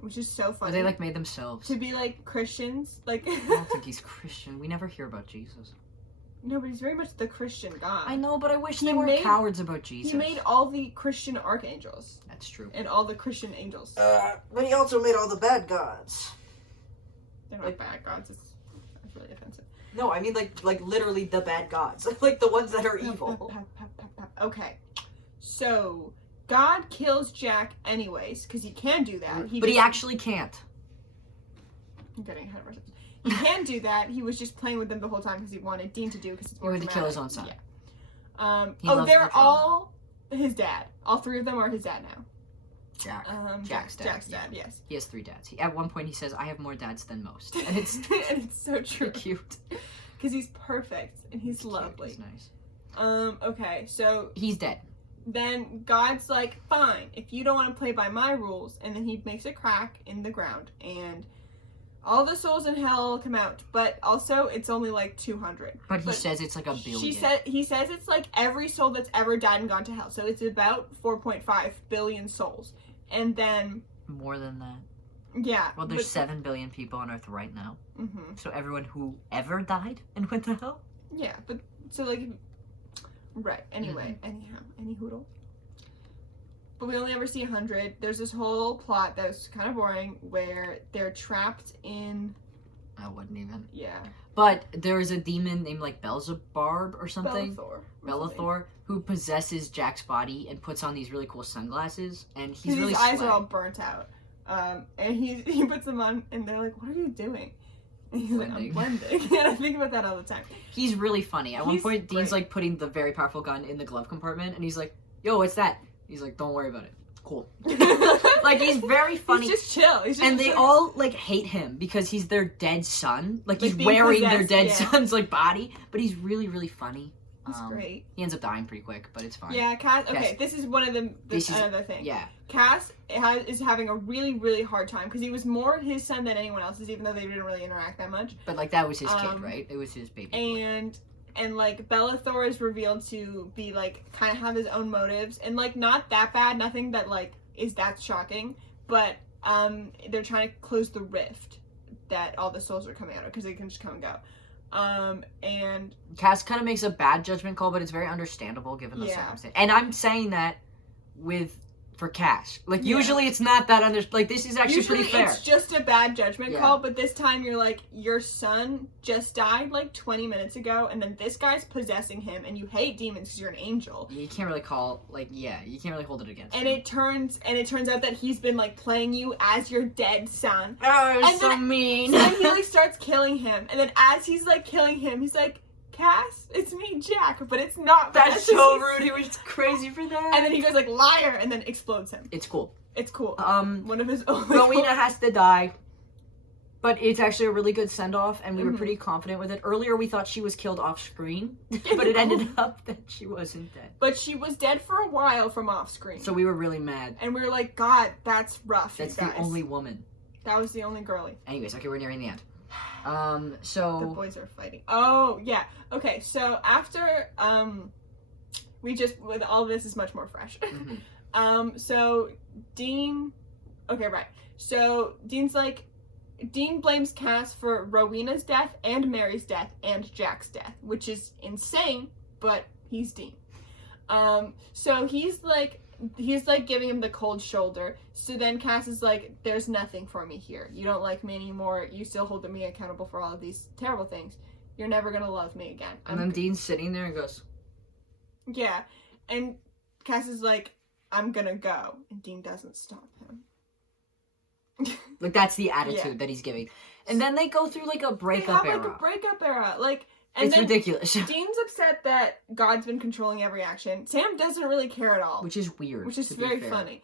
Which is so funny. But they like made themselves. to be like Christians, like I don't think he's Christian. We never hear about Jesus. no, but he's very much the Christian God. I know, but I wish He they weren't made- cowards about Jesus. He made all the Christian archangels That's true. and all the Christian angels. But he also made all the bad gods. They're not bad gods. That's really offensive. No, I mean like literally the bad gods, like the ones that are evil. Okay, so God kills Jack anyways because he can do that. But he actually can't. I'm getting ahead of ourselves. He can do that. He was just playing with them the whole time because he wanted Dean to do because it's He more wanted to kill his dramatic. own son. Yeah. He loves the They're drama. all his dad. All three of them are his dad now. Jack. Jack's dad, Jack's yeah. dad. Yes. He has 3 dads. At one point he says, "I have more dads than most," and it's and it's so true pretty cute. because he's perfect and he's lovely. He's nice. Okay, so He's dead. then God's like, fine, if you don't want to play by my rules, and then he makes a crack in the ground, and all the souls in hell come out, but also it's only like 200. But he says it's like a billion. He says it's like every soul that's ever died and gone to hell, so it's about 4.5 billion souls, and then More than that. yeah. Well, there's 7 billion people on Earth right now. Mm-hmm. So everyone who ever died and went to hell. Yeah, but so like, right. Anyway, Mm-hmm. anyhow, any hoodle. But we only ever see 100. There's this whole plot that was kind of boring where they're trapped in. I wouldn't even. Yeah. But there is a demon named like Beelzebub or something. Bellathor. Bellathor, who possesses Jack's body and puts on these really cool sunglasses, and he's His really eyes sweaty. are all burnt out. And he puts them on, and they're like, "What are you doing?" And he's like, "I'm blending." And I think about that all the time. He's really funny. At one He's point, Dean's great. like putting the very powerful gun in the glove compartment, and he's like, "Yo, what's that?" He's like, "Don't worry about it. Cool." Like, he's very funny. He's just chill. He's just And they chill. all like hate him because he's their dead son. Like he's being wearing their possessed, dead yeah. son's like body, but he's really really funny. He's great. He ends up dying pretty quick, but it's fine. Yeah, Cass. Okay, Yes. this is one of the. This is- another thing. Yeah. Cass is having a really, really hard time because he was more his son than anyone else's, even though they didn't really interact that much. But like that was his kid, right? It was his baby. Boy. And like Bellathor is revealed to be like kind of have his own motives and like not that bad, nothing that like is that shocking, but they're trying to close the rift that all the souls are coming out of because they can just come and go. And Cass kind of makes a bad judgment call, but it's very understandable given the Yeah. circumstance. And I'm saying that for Cass. Like Yeah. usually it's not that like this is actually usually pretty fair. it's just a bad judgment Yeah. call, but this time you're like, your son just died like 20 minutes ago, and then this guy's possessing him, and you hate demons because you're an angel. You can't really call you can't really hold it against And him. it turns out that he's been like playing you as your dead son. Oh, it was and so then- mean. So then he like starts killing him, and then as he's like killing him, he's like, Cass, it's me, Jack, but it's not. That's just so he's- rude. He was crazy for that. And then he goes like liar, and then explodes him. It's cool. It's cool. Um, One of his only. Rowena has to die, but it's actually a really good send off, and we were Mhm. pretty confident with it. Earlier, we thought she was killed off screen, but it ended up that she wasn't dead. But she was dead for a while from off screen. So we were really mad. And we were like, God, that's rough. That's you guys. the only woman. That was the only girlie. Anyways, okay, we're nearing the end. The So boys are fighting. Oh yeah. Okay. So after we just with all this is much more fresh. mhm. So Dean. Okay, right. So Dean blames Cass for Rowena's death and Mary's death and Jack's death, which is insane, but he's Dean. So he's like giving him the cold shoulder. So then Cass is like, there's nothing for me here. You don't like me anymore. You still hold me accountable for all of these terrible things. You're never gonna love me again. And then Dean's sitting there and goes, Yeah. And Cass is like, I'm gonna go. And Dean doesn't stop him. like, that's the attitude Yeah. that he's giving. And then they go through, like, a They breakup have era. like a breakup era. Like And it's then ridiculous. Dean's upset that God's been controlling every action. Sam doesn't really care at all, Which is weird. which is to be very fair. funny.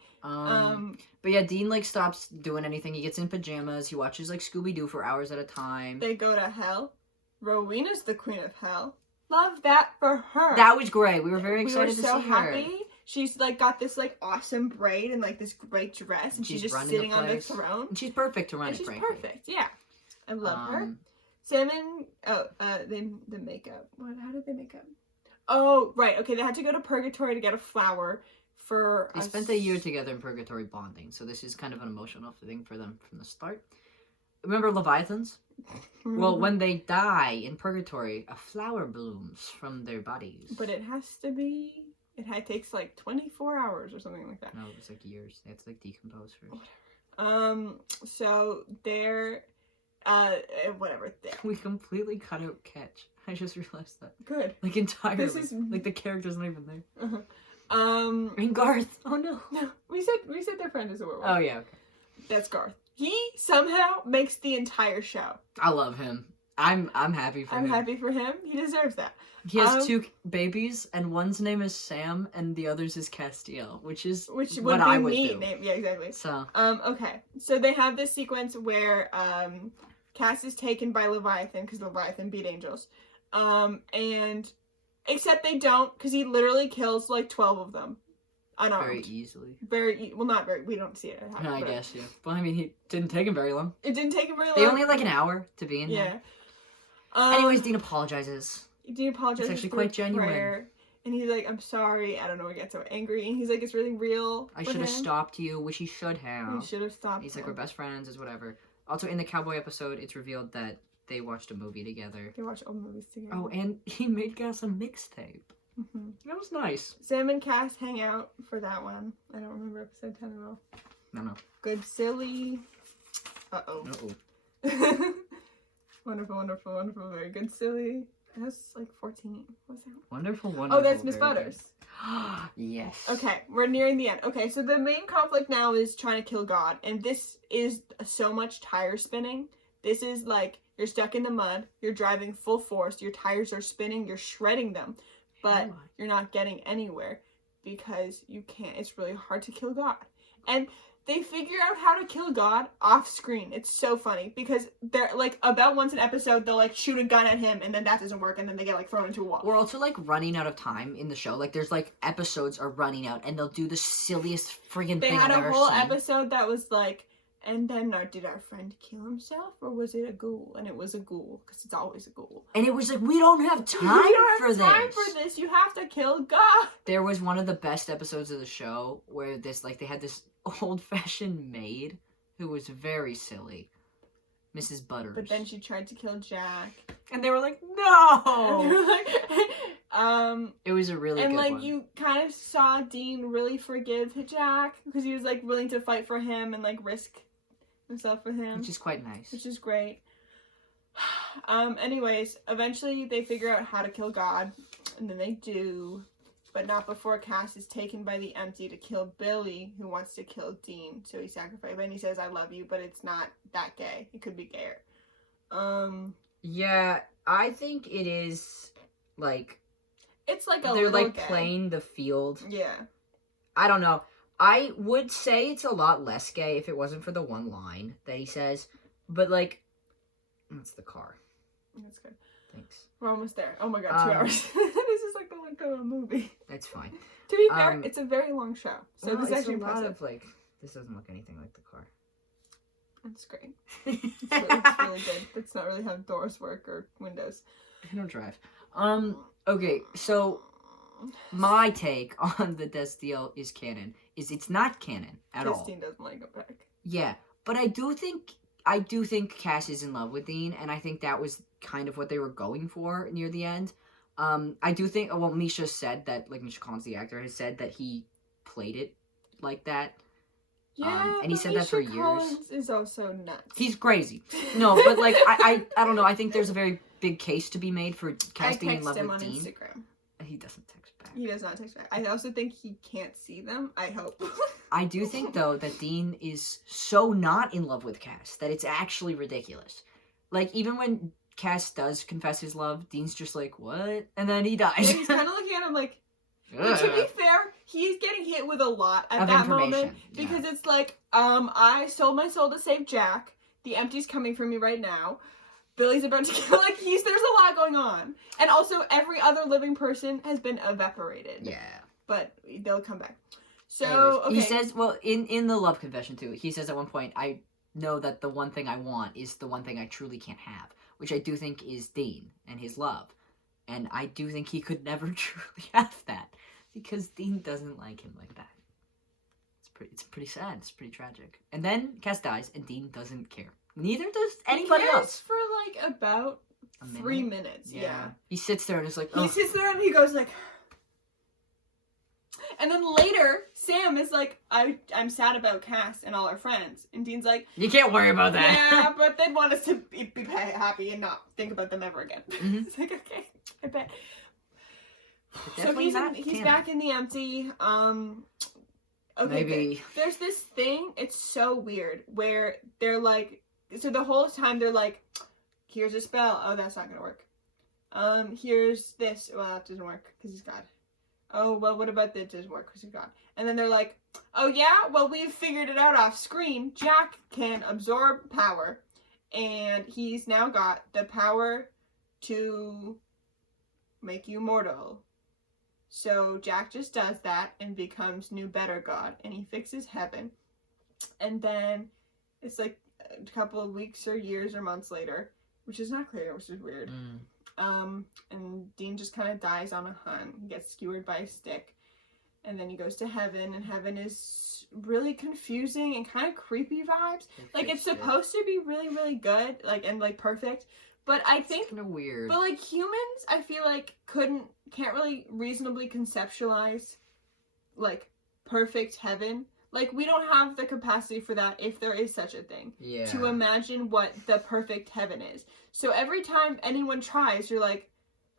But yeah, Dean like stops doing anything. He gets in pajamas. He watches like Scooby Doo for hours at a time. They go to hell. Rowena's the queen of hell. Love that for her. That was great. We were very we excited were to so see happy. her. She's like got this like awesome braid and like this great dress, and she's just running sitting the on the place. throne. And she's perfect to run And it, she's frankly. perfect. Yeah, I love her. Sam and the makeup. What? How did they make up? Oh, right. Okay, they had to go to Purgatory to get a flower for. They spent a year together in Purgatory bonding, so this is kind of an emotional thing for them from the start. Remember Leviathans? Well, when they die in Purgatory, a flower blooms from their bodies. But it has to be. Takes like 24 hours or something like that. No, it's like years. They have to like decompose first. So they're whatever. We completely cut out Catch. I just realized that. Good. Like entirely. This is- Like the character's not even there. Uh-huh. And Garth. Oh no. No, we said their friend is a werewolf. Oh yeah. Okay. That's Garth. He somehow makes the entire show. I love him. I'm happy for him. I'm happy for him. He deserves that. He has two babies, and one's name is Sam, and the other's is Castiel, which is Which would what be I would me. do. Yeah, exactly. So Okay. So they have this sequence where Cass is taken by Leviathan because Leviathan beat angels. And except they don't, because he literally kills like 12 of them. Unarmed. very easily. Well, not very. We don't see it happen. I but guess, yeah. But I mean, he didn't take him very long. It didn't take him very long. They only had like an hour to be in there. Yeah. Anyways, Dean apologizes. Dean apologizes. It's actually for quite his genuine. prayer, and he's like, "I'm sorry. I don't know why he gets so angry." And he's like, "It's really real." I for should have him. stopped you, which he should have. We should have stopped. He's like, him. we're best friends, is whatever. Also, in the Cowboy episode, it's revealed that they watched a movie together. They watch old movies together. Oh, and he made Gus a mixtape. Mhm. That was nice. Sam and Cass hang out for that one. I don't remember episode 10 at all. No. Good silly. Uh-oh. Uh-oh. Wonderful, wonderful, wonderful. Very good silly. That's like 14. What's that? Wonderful. Oh, that's Miss very Butters. good. Yes. Okay, we're nearing the end. Okay, so the main conflict now is trying to kill God. And this is so much tire spinning. This is like, you're stuck in the mud. You're driving full force. Your tires are spinning. You're shredding them. But you're not getting anywhere because you can't. It's really hard to kill God. And they figure out how to kill God off screen. It's so funny because they're like, about once an episode, they'll like shoot a gun at him and then that doesn't work and then they get like thrown into a wall. We're also like running out of time in the show. Like there's like episodes are running out and they'll do the silliest friggin' They thing had I've a ever whole seen. episode that was like, and then did our friend kill himself or was it a ghoul? And it was a ghoul because it's always a ghoul. And it was like, we don't have time We don't for have this. time for this. You have to kill God. There was one of the best episodes of the show where this like they had this old-fashioned maid who was very silly. Mrs. Butters. But then she tried to kill Jack. and they were like, And no! they were like, It was a really and good like one. you kind of saw Dean really forgive Jack because he was like willing to fight for him and like risk himself for him, Which is quite nice. which is great. Anyways, eventually they figure out how to kill God, and then they do, but not before Cass is taken by the Empty to kill Billy, who wants to kill Dean. So he sacrifices, and he says, "I love you," but it's not that gay. It could be gayer. Yeah, I think it is like It's like a they're little like gay. playing the field. Yeah. I don't know. I would say it's a lot less gay if it wasn't for the one line that he says. But like, that's the car. That's good. Thanks. We're almost there. Oh my god, 2 hours. This is like the length of a movie. That's fine. To be fair, Um, it's a very long show. So Well, this is it's actually a lot impressive. of like. This doesn't look anything like the car. That's great. It's really good. That's not really how doors work or windows. I don't drive. Okay, so my take on the Death Deal is canon. Is it's not canon at all. Christine doesn't like him back. Yeah, but I do think Cass is in love with Dean, and I think that was kind of what they were going for near the end. I do think, well, Misha said that, like, Misha Collins, the actor, has said that he played it like that. Yeah, and he but said that for Misha years. Collins is also nuts. He's crazy. No, but, like, I don't know. I think there's a very big case to be made for I Cass being in text love him with on Dean. Instagram. He doesn't text back. He does not text back. I also think he can't see them. I hope. I do think, though, that Dean is so not in love with Cass that it's actually ridiculous. Like, even when Cass does confess his love, Dean's just like, what? And then he dies. And he's kind of looking at him like, but to be fair, he's getting hit with a lot at Of that moment information, because it's like, I sold my soul to save Jack. The empty's coming for me right now. Billy's about to kill. Like there's a lot going on, and also every other living person has been evaporated. Yeah. But they'll come back. So Anyways, okay. he says, well, in the love confession too, he says at one point, I know that the one thing I want is the one thing I truly can't have, which I do think is Dean and his love. And I do think he could never truly have that because Dean doesn't like him like that. It's pretty sad. It's pretty tragic. And then Cass dies, and Dean doesn't care. Neither does anybody He cares else. for like about A minute? 3 minutes. Yeah. He sits there and is like, He oh, sits there and he goes like, and then later Sam is like, I'm sad about Cass and all our friends, and Dean's like, you can't worry about that. yeah, but they'd want us to be happy and not think about them ever again. Mhm. It's like, okay, I bet. But So definitely not he's canon. back in the empty. Okay, Maybe. there's this thing. It's so weird where they're like, so the whole time they're like, here's a spell. Oh, that's not gonna work. Here's this. Well, that doesn't work because he's God. Oh, well, what about this? Doesn't work because he's God. And then they're like, oh yeah, well we've figured it out off screen. Jack can absorb power, and he's now got the power to make you mortal. So Jack just does that and becomes new better God, and he fixes heaven. And then it's like a couple of weeks or years or months later, which is not clear, which is weird. And Dean just kind of dies on a hunt. He gets skewered by a stick, and then he goes to heaven, and heaven is really confusing and kind of creepy vibes. Like it's supposed to be really, really good, like and like perfect, but I think Kind of weird. but like humans, I feel like can't really reasonably conceptualize like perfect heaven. Like we don't have the capacity for that if there is such a thing. Yeah. To imagine what the perfect heaven is. So every time anyone tries, you're like,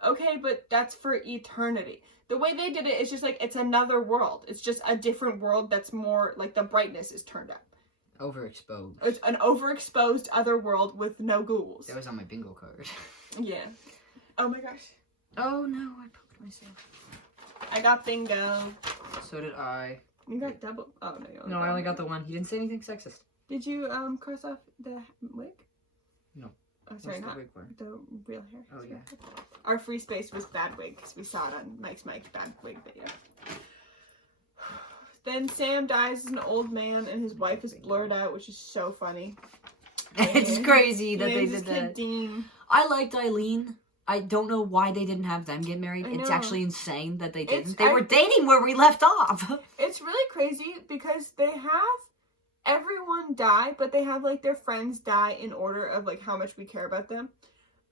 okay, but that's for eternity. The way they did it is just like it's another world. It's just a different world that's more like the brightness is turned up. Overexposed. It's an overexposed other world with no ghouls. That was on my bingo card. Yeah. Oh my gosh. Oh no, I poked myself. I got bingo. So did I. You got double. Oh no. You No, I only got the one. He didn't say anything sexist. Did you cross off the wig? No. Oh, sorry, What's not the wig for? the real hair. Oh, yeah. Our free space was bad wig because we saw it on Mike's bad wig video. Then Sam dies as an old man, and his wife is blurred out, which is so funny. It's And crazy he that they names did his kid that. Dean. I liked Eileen. I don't know why they didn't have them get married. I It's know. actually insane that they It's- didn't. They were dating where we left off. It's really crazy because they have everyone die, but they have like their friends die in order of like how much we care about them.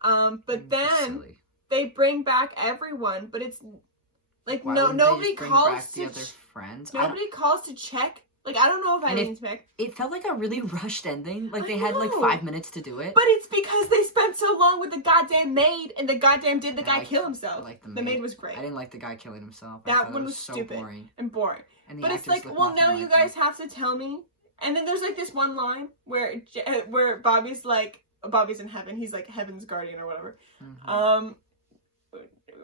But then Silly. they bring back everyone, but it's like Why wouldn't they nobody just bring calls back the to other friends. I don't- nobody calls to check. Like I don't know if And Eileen's back, It felt like a really rushed ending. Like I they had like know. 5 minutes to do it. but it's because they spent so long with the goddamn maid, and the goddamn did the I guy liked- kill I himself. liked The maid was great I didn't like the guy killing himself. I That thought one it was so stupid. boring. and boring. And the But it's actors like, looked well, nothing now you like guys them. have to tell me. And then there's like this one line where Bobby's like, Bobby's in heaven. He's like heaven's guardian or whatever. Mhm.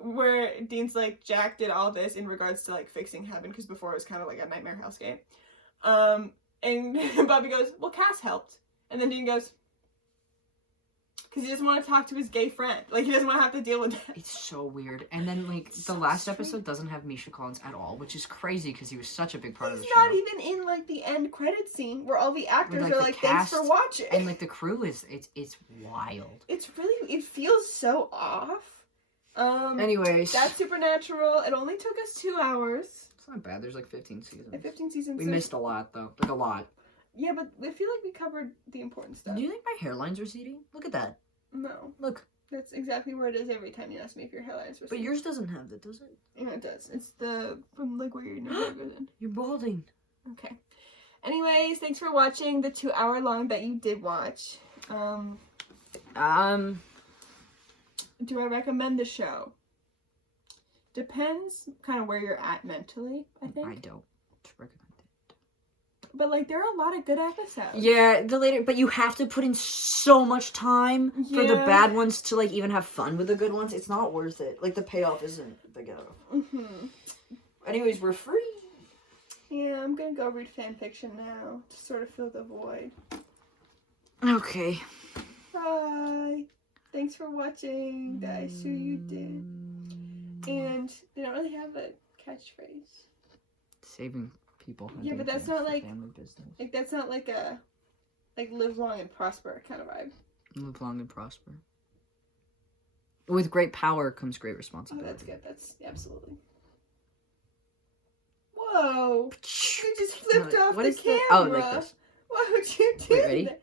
Where Dean's like, Jack did all this in regards to like fixing heaven because before it was kind of like a nightmare hellscape. And Bobby goes, well, Cass helped. And then Dean goes, because he doesn't want to talk to his gay friend. Like, he doesn't want to have to deal with that. It's so weird. And then, like, It's the so last strange. episode doesn't have Misha Collins at all, which is crazy because he was such a big part of He's the show. not even in, like, the end credit scene where all the actors like, are the like, thanks for cast watching. And, like, the crew is, it's wild. It's really, it feels so off. Anyways. That's Supernatural. It only took us 2 hours. It's not bad. There's, like, 15 seasons. And 15 seasons. We so- missed a lot, though. Like, a lot. Yeah, but I feel like we covered the important stuff. Do you think my hairline's receding? Look at that. No. Look. That's exactly where it is every time you ask me if your hairline's But receding. yours doesn't have that, does it? Yeah, it does. It's the, from like where your nose goes in. You're balding. Okay. Anyways, thanks for watching the 2 hour long that you did watch. Do I recommend the show? Depends kind of where you're at mentally, I think. I don't recommend it. but like there are a lot of good episodes. Yeah, the later, but you have to put in so much time for the Yeah. bad ones to like even have fun with the good ones. It's not worth it. Like the payoff isn't big enough. Mm-hmm. Anyways, we're free. Yeah, I'm gonna go read fan fiction now to sort of fill the void. Okay. Bye. Thanks for watching. I sure you did. And they don't really have a catchphrase. Saving people. I Yeah, think but that's the not like- family business. Like that's not like a live long and prosper kind of vibe. Live long and prosper. With great power comes great Oh, responsibility. that's good. That's absolutely. Whoa! You just flipped off What the is camera. Oh, like this. Why would you do Wait, ready? that?